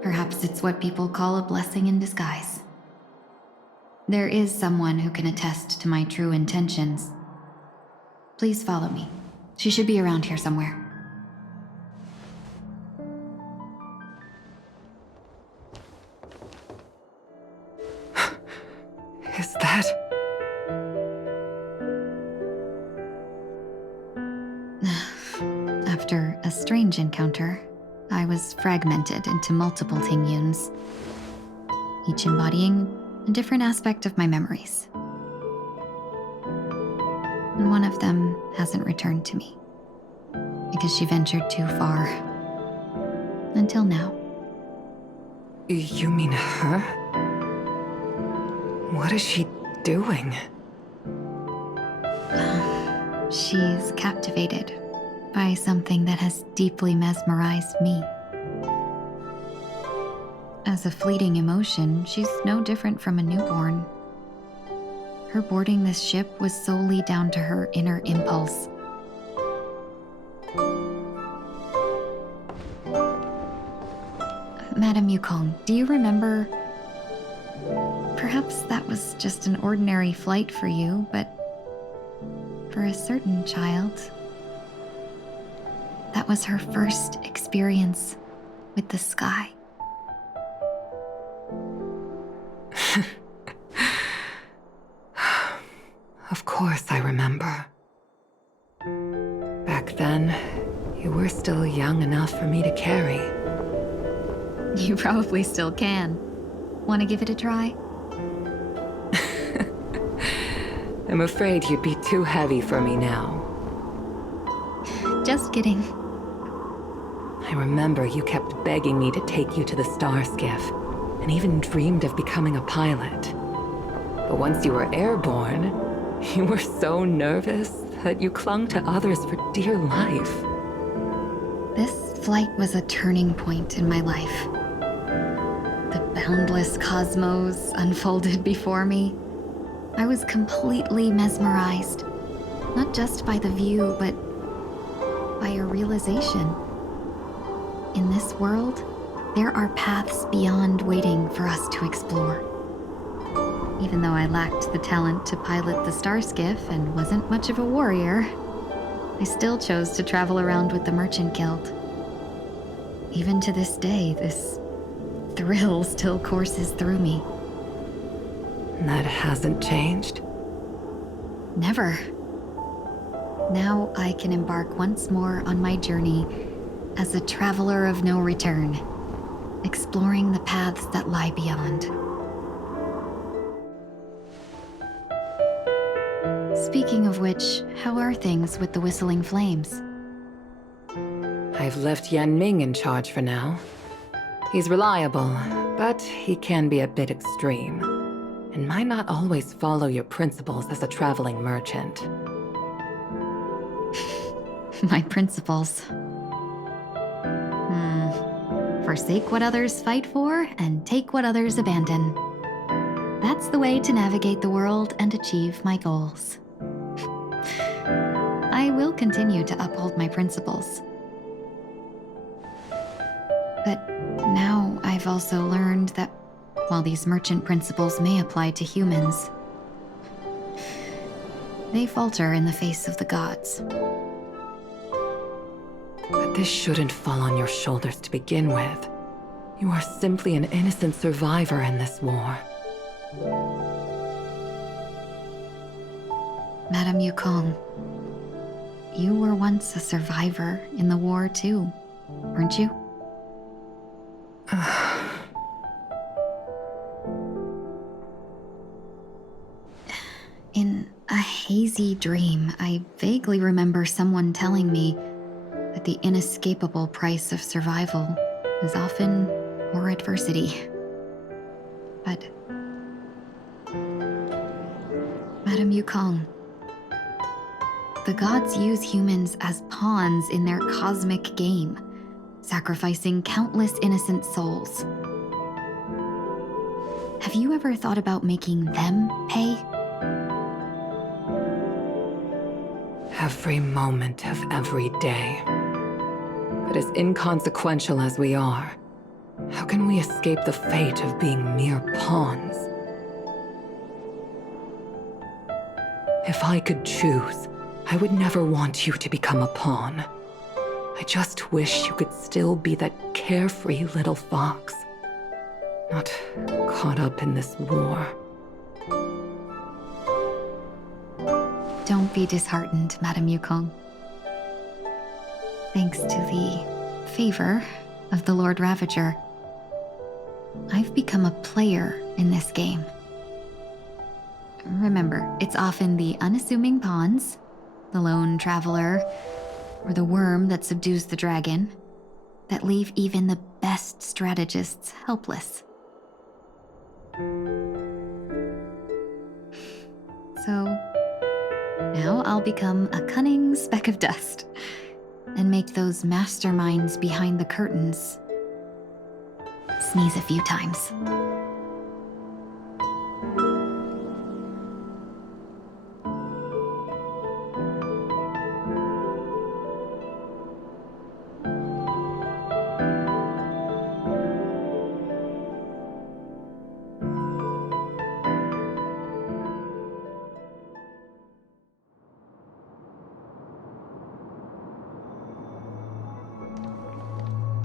Perhaps it's what people call a blessing in disguise. There is someone who can attest to my true intentions. Please follow me. She should be around here somewhere. Is that... After a strange encounter, I was fragmented into multiple Tingyuns, each embodying a different aspect of my memories. And one of them hasn't returned to me, because she ventured too far. Until now. You mean her? What is she doing? She's captivated by something that has deeply mesmerized me. As a fleeting emotion, she's no different from a newborn. Her boarding this ship was solely down to her inner impulse. Madame Yukong, do you remember? Perhaps that was just an ordinary flight for you, but for a certain child, was her first experience with the sky. Of course I remember. Back then, you were still young enough for me to carry. You probably still can. Want to give it a try? I'm afraid you'd be too heavy for me now. Just kidding. I remember you kept begging me to take you to the star skiff, and even dreamed of becoming a pilot. But once you were airborne, you were so nervous that you clung to others for dear life. This flight was a turning point in my life. The boundless cosmos unfolded before me. I was completely mesmerized, not just by the view, but by a realization. In this world, there are paths beyond waiting for us to explore. Even though I lacked the talent to pilot the star skiff and wasn't much of a warrior, I still chose to travel around with the Merchant Guild. Even to this day, this thrill still courses through me. That hasn't changed? Never. Now I can embark once more on my journey as a traveler of no return, exploring the paths that lie beyond. Speaking of which, how are things with the Whistling Flames? I've left Yan Ming in charge for now. He's reliable, but he can be a bit extreme, and might not always follow your principles as a traveling merchant. My principles. Forsake what others fight for and take what others abandon. That's the way to navigate the world and achieve my goals. I will continue to uphold my principles. But now I've also learned that while these merchant principles may apply to humans, they falter in the face of the gods. But this shouldn't fall on your shoulders to begin with. You are simply an innocent survivor in this war. Madame Yukong, you were once a survivor in the war too, weren't you? In a hazy dream, I vaguely remember someone telling me that the inescapable price of survival is often more adversity. But Madame Yukong, the gods use humans as pawns in their cosmic game, sacrificing countless innocent souls. Have you ever thought about making them pay? Every moment of every day. But as inconsequential as we are, how can we escape the fate of being mere pawns? If I could choose, I would never want you to become a pawn. I just wish you could still be that carefree little fox, not caught up in this war. Don't be disheartened, Madame Yukong. Thanks to the favor of the Lord Ravager, I've become a player in this game. Remember, it's often the unassuming pawns, the lone traveler, or the worm that subdues the dragon, that leave even the best strategists helpless. So, now I'll become a cunning speck of dust and make those masterminds behind the curtains sneeze a few times.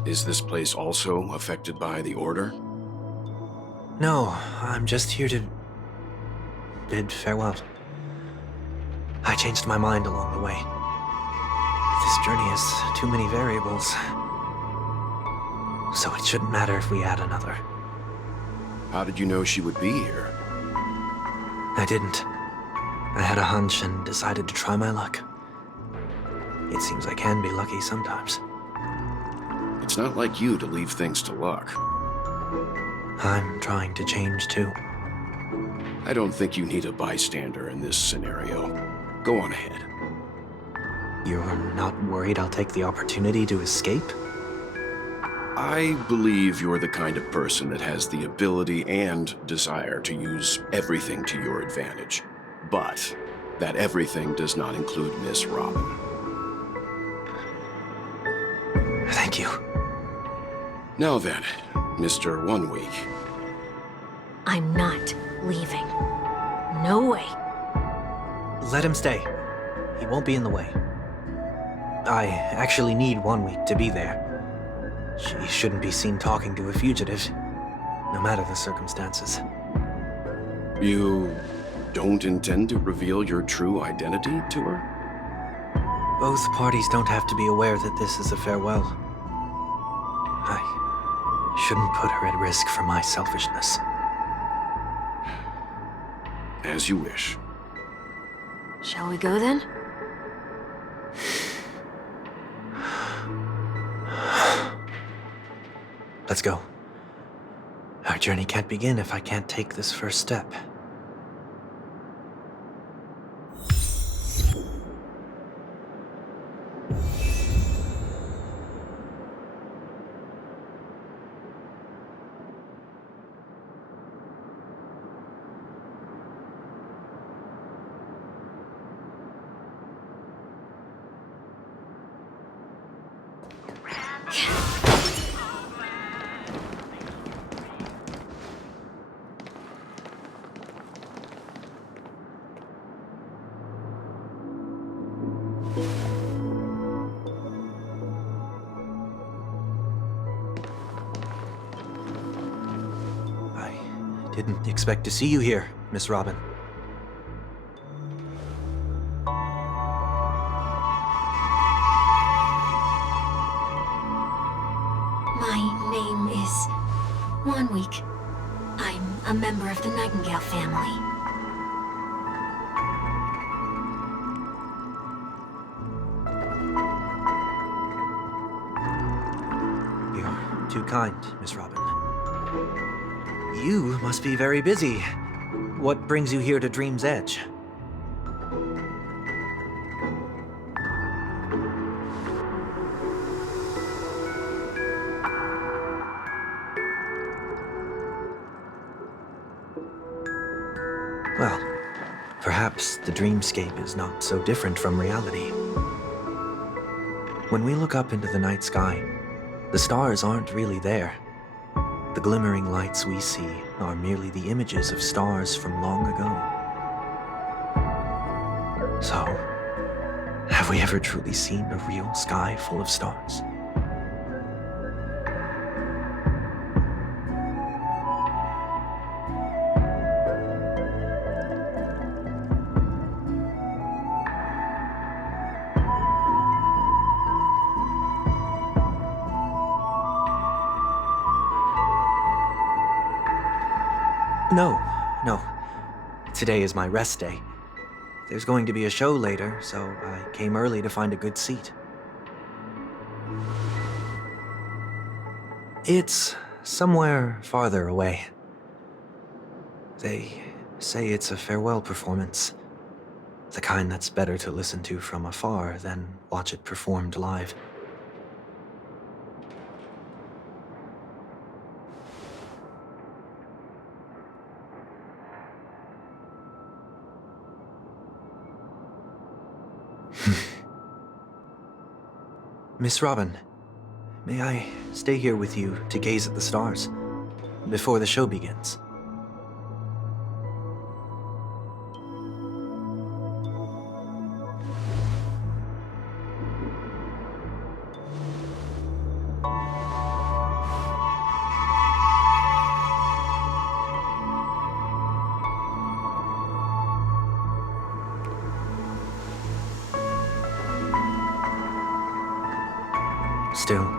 Is this place also affected by the Order? No, I'm just here to bid farewell. I changed my mind along the way. This journey has too many variables. So it shouldn't matter if we add another. How did you know she would be here? I didn't. I had a hunch and decided to try my luck. It seems I can be lucky sometimes. It's not like you to leave things to luck. I'm trying to change too. I don't think you need a bystander in this scenario. Go on ahead. You're not worried I'll take the opportunity to escape? I believe you're the kind of person that has the ability and desire to use everything to your advantage. But that everything does not include Miss Robin. Thank you. Now then, Mr. 1 Week. I'm not leaving. No way. Let him stay. He won't be in the way. I actually need 1 week to be there. She shouldn't be seen talking to a fugitive, no matter the circumstances. You don't intend to reveal your true identity to her? Both parties don't have to be aware that this is a farewell. I shouldn't put her at risk for my selfishness. As you wish. Shall we go then? Let's go. Our journey can't begin if I can't take this first step. Didn't expect to see you here, Miss Robin. My name is 1 Week. I'm a member of the Nightingale family. You're too kind, Miss Robin. You must be very busy. What brings you here to Dream's Edge? Well, perhaps the dreamscape is not so different from reality. When we look up into the night sky, the stars aren't really there. The glimmering lights we see are merely the images of stars from long ago. So, have we ever truly seen a real sky full of stars? No. Today is my rest day. There's going to be a show later, so I came early to find a good seat. It's somewhere farther away. They say it's a farewell performance. The kind that's better to listen to from afar than watch it performed live. Miss Robin, may I stay here with you to gaze at the stars before the show begins? Still,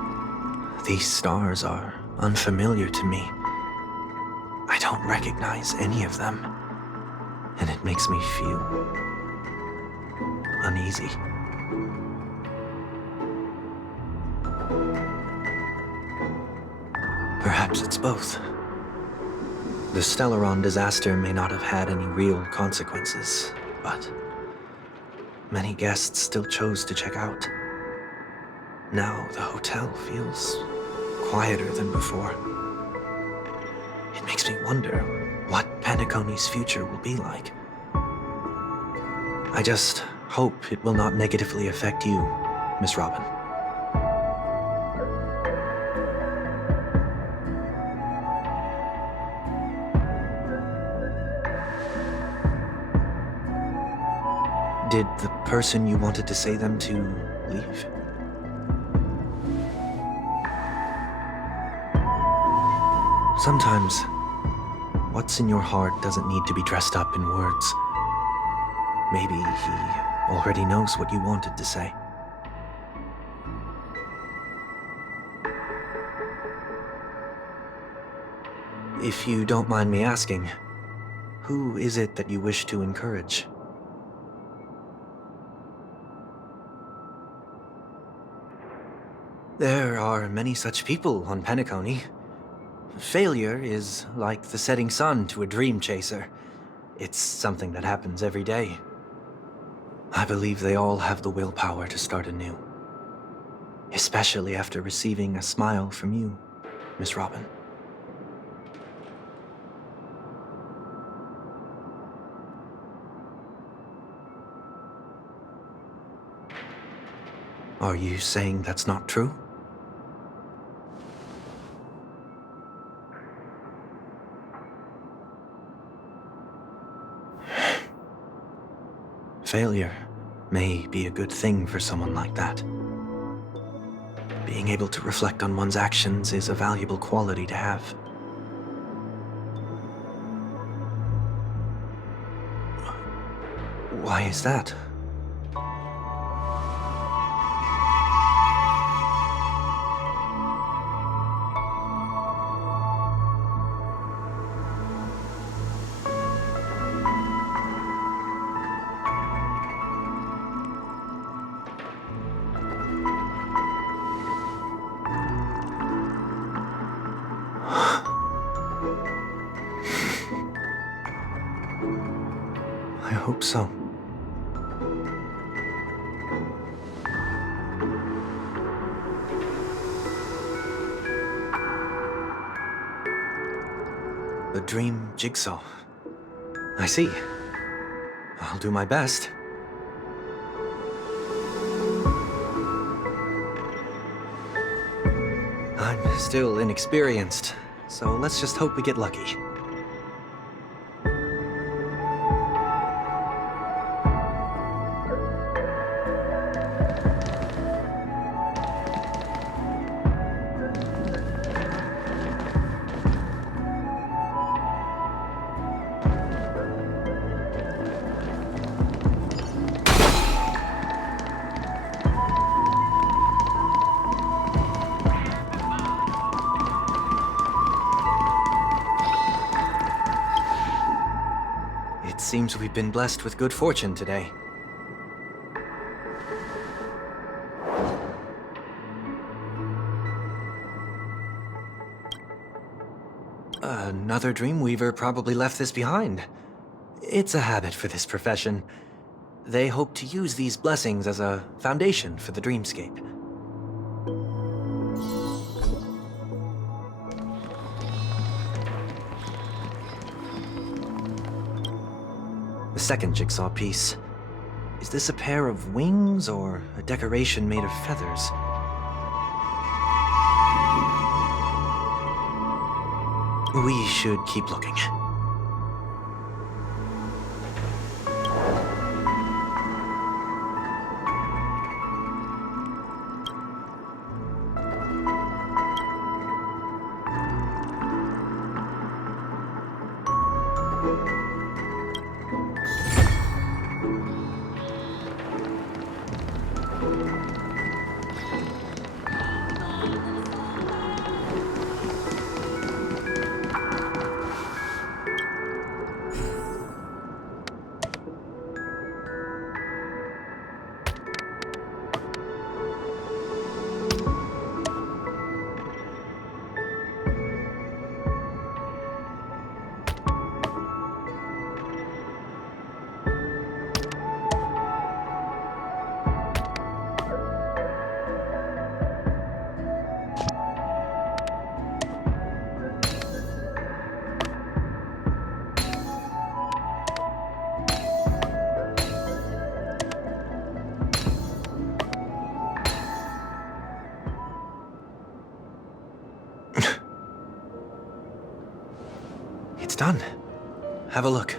these stars are unfamiliar to me. I don't recognize any of them, and it makes me feel uneasy. Perhaps it's both. The Stellaron disaster may not have had any real consequences, but many guests still chose to check out. Now the hotel feels quieter than before. It makes me wonder what Penacony's future will be like. I just hope it will not negatively affect you, Miss Robin. Did the person you wanted to say them to leave? Sometimes, what's in your heart doesn't need to be dressed up in words. Maybe he already knows what you wanted to say. If you don't mind me asking, who is it that you wish to encourage? There are many such people on Penacony. Failure is like the setting sun to a dream chaser. It's something that happens every day. I believe they all have the willpower to start anew. Especially after receiving a smile from you, Miss Robin. Are you saying that's not true? Failure may be a good thing for someone like that. Being able to reflect on one's actions is a valuable quality to have. Why is that? I hope so. The dream jigsaw. I see. I'll do my best. I'm still inexperienced, so let's just hope we get lucky. It seems we've been blessed with good fortune today. Another Dreamweaver probably left this behind. It's a habit for this profession. They hope to use these blessings as a foundation for the dreamscape. The second jigsaw piece. Is this a pair of wings or a decoration made of feathers? We should keep looking. done. Have a look.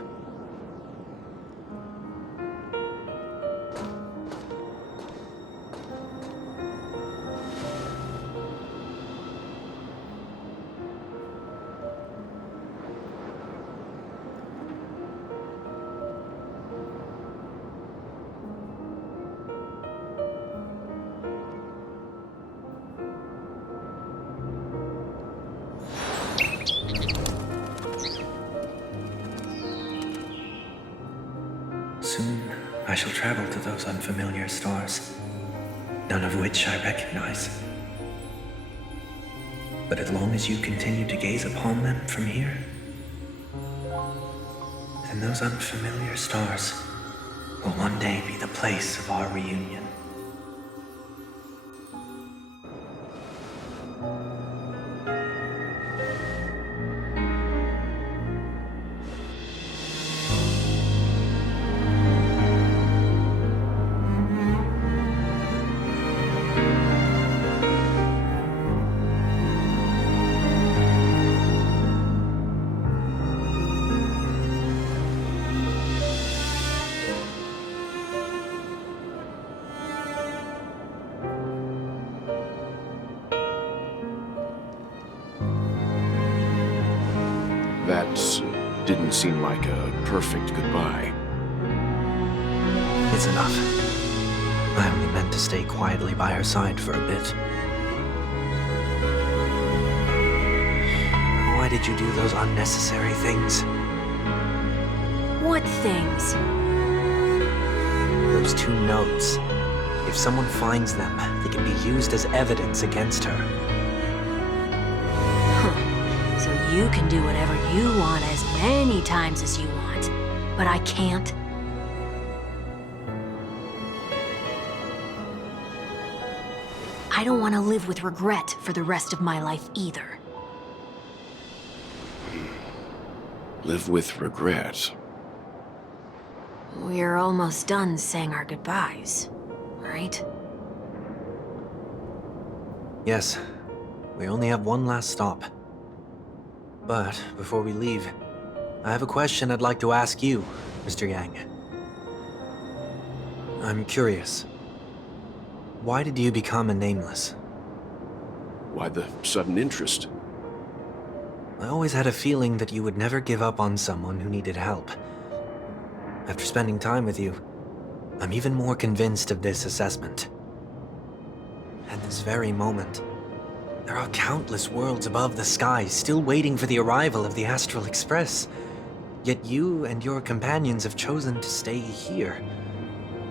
Soon, I shall travel to those unfamiliar stars, none of which I recognize. But as long as you continue to gaze upon them from here, then those unfamiliar stars will one day be the place of our reunion. That didn't seem like a perfect goodbye. It's enough. I only meant to stay quietly by her side for a bit. Why did you do those unnecessary things? What things? Those 2 notes. If someone finds them, they can be used as evidence against her. So you can do whatever you want as many times as you want, but I can't. I don't want to live with regret for the rest of my life either. Live with regret. We're almost done saying our goodbyes, right? Yes, we only have one last stop. But before we leave, I have a question I'd like to ask you, Mr. Yang. I'm curious. Why did you become a Nameless? Why the sudden interest? I always had a feeling that you would never give up on someone who needed help. After spending time with you, I'm even more convinced of this assessment. At this very moment, there are countless worlds above the sky still waiting for the arrival of the Astral Express. Yet you and your companions have chosen to stay here.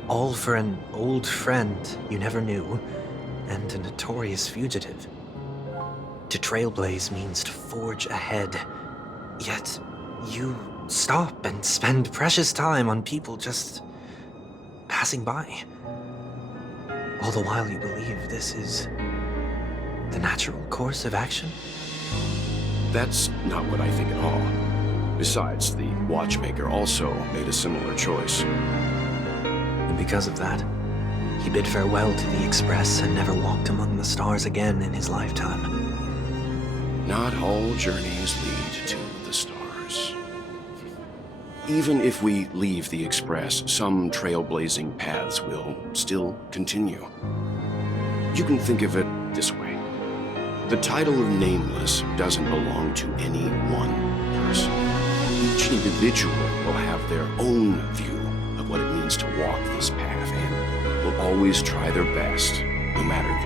All for an old friend you never knew, and a notorious fugitive. To trailblaze means to forge ahead. Yet, you stop and spend precious time on people just passing by. All the while you believe this is the natural course of action? That's not what I think at all. Besides, the watchmaker also made a similar choice. And because of that, he bid farewell to the Express and never walked among the stars again in his lifetime. Not all journeys lead to the stars. Even if we leave the Express, some trailblazing paths will still continue. You can think of it this way. The title of Nameless doesn't belong to any one person. Each individual will have their own view of what it means to walk this path and will always try their best, no matter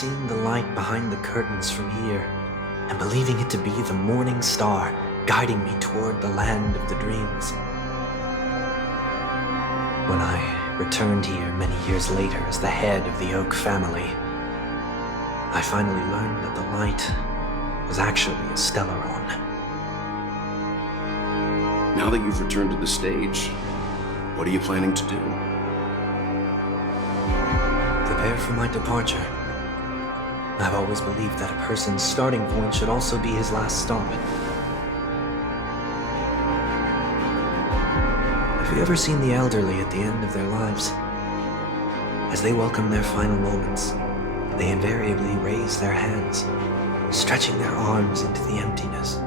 seeing the light behind the curtains from here and believing it to be the morning star guiding me toward the land of the dreams. When I returned here many years later as the head of the Oak family, I finally learned that the light was actually a Stellaron. Now that you've returned to the stage, what are you planning to do? Prepare for my departure. I've always believed that a person's starting point should also be his last stop. Have you ever seen the elderly at the end of their lives? As they welcome their final moments, they invariably raise their hands, stretching their arms into the emptiness.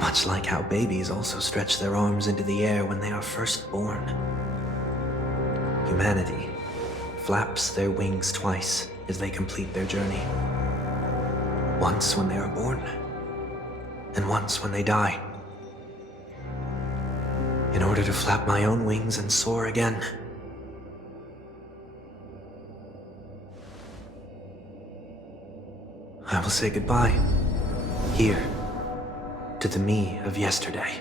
Much like how babies also stretch their arms into the air when they are first born. Humanity flaps their wings twice as they complete their journey. Once when they are born, and once when they die. In order to flap my own wings and soar again. I will say goodbye, here, to the me of yesterday.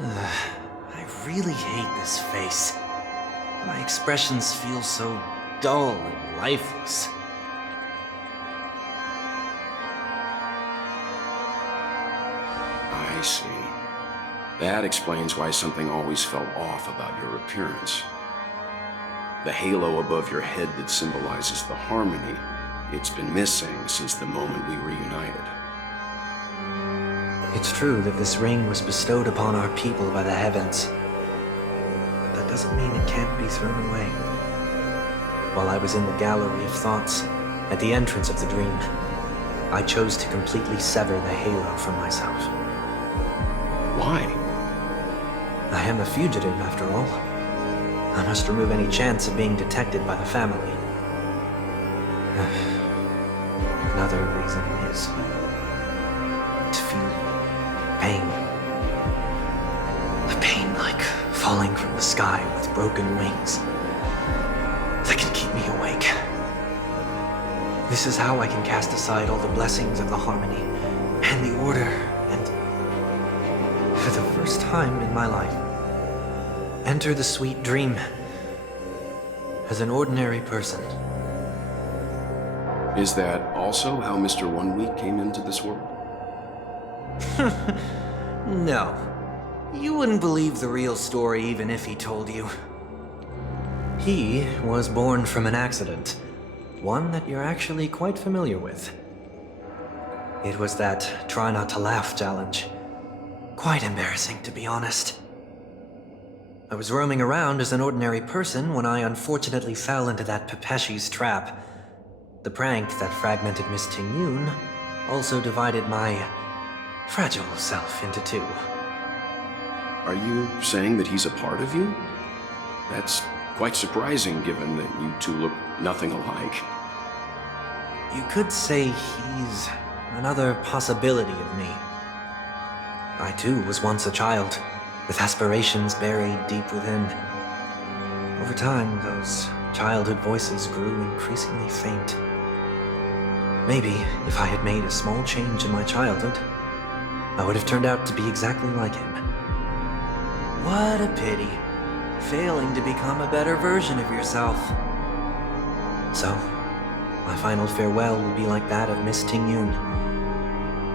I really hate this face. My expressions feel so dull and lifeless. I see. That explains why something always felt off about your appearance. The halo above your head that symbolizes the harmony, it's been missing since the moment we reunited. It's true that this ring was bestowed upon our people by the heavens. But that doesn't mean it can't be thrown away. While I was in the gallery of thoughts, at the entrance of the dream, I chose to completely sever the halo from myself. Why? I am a fugitive, after all. I must remove any chance of being detected by the family. Another reason is to feel pain. A pain like falling from the sky with broken wings that can keep me awake. This is how I can cast aside all the blessings of the harmony and the order and, for the first time in my life, enter the sweet dream as an ordinary person. Is that also how Mr. 1 Week came into this world? No. You wouldn't believe the real story even if he told you. He was born from an accident, one that you're actually quite familiar with. It was that try not to laugh challenge. Quite embarrassing, to be honest. I was roaming around as an ordinary person when I unfortunately fell into that Pepeshi's trap. The prank that fragmented Miss Ting-Yun also divided my fragile self into two. Are you saying that he's a part of you? That's quite surprising given that you two look nothing alike. You could say he's another possibility of me. I too was once a child, with aspirations buried deep within. Over time, those childhood voices grew increasingly faint. Maybe if I had made a small change in my childhood, I would have turned out to be exactly like him. What a pity, failing to become a better version of yourself. So, my final farewell will be like that of Miss Ting-Yun.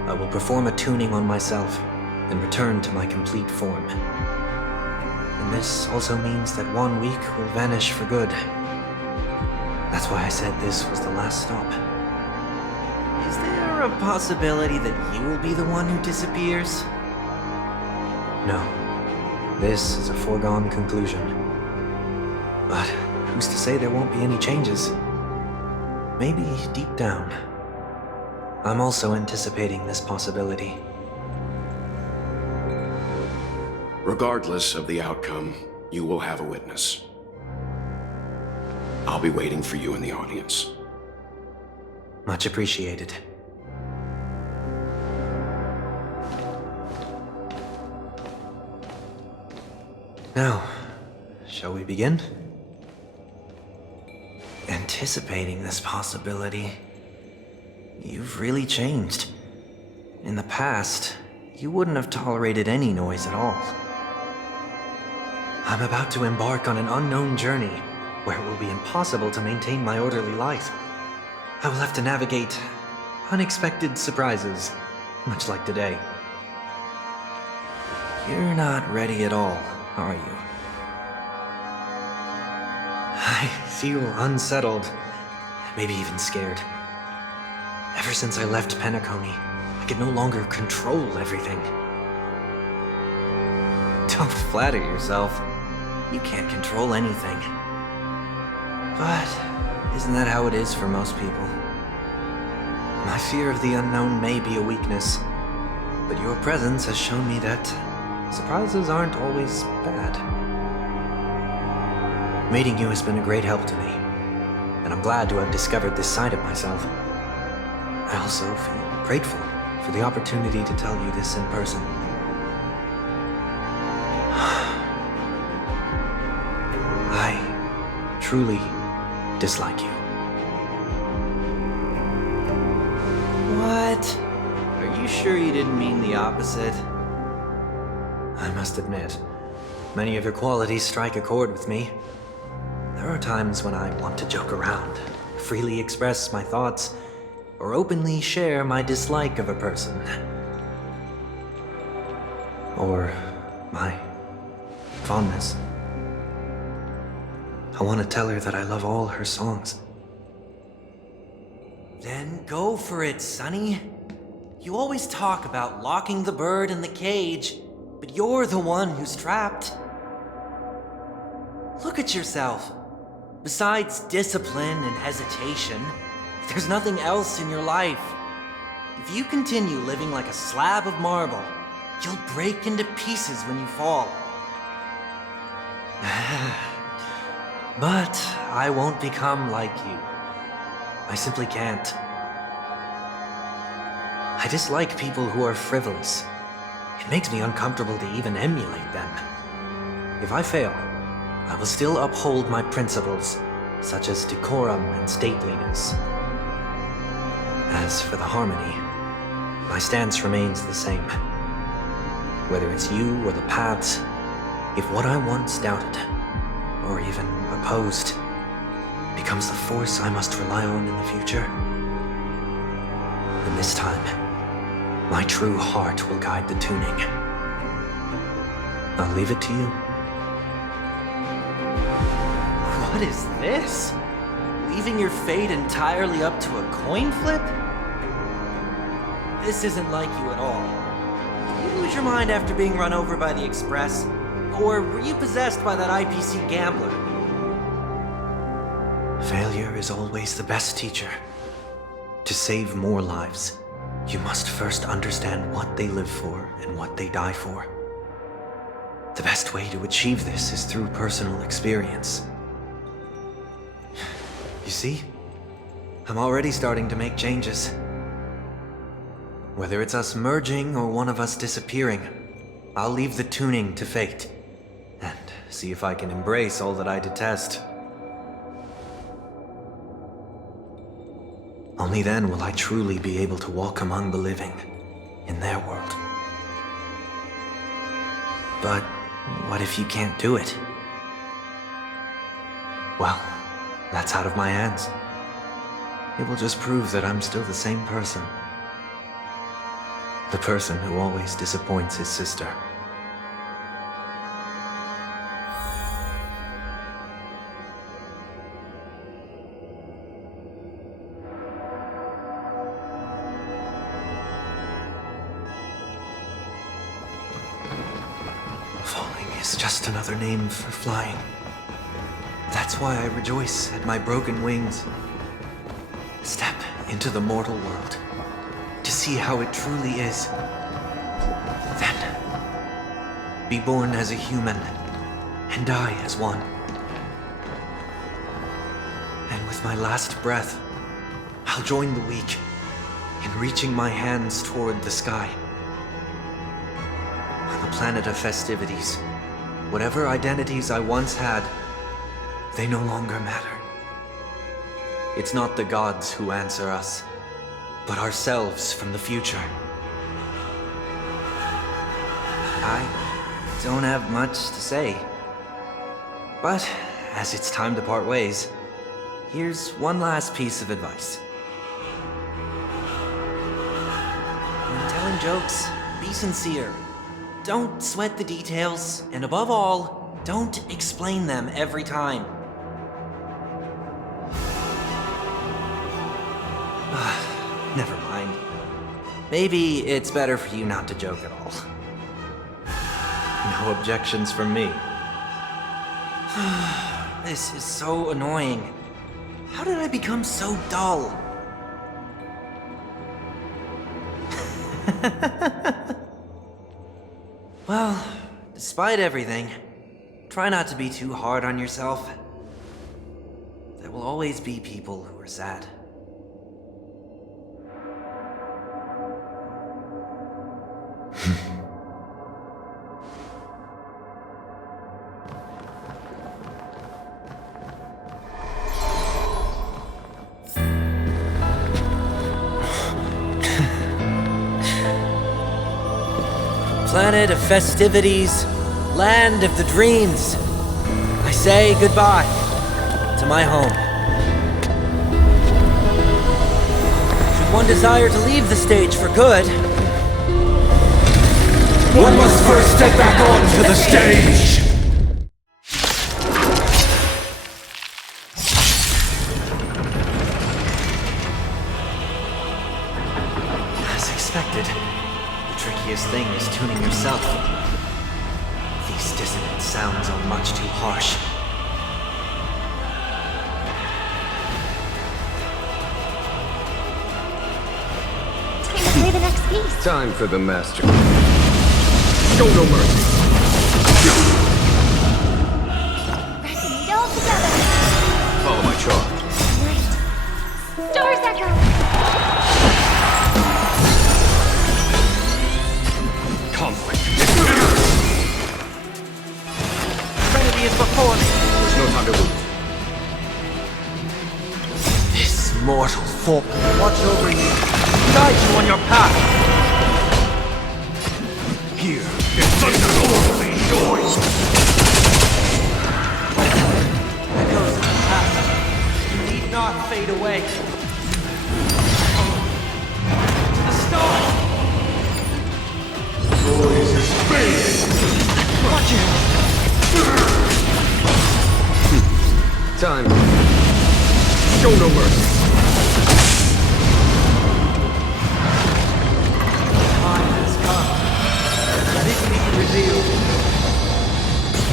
I will perform a tuning on myself and return to my complete form. And this also means that 1 week will vanish for good. That's why I said this was the last stop. Is there a possibility that you will be the one who disappears? No. This is a foregone conclusion. But who's to say there won't be any changes? Maybe deep down, I'm also anticipating this possibility. Regardless of the outcome, you will have a witness. I'll be waiting for you in the audience. Much appreciated. Now, shall we begin? anticipating this possibility. You've really changed. In the past, you wouldn't have tolerated any noise at all. I'm about to embark on an unknown journey where it will be impossible to maintain my orderly life. I will have to navigate unexpected surprises, much like today. You're not ready at all, are you? I feel unsettled, maybe even scared. Ever since I left Penacony, I could no longer control everything. Don't flatter yourself. You can't control anything. But isn't that how it is for most people? My fear of the unknown may be a weakness, but your presence has shown me that surprises aren't always bad. Meeting you has been a great help to me, and I'm glad to have discovered this side of myself. I also feel grateful for the opportunity to tell you this in person. I truly dislike you. What? Are you sure you didn't mean the opposite? I must admit, many of your qualities strike a chord with me. There are times when I want to joke around, freely express my thoughts, or openly share my dislike of a person. Or my fondness. I want to tell her that I love all her songs. Then go for it, Sonny. You always talk about locking the bird in the cage, but you're the one who's trapped. Look at yourself. Besides discipline and hesitation, there's nothing else in your life. If you continue living like a slab of marble, you'll break into pieces when you fall. But I won't become like you. I simply can't. I dislike people who are frivolous. It makes me uncomfortable to even emulate them. If I fail, I will still uphold my principles, such as decorum and stateliness. As for the harmony, my stance remains the same. Whether it's you or the paths, if what I once doubted, or even opposed, becomes the force I must rely on in the future, then this time, my true heart will guide the tuning. I'll leave it to you. What is this? Leaving your fate entirely up to a coin flip? This isn't like you at all. Did you lose your mind after being run over by the Express? Or were you possessed by that IPC gambler? Failure is always the best teacher. To save more lives, you must first understand what they live for and what they die for. The best way to achieve this is through personal experience. You see? I'm already starting to make changes. Whether it's us merging or one of us disappearing, I'll leave the tuning to fate, and see if I can embrace all that I detest. Only then will I truly be able to walk among the living, in their world. But what if you can't do it? Well, that's out of my hands. It will just prove that I'm still the same person. The person who always disappoints his sister. Falling is just another name for flying. That's why I rejoice at my broken wings. Step into the mortal world to see how it truly is. Then, be born as a human and die as one. And with my last breath, I'll join the weak in reaching my hands toward the sky. On the planet of festivities, whatever identities I once had, they no longer matter. It's not the gods who answer us, but ourselves from the future. I don't have much to say. But, as it's time to part ways, here's one last piece of advice. When telling jokes, be sincere. Don't sweat the details, and above all, don't explain them every time. Never mind. Maybe it's better for you not to joke at all. No objections from me. This is so annoying. How did I become so dull? Well, despite everything, try not to be too hard on yourself. There will always be people who are sad. Planet of festivities, land of the dreams. I say goodbye to my home. Should one desire to leave the stage for good, one must first step back onto the stage! As expected, the trickiest thing is tuning yourself. These dissonant sounds are much too harsh. Time to play the next piece. Time for the master. Show no mercy. Resonate all together. Follow my charge. Right. Stars echo. Conflict. Trinity is before me. There's no time to lose. This mortal form will watch over you, guide you on your path. Here, it's unholy noise! Echoes of the past, you need not fade away. To the stars! Noise is fading! Watch it! Time. Show no mercy. Time has come. Let it be revealed.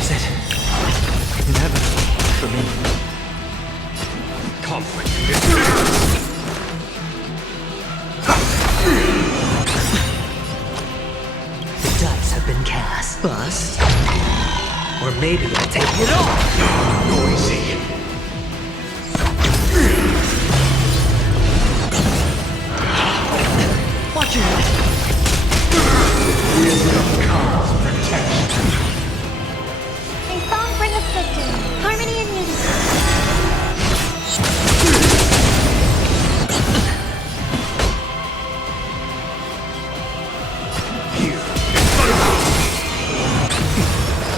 Is it inevitable for me? Conflict. The dice have been cast. Bust. Or maybe I'll take it off. Noisy. Watch it. Wisdom comes protection. A song bring us victory, harmony and unity. Here,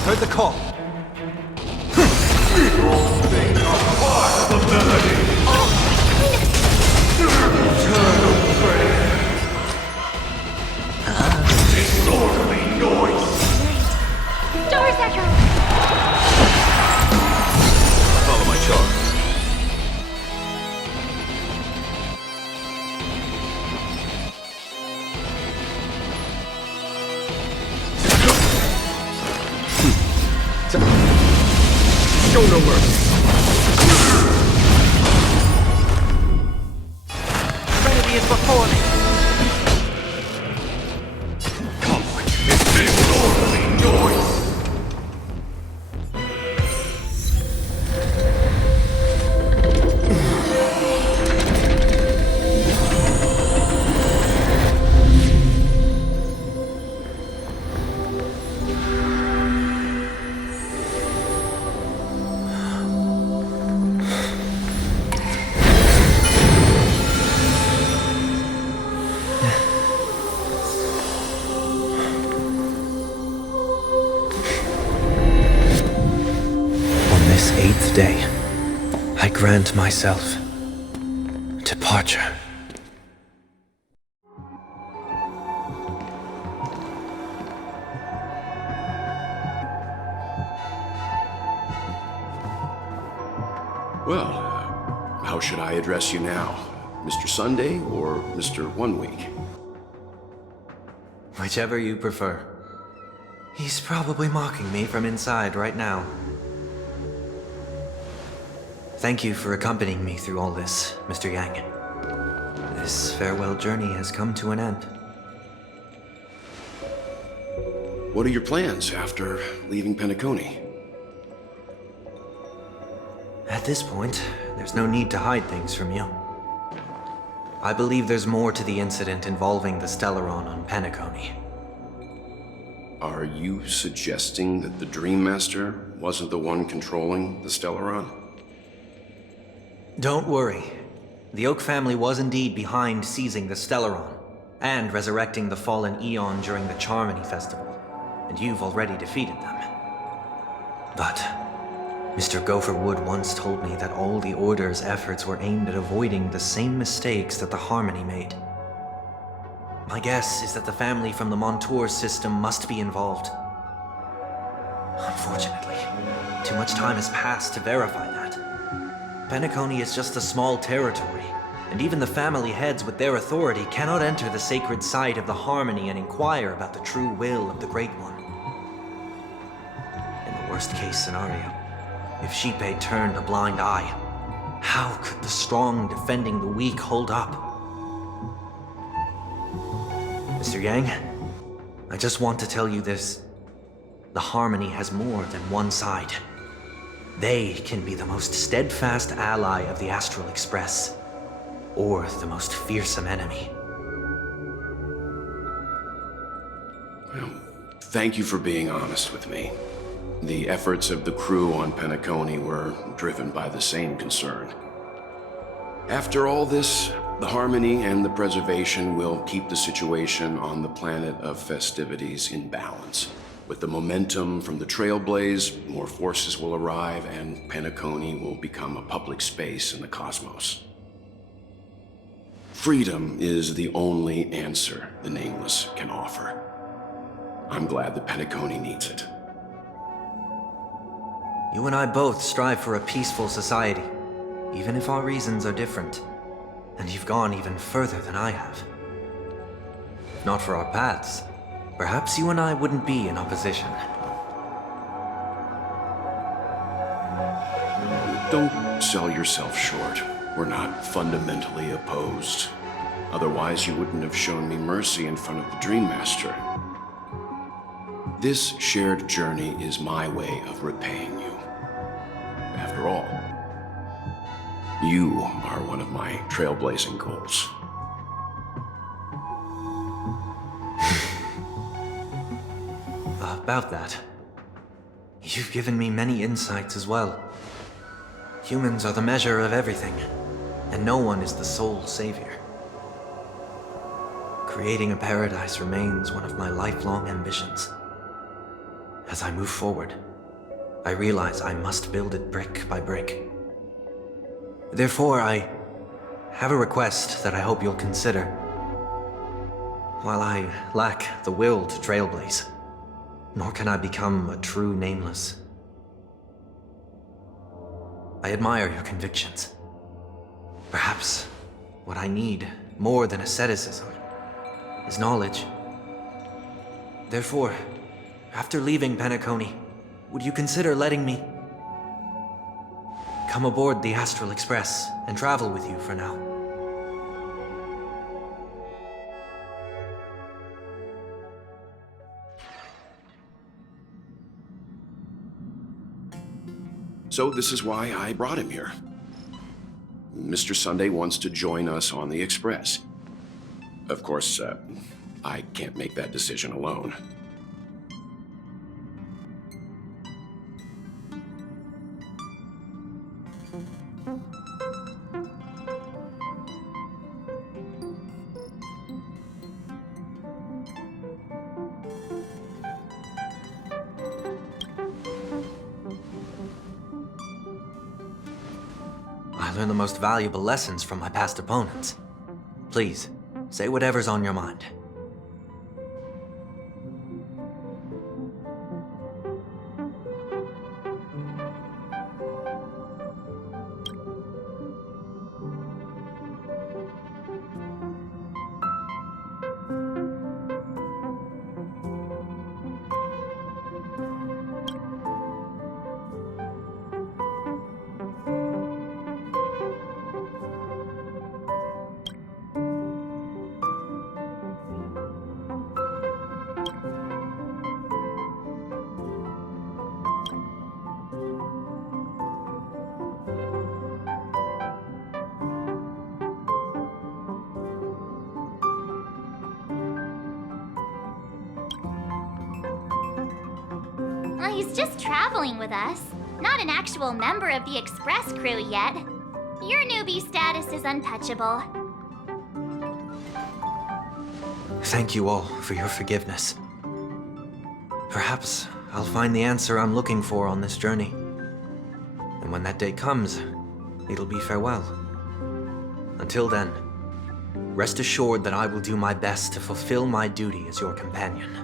Heard the call. all things are part of the melody. Eternal prayer. Disorderly noise. Stars echo. Follow my charge. Show no mercy. Trinity is before me. Conflict. Disorderly noise. I grant myself departure. Well, how should I address you now? Mr. Sunday or Mr. 1 Week? Whichever you prefer. He's probably mocking me from inside right now. Thank you for accompanying me through all this, Mr. Yang. This farewell journey has come to an end. What are your plans after leaving Penacony? At this point, there's no need to hide things from you. I believe there's more to the incident involving the Stellaron on Penacony. Are you suggesting that the Dream Master wasn't the one controlling the Stellaron? Don't worry. The Oak family was indeed behind seizing the Stellaron and resurrecting the fallen Eon during the Charmony Festival, and you've already defeated them. But Mr. Gopher Wood once told me that all the Order's efforts were aimed at avoiding the same mistakes that the Harmony made. My guess is that the family from the Montour system must be involved. Unfortunately, too much time has passed to verify that. Penacony is just a small territory, and even the family heads with their authority cannot enter the sacred site of the Harmony and inquire about the true will of the Great One. In the worst-case scenario, if Xipe turned a blind eye, how could the strong defending the weak hold up? Mr. Yang, I just want to tell you this. The Harmony has more than one side. They can be the most steadfast ally of the Astral Express, or the most fearsome enemy. Well, thank you for being honest with me. The efforts of the crew on Penacony were driven by the same concern. After all this, the Harmony and the Preservation will keep the situation on the planet of festivities in balance. With the momentum from the Trailblaze, more forces will arrive and Penacony will become a public space in the cosmos. Freedom is the only answer the Nameless can offer. I'm glad that Penacony needs it. You and I both strive for a peaceful society, even if our reasons are different. And you've gone even further than I have. If not for our paths, perhaps you and I wouldn't be in opposition. Don't sell yourself short. We're not fundamentally opposed. Otherwise, you wouldn't have shown me mercy in front of the Dream Master. This shared journey is my way of repaying you. After all, you are one of my trailblazing goals. About that, you've given me many insights as well. Humans are the measure of everything, and no one is the sole savior. Creating a paradise remains one of my lifelong ambitions. As I move forward, I realize I must build it brick by brick. Therefore, I have a request that I hope you'll consider. While I lack the will to trailblaze, nor can I become a true Nameless, I admire your convictions. Perhaps what I need, more than asceticism, is knowledge. Therefore, after leaving Penacony, would you consider letting me come aboard the Astral Express and travel with you for now? So this is why I brought him here. Mr. Sunday wants to join us on the Express. Of course, I can't make that decision alone. learned the most valuable lessons from my past opponents. Please, say whatever's on your mind. He's just traveling with us, not an actual member of the Express crew yet. Your newbie status is untouchable. Thank you all for your forgiveness. Perhaps I'll find the answer I'm looking for on this journey. And when that day comes, it'll be farewell. Until then, rest assured that I will do my best to fulfill my duty as your companion.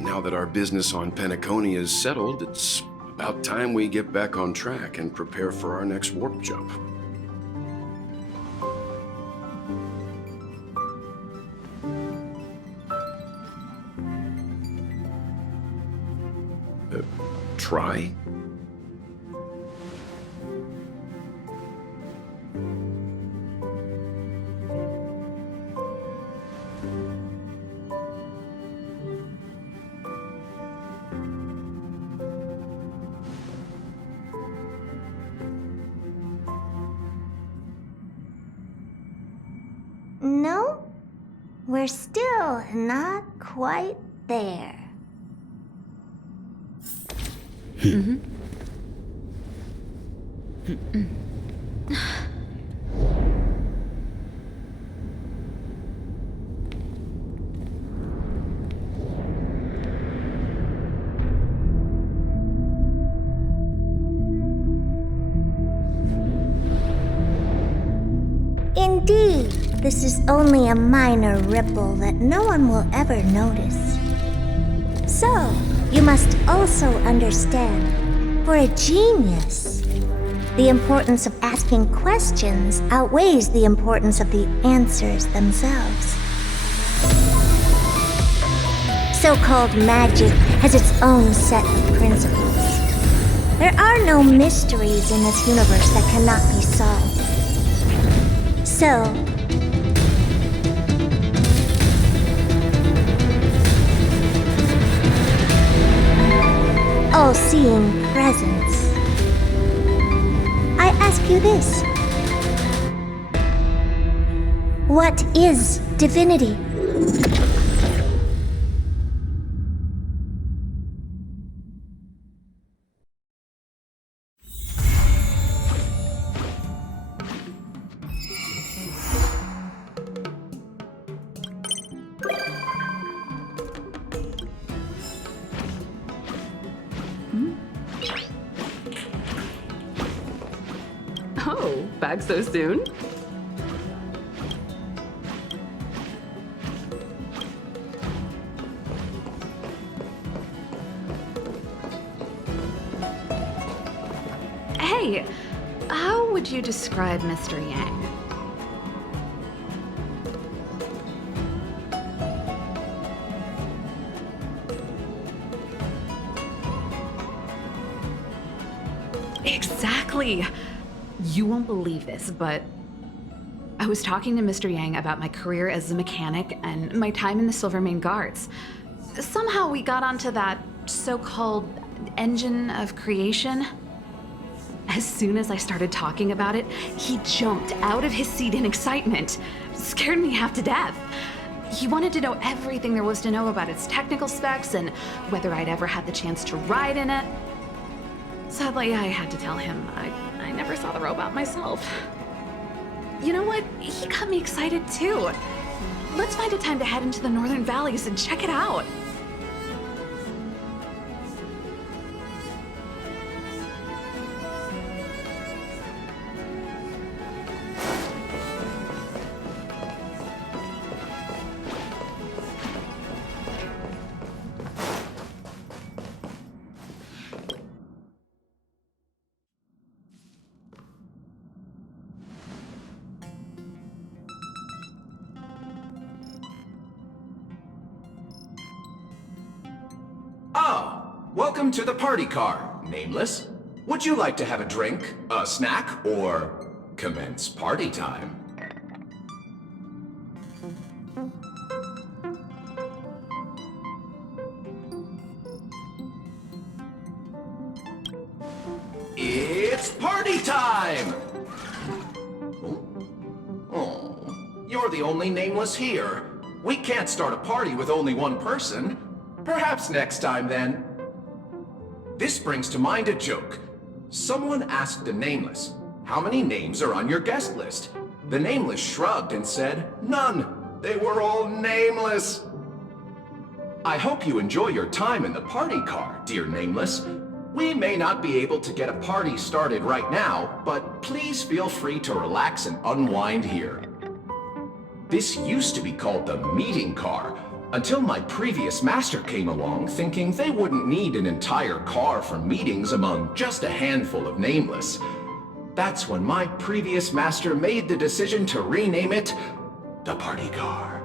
Now that our business on Penacony is settled, it's about time we get back on track and prepare for our next warp jump. Try? No, we're still not quite there. Indeed, this is only a minor ripple that no one will ever notice. So, you must also understand, for a genius, the importance of asking questions outweighs the importance of the answers themselves. So-called magic has its own set of principles. There are no mysteries in this universe that cannot be solved. So, all-seeing presence, I ask you this. What is divinity? Oh, back so soon? Hey, how would you describe Mr. Yang? Exactly. You won't believe this, but I was talking to Mr. Yang about my career as a mechanic and my time in the Silvermane Guards. Somehow we got onto that so-called engine of creation. As soon as I started talking about it, he jumped out of his seat in excitement. Scared me half to death. He wanted to know everything there was to know about its technical specs and whether I'd ever had the chance to ride in it. Sadly, I had to tell him I never saw the robot myself. You know what? He got me excited too. Let's find a time to head into the Northern Valleys and check it out. Oh, welcome to the party car, Nameless. Would you like to have a drink, a snack, or commence party time? It's party time! Oh, you're the only Nameless here. We can't start a party with only one person. Perhaps next time, then. This brings to mind a joke. Someone asked the Nameless, "How many names are on your guest list?" The Nameless shrugged and said, "None. They were all nameless." I hope you enjoy your time in the party car, dear Nameless. We may not be able to get a party started right now, but please feel free to relax and unwind here. This used to be called the meeting car, until my previous master came along thinking they wouldn't need an entire car for meetings among just a handful of Nameless. That's when my previous master made the decision to rename it the party car.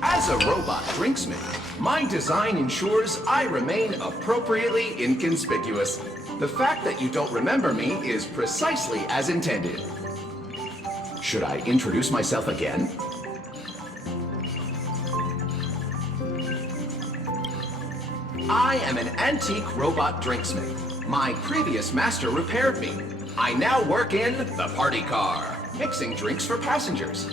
As a robot drinksmith, my design ensures I remain appropriately inconspicuous. The fact that you don't remember me is precisely as intended. Should I introduce myself again? I am an antique robot drinksmith. My previous master repaired me. I now work in the party car, mixing drinks for passengers.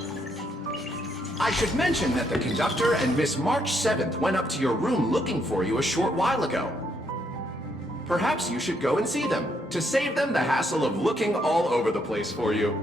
I should mention that the conductor and Miss March 7th went up to your room looking for you a short while ago. Perhaps you should go and see them, to save them the hassle of looking all over the place for you.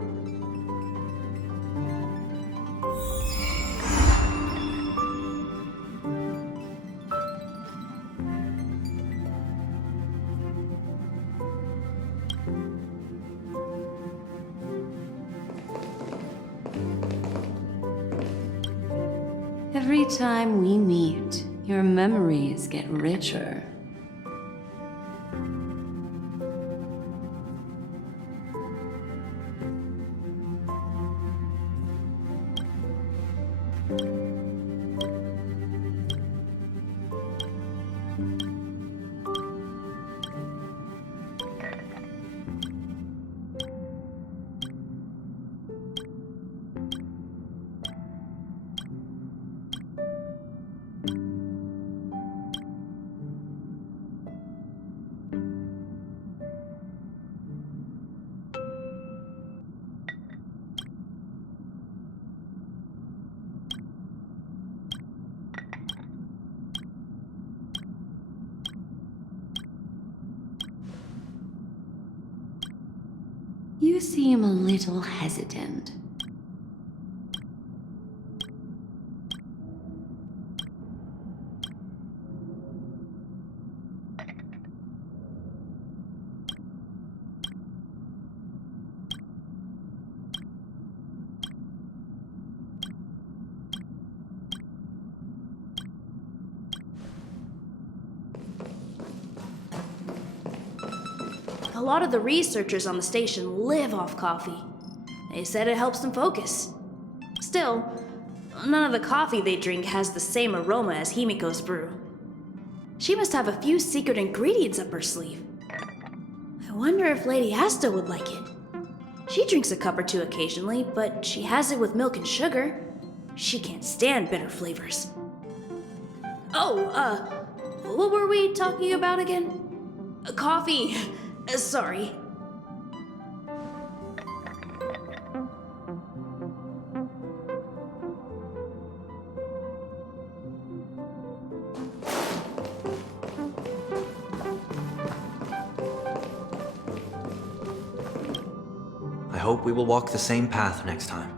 Every time we meet, your memories get richer. You seem a little hesitant. A lot of the researchers on the station live off coffee. They said it helps them focus. Still, none of the coffee they drink has the same aroma as Himiko's brew. She must have a few secret ingredients up her sleeve. I wonder if Lady Asta would like it. She drinks a cup or two occasionally, but she has it with milk and sugar. She can't stand bitter flavors. Oh, what were we talking about again? Coffee. Sorry. I hope we will walk the same path next time.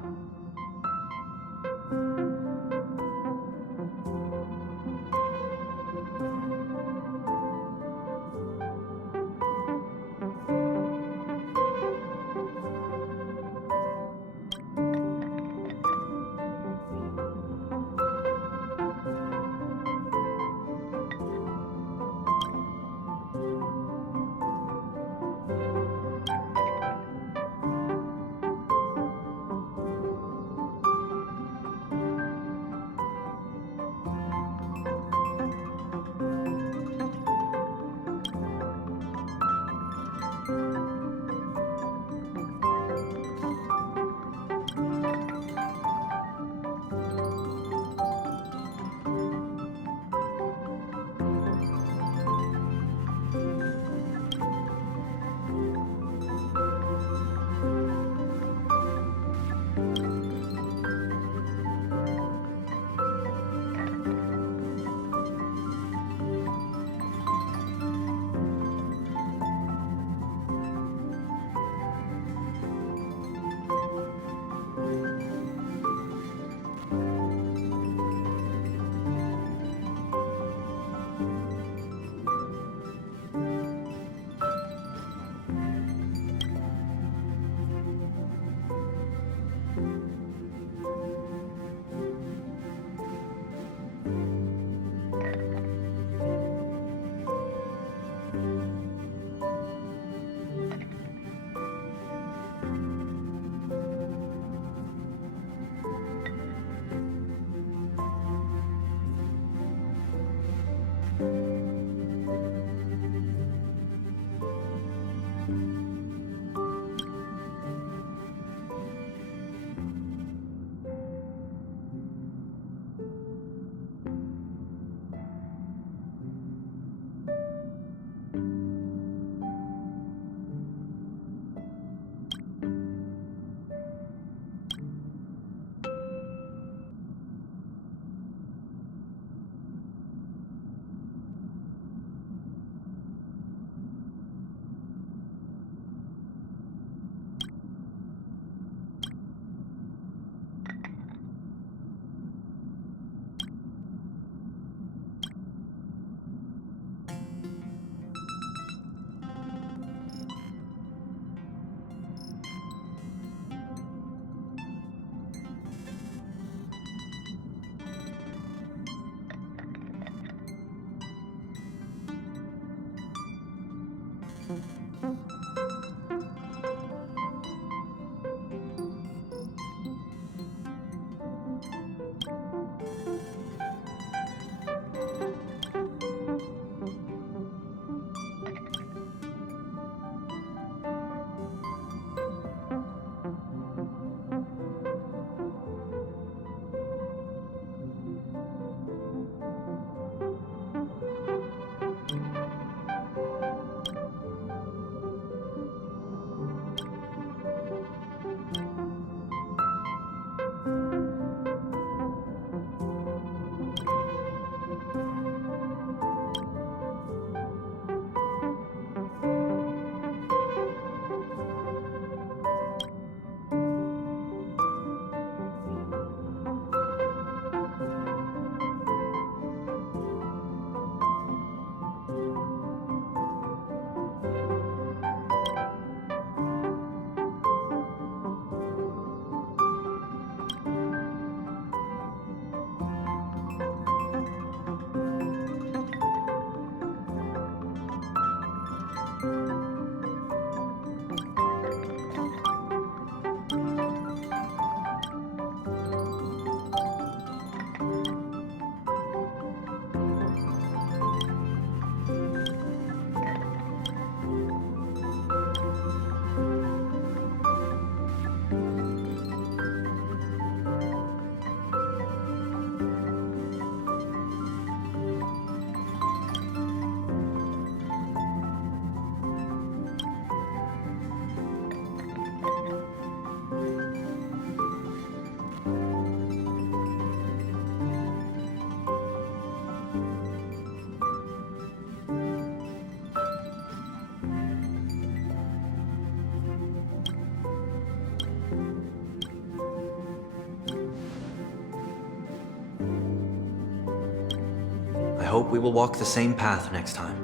hope we will walk the same path next time.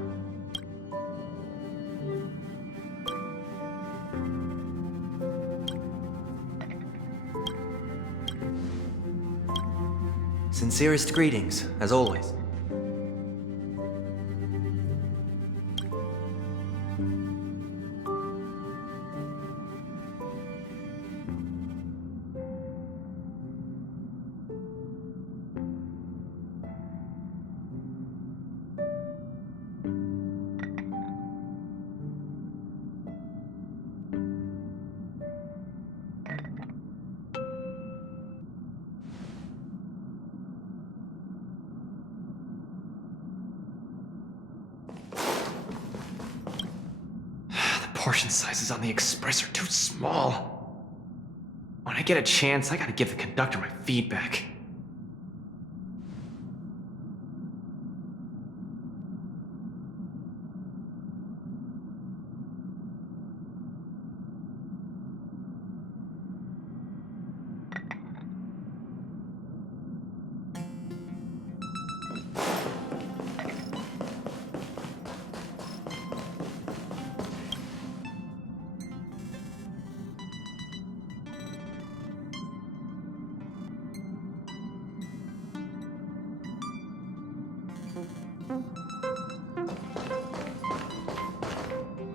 Sincerest greetings, as always. Portion sizes on the express are too small. When I get a chance, I gotta give the conductor my feedback.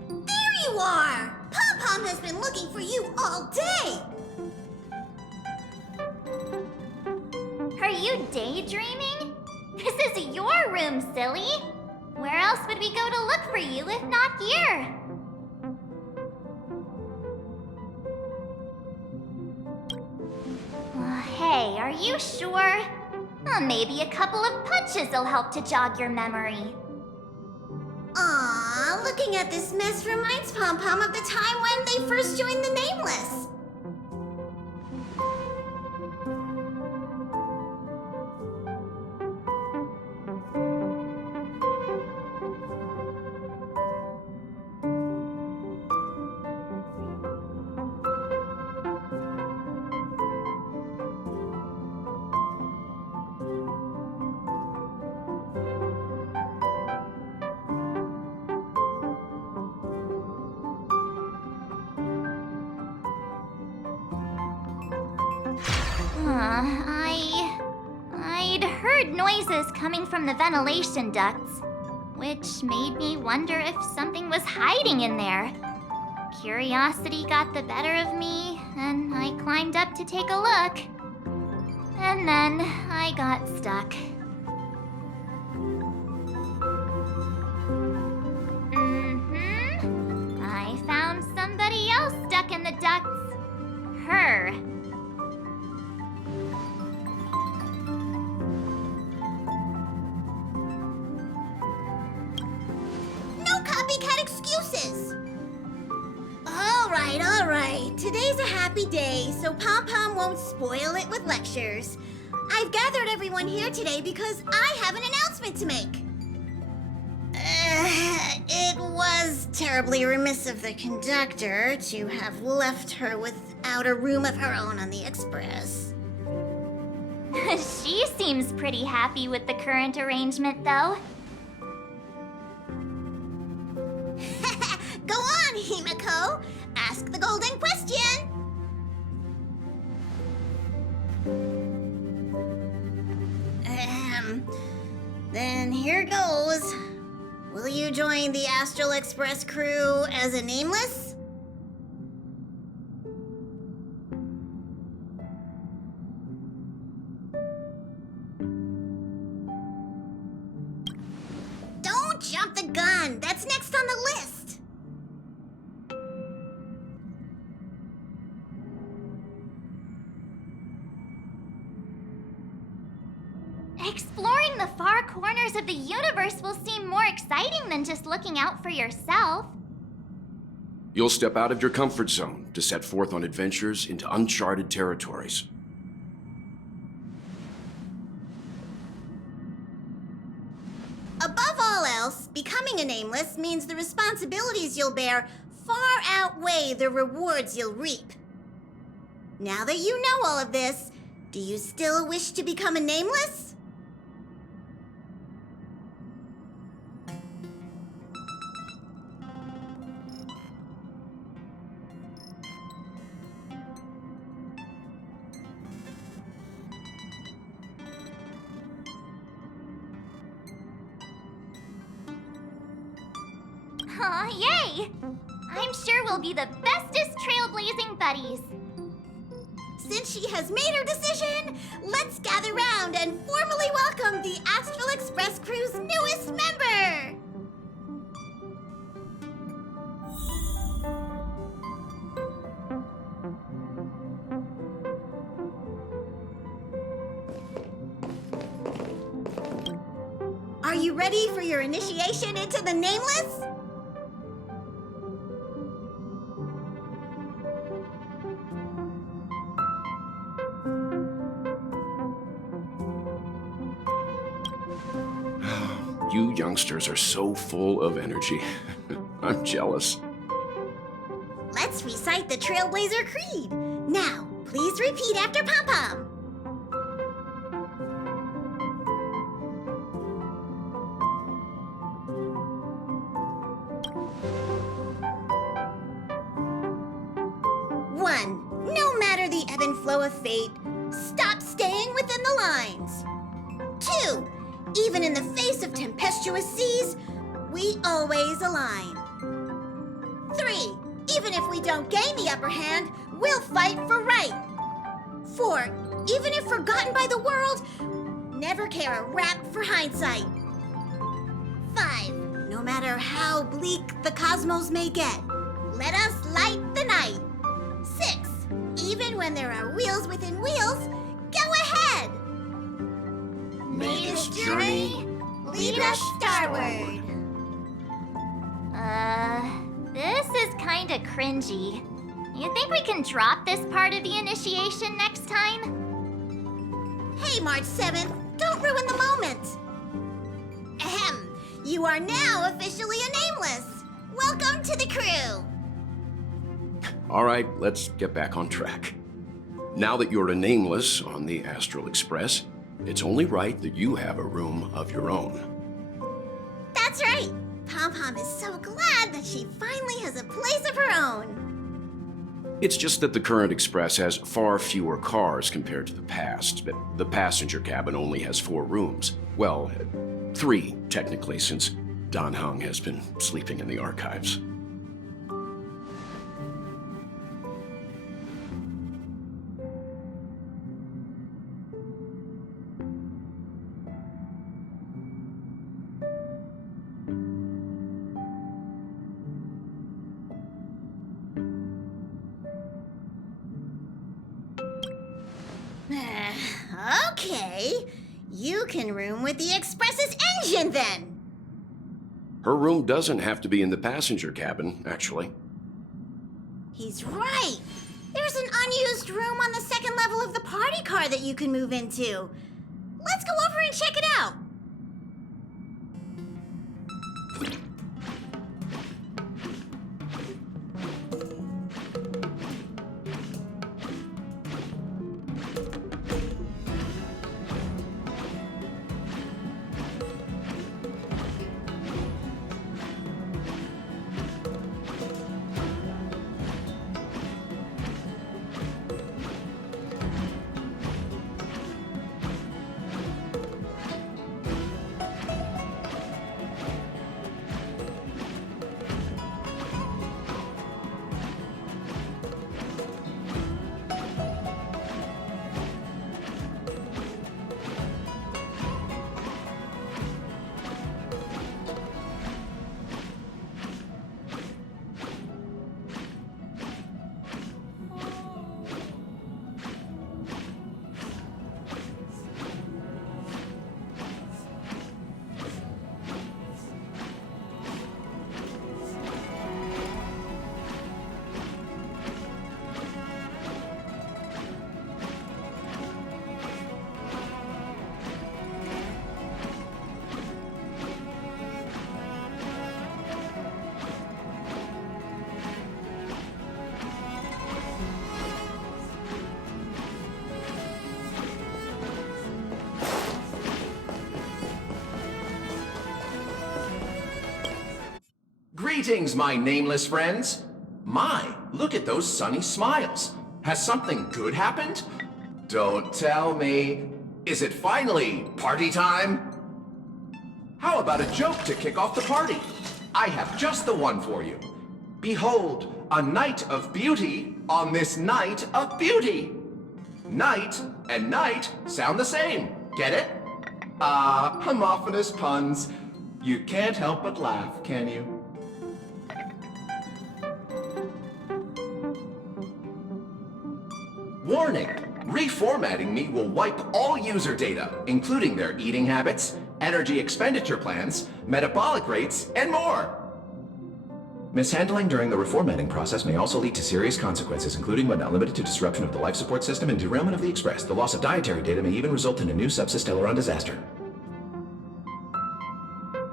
There you are! Pom-Pom has been looking for you all day! Are you daydreaming? This is your room, silly. Where else would we go to look for you if not here? Hey, are you sure? Maybe a couple of punches will help to jog your memory. Aw, looking at this mess reminds Pom-Pom of the time when they first joined the Nameless. I'd heard noises coming from the ventilation ducts, which made me wonder if something was hiding in there. Curiosity got the better of me, and I climbed up to take a look. And then I got stuck. I found somebody else stuck in the ducts. Her. Copycat excuses! All right. Today's a happy day, so Pom-Pom won't spoil it with lectures. I've gathered everyone here today because I have an announcement to make. It was terribly remiss of the conductor to have left her without a room of her own on the express. She seems pretty happy with the current arrangement, though. Go on, Himiko. Ask the golden question. Then here goes. Will you join the Astral Express crew as a Nameless? Don't jump the gun. That's next on the list. Exploring the far corners of the universe will seem more exciting than just looking out for yourself. You'll step out of your comfort zone to set forth on adventures into uncharted territories. Above all else, becoming a Nameless means the responsibilities you'll bear far outweigh the rewards you'll reap. Now that you know all of this, do you still wish to become a Nameless? Aw, yay! I'm sure we'll be the bestest trailblazing buddies. Since she has made her decision, let's gather round and formally welcome the Astral Express crew's newest member! Are you ready for your initiation into the Nameless? You youngsters are so full of energy. I'm jealous. Let's recite the Trailblazer Creed. Now, please repeat after Pom-Pom. One, no matter the ebb and flow of fate, stop staying within the lines. Two, even in the face of tempestuous seas, we always align. Three, even if we don't gain the upper hand, we'll fight for right. Four, even if forgotten by the world, never care a rap for hindsight. Five, no matter how bleak the cosmos may get, let us light the night. Six, even when there are wheels within wheels, go ahead. May this journey lead us starward. This is kinda cringy. You think we can drop this part of the initiation next time? Hey, March 7th, don't ruin the moment. Ahem, you are now officially a Nameless. Welcome to the crew. All right, let's get back on track. Now that you're a Nameless on the Astral Express, it's only right that you have a room of your own. That's right. Pom-Pom is so glad that she finally has a place of her own. It's just that the current Express has far fewer cars compared to the past. But the passenger cabin only has 4 rooms. Well, 3, technically, since Dan Heng has been sleeping in the archives. Okay, you can room with the Express's engine then. Her room doesn't have to be in the passenger cabin, actually. He's right. There's an unused room on the second level of the party car that you can move into. Let's go over and check it out. Greetings, my nameless friends. My, look at those sunny smiles. Has something good happened? Don't tell me. Is it finally party time? How about a joke to kick off the party? I have just the one for you. Behold, a night of beauty on this night of beauty. Night and night sound the same. Get it? Ah, homophonous puns. You can't help but laugh, can you? Warning! Reformatting me will wipe all user data, including their eating habits, energy expenditure plans, metabolic rates, and more. Mishandling during the reformatting process may also lead to serious consequences, including but not limited to disruption of the life support system and derailment of the Express. The loss of dietary data may even result in a new subsysteleron disaster.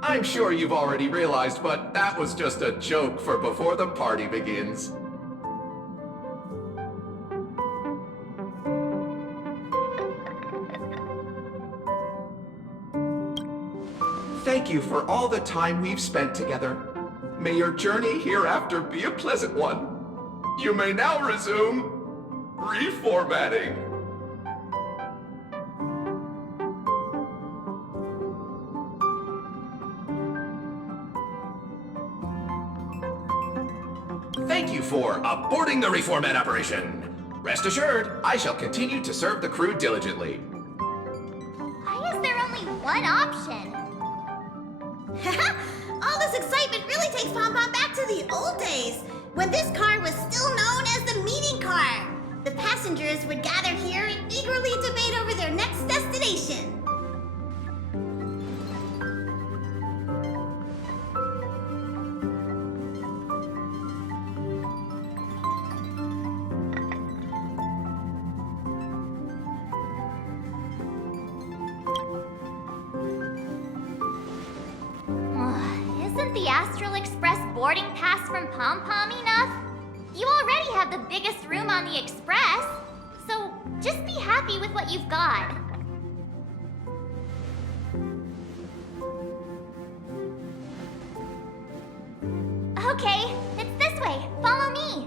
I'm sure you've already realized, but that was just a joke for before the party begins. Thank you for all the time we've spent together. May your journey hereafter be a pleasant one. You may now resume reformatting. Thank you for aborting the reformat operation. Rest assured, I shall continue to serve the crew diligently. Why is there only one option? All this excitement really takes Pom Pom back to the old days, when this car was still known as the meeting car. The passengers would gather here and eagerly debate over their next destination. Isn't the Astral Express boarding pass from Pom Pom enough? You already have the biggest room on the Express, so just be happy with what you've got. Okay, it's this way. Follow me.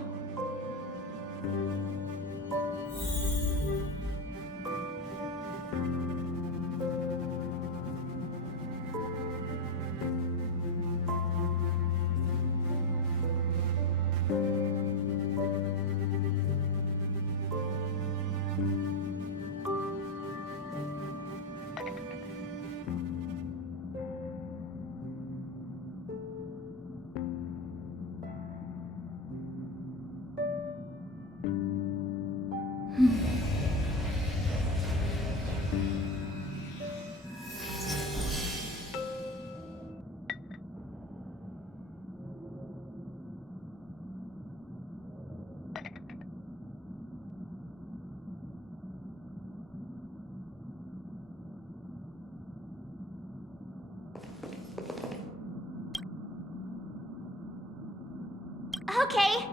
Okay,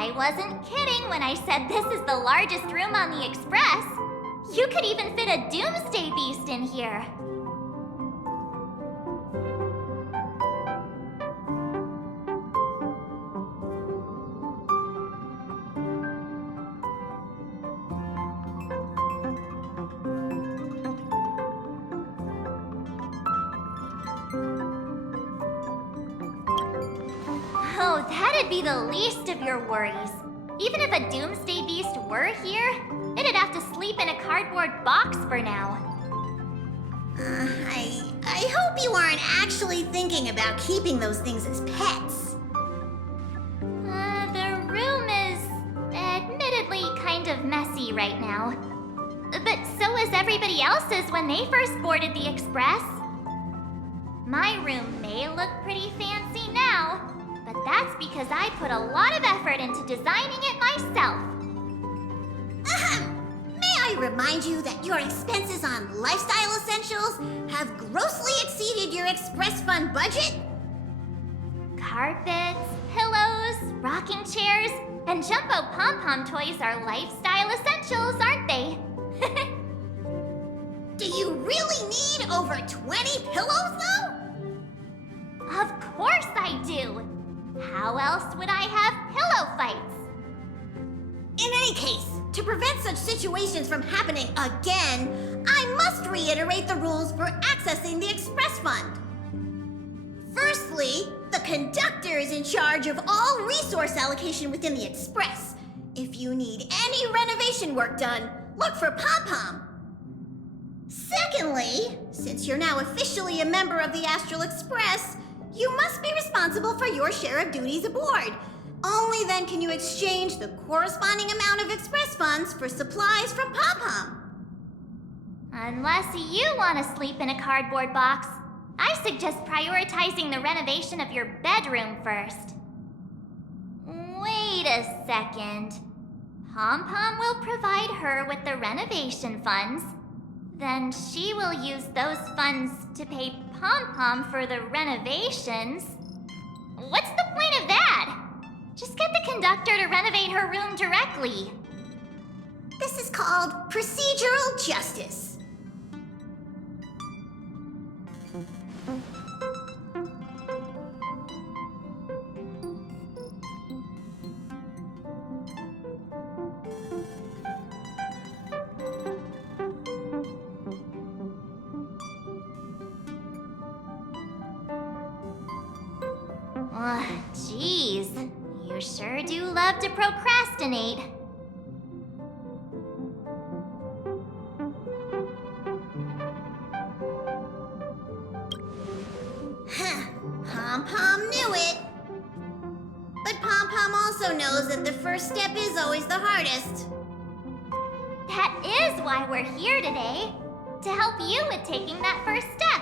I wasn't kidding when I said this is the largest room on the Express. You could even fit a doomsday beast in here. That'd be the least of your worries. Even if a doomsday beast were here, it'd have to sleep in a cardboard box for now. I hope you aren't actually thinking about keeping those things as pets. The room is admittedly kind of messy right now. But so is everybody else's when they first boarded the Express. My room may look pretty fancy now, but that's because I put a lot of effort into designing it myself. May I remind you that your expenses on lifestyle essentials have grossly exceeded your Express Fund budget? Carpets, pillows, rocking chairs, and jumbo pom-pom toys are lifestyle essentials, aren't they? Do you really need over 20 pillows, though? Of course I do! How else would I have pillow fights? In any case, to prevent such situations from happening again, I must reiterate the rules for accessing the Express Fund. Firstly, the conductor is in charge of all resource allocation within the Express. If you need any renovation work done, look for Pom-Pom. Secondly, since you're now officially a member of the Astral Express, you must be responsible for your share of duties aboard. Only then can you exchange the corresponding amount of Express funds for supplies from Pom-Pom. Unless you want to sleep in a cardboard box, I suggest prioritizing the renovation of your bedroom first. Wait a second. Pom-Pom will provide her with the renovation funds. Then she will use those funds to pay Pom-Pom for the renovations. What's the point of that? Just get the conductor to renovate her room directly. This is called procedural justice. Geez, you sure do love to procrastinate. Pom-Pom knew it. But Pom-Pom also knows that the first step is always the hardest. That is why we're here today, to help you with taking that first step.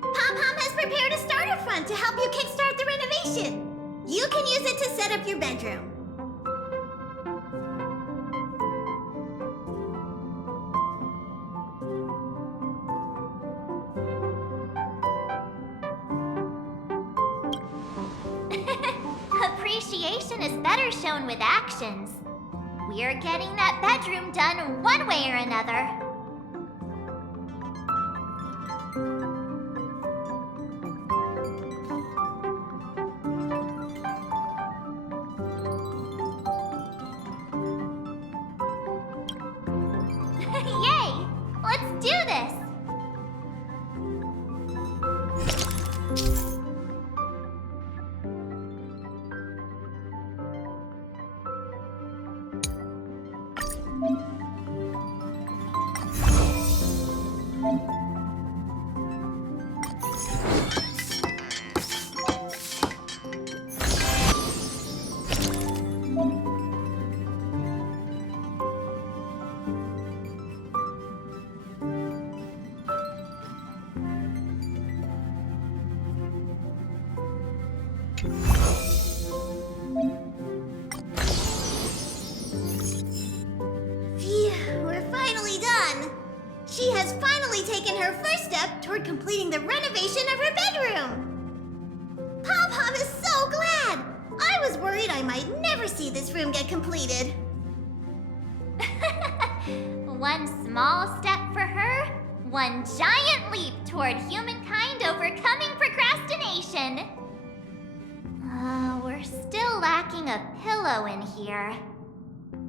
Pom-Pom has prepared a starter fund to help you kickstart the renovation. You can use it to set up your bedroom. Appreciation is better shown with actions. We're getting that bedroom done one way or another. Yay! Let's do this! Phew, we're finally done. She has finally taken her first step toward completing the renovation of her bedroom. Pom-Pom is so glad. I was worried I might never see this room get completed. One small step for her, one giant leap toward humankind overcoming procrastination. We're still lacking a pillow in here.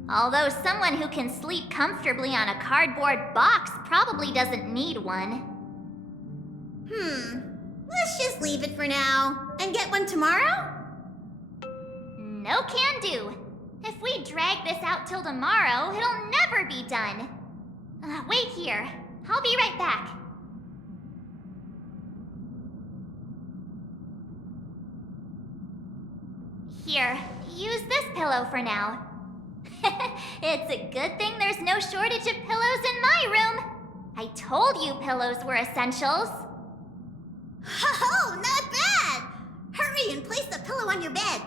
Although someone who can sleep comfortably on a cardboard box probably doesn't need one. Let's just leave it for now and get one tomorrow? No can do. If we drag this out till tomorrow, it'll never be done. Wait here. I'll be right back. Here, use this pillow for now. It's a good thing there's no shortage of pillows in my room. I told you pillows were essentials. Oh, not bad! Hurry and place the pillow on your bed.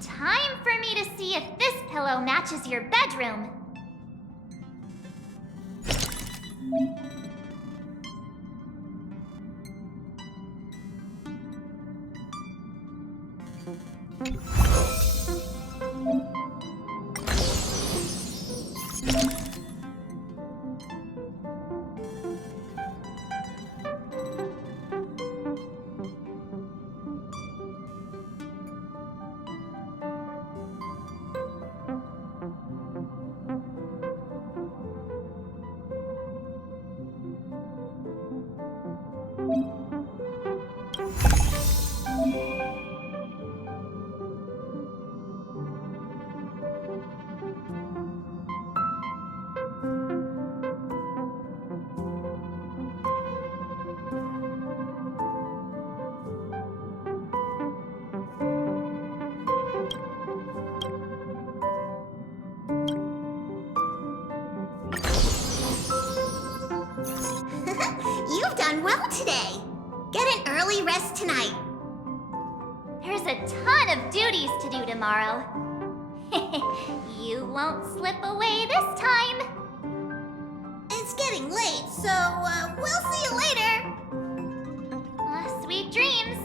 Time for me to see if this pillow matches your bedroom. You've done well today. Get an early rest tonight. There's a ton of duties to do tomorrow. You won't slip away this time. It's getting late, so we'll see you later. Sweet dreams.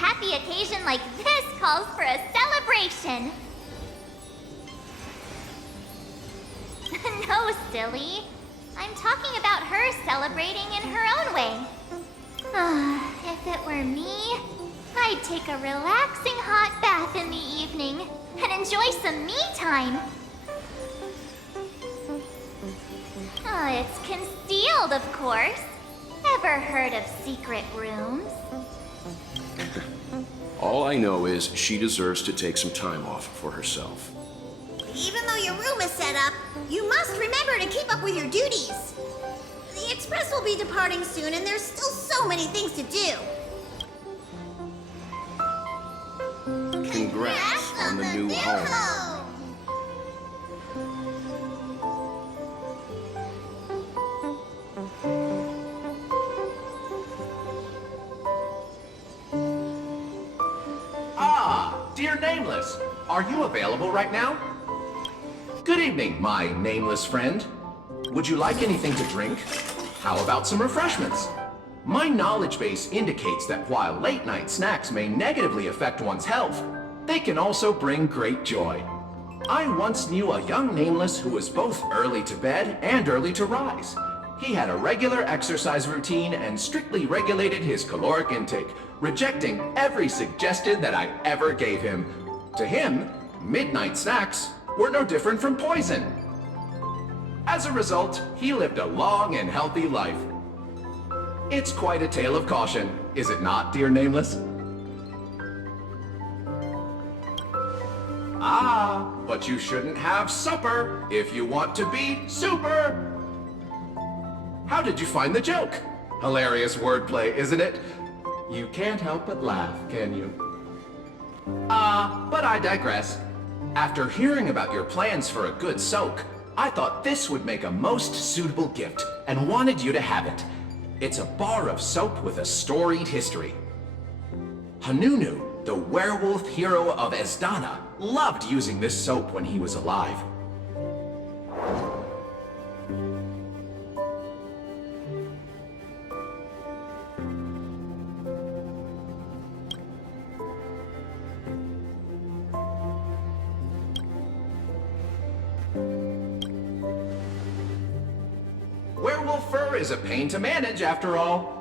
happy occasion like this calls for a celebration. No, silly. I'm talking about her celebrating in her own way. If it were me, I'd take a relaxing hot bath in the evening and enjoy some me time. It's concealed, of course. Ever heard of secret rooms? All I know is she deserves to take some time off for herself. Even though your room is set up, you must remember to keep up with your duties. The express will be departing soon, and there's still so many things to do. Congrats on the new home. Dear Nameless, are you available right now? Good evening, my nameless friend. Would you like anything to drink? How about some refreshments? My knowledge base indicates that while late-night snacks may negatively affect one's health, they can also bring great joy. I once knew a young Nameless who was both early to bed and early to rise. He had a regular exercise routine and strictly regulated his caloric intake, rejecting every suggestion that I ever gave him. To him, midnight snacks were no different from poison. As a result, he lived a long and healthy life. It's quite a tale of caution, is it not, dear Nameless? But you shouldn't have supper if you want to be super! How did you find the joke? Hilarious wordplay, isn't it? You can't help but laugh, can you? But I digress. After hearing about your plans for a good soak, I thought this would make a most suitable gift and wanted you to have it. It's a bar of soap with a storied history. Hanunu, the werewolf hero of Esdana, loved using this soap when he was alive. Werewolf fur is a pain to manage, after all.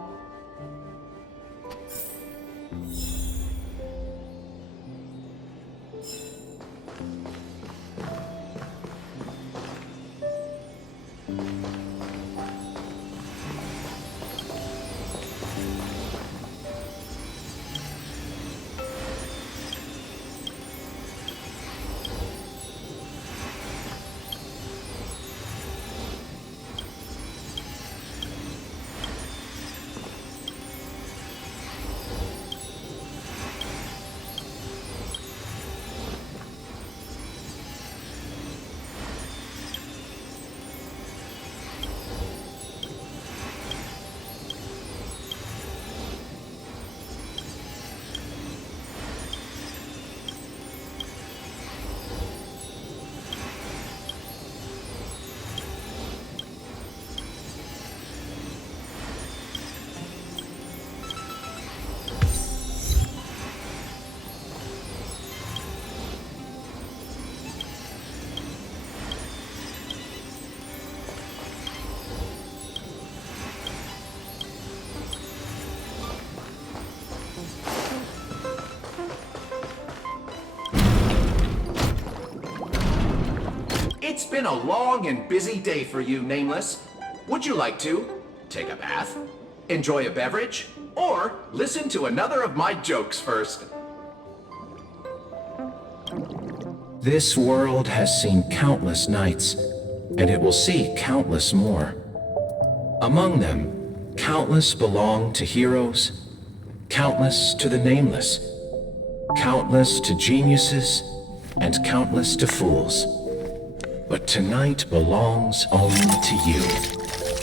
It's been a long and busy day for you, Nameless. Would you like to take a bath, enjoy a beverage, or listen to another of my jokes first? This world has seen countless nights, and it will see countless more. Among them, countless belong to heroes, countless to the nameless, countless to geniuses, and countless to fools. But tonight belongs only to you,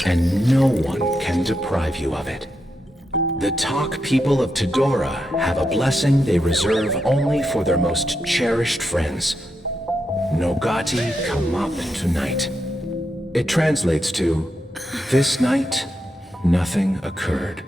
and no one can deprive you of it. The Talk people of Tidora have a blessing they reserve only for their most cherished friends. Nogati come up tonight. It translates to, this night, nothing occurred.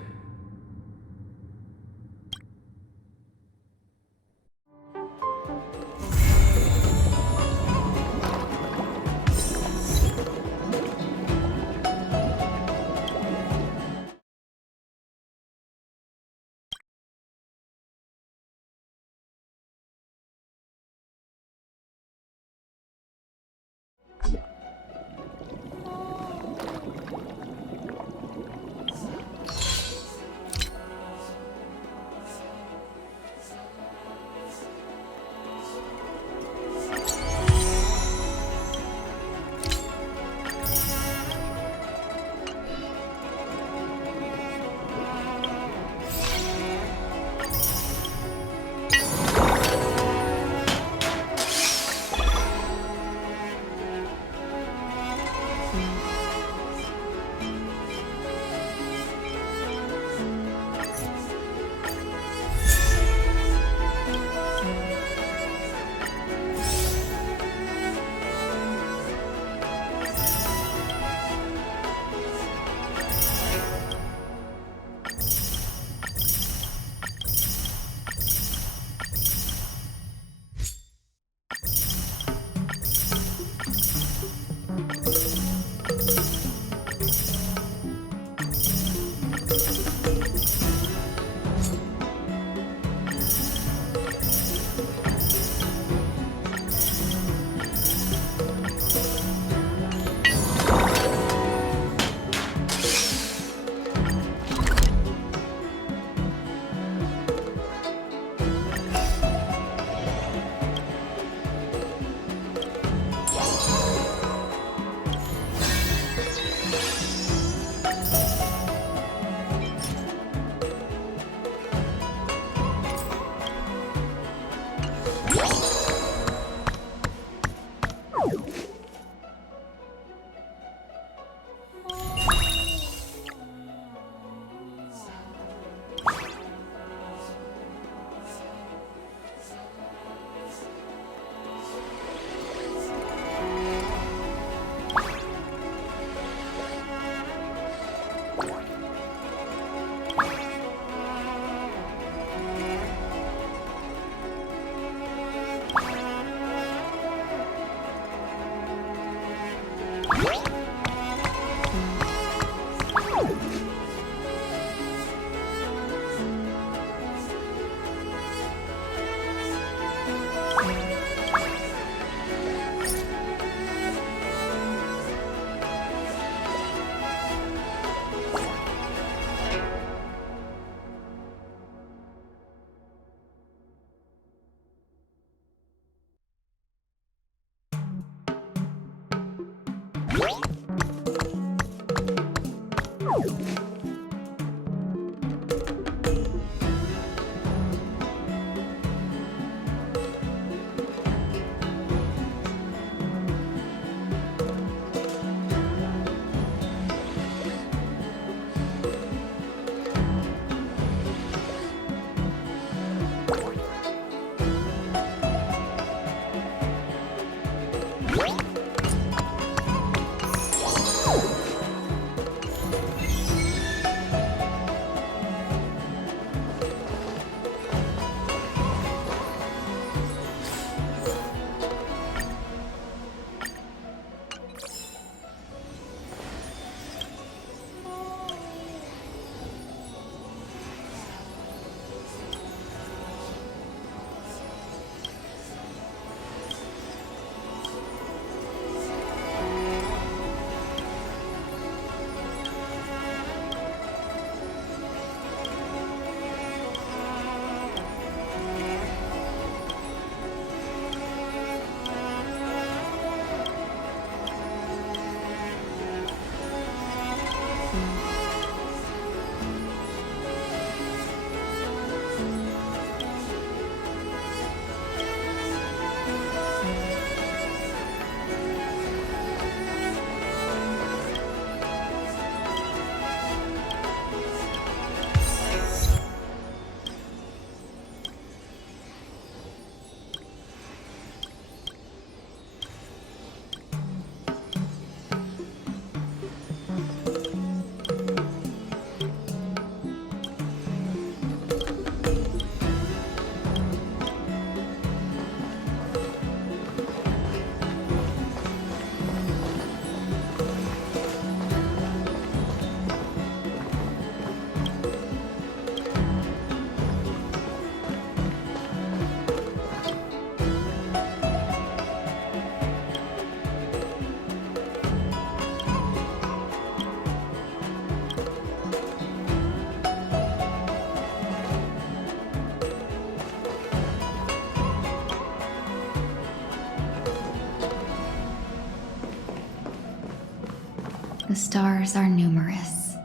The stars are numerous,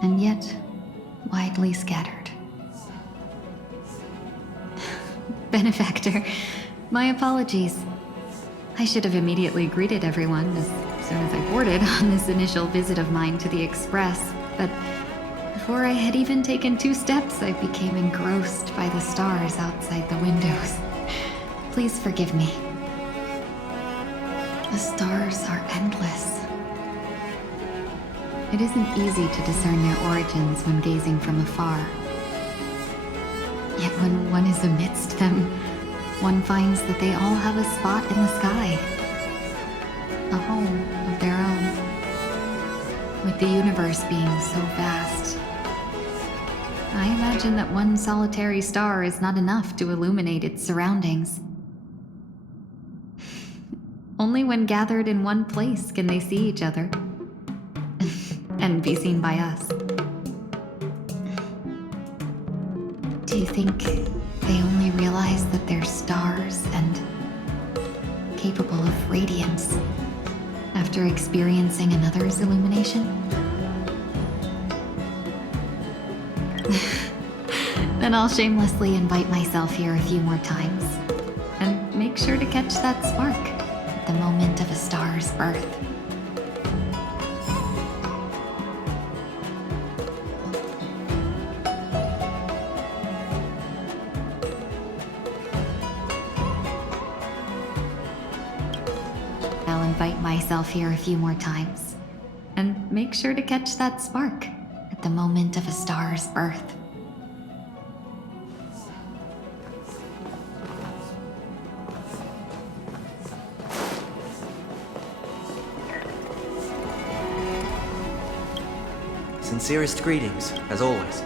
and yet widely scattered. Benefactor, my apologies. I should have immediately greeted everyone as soon as I boarded on this initial visit of mine to the Express, but before I had even taken 2 steps, I became engrossed by the stars outside the windows. Please forgive me. The stars are endless. It isn't easy to discern their origins when gazing from afar. Yet when one is amidst them, one finds that they all have a spot in the sky. A home of their own. With the universe being so vast, I imagine that one solitary star is not enough to illuminate its surroundings. Only when gathered in one place can they see each other. And be seen by us. Do you think they only realize that they're stars and capable of radiance after experiencing another's illumination? Then I'll shamelessly invite myself here a few more times and make sure to catch that spark at the moment of a star's birth. Invite myself here a few more times and make sure to catch that spark at the moment of a star's birth. Sincerest greetings, as always.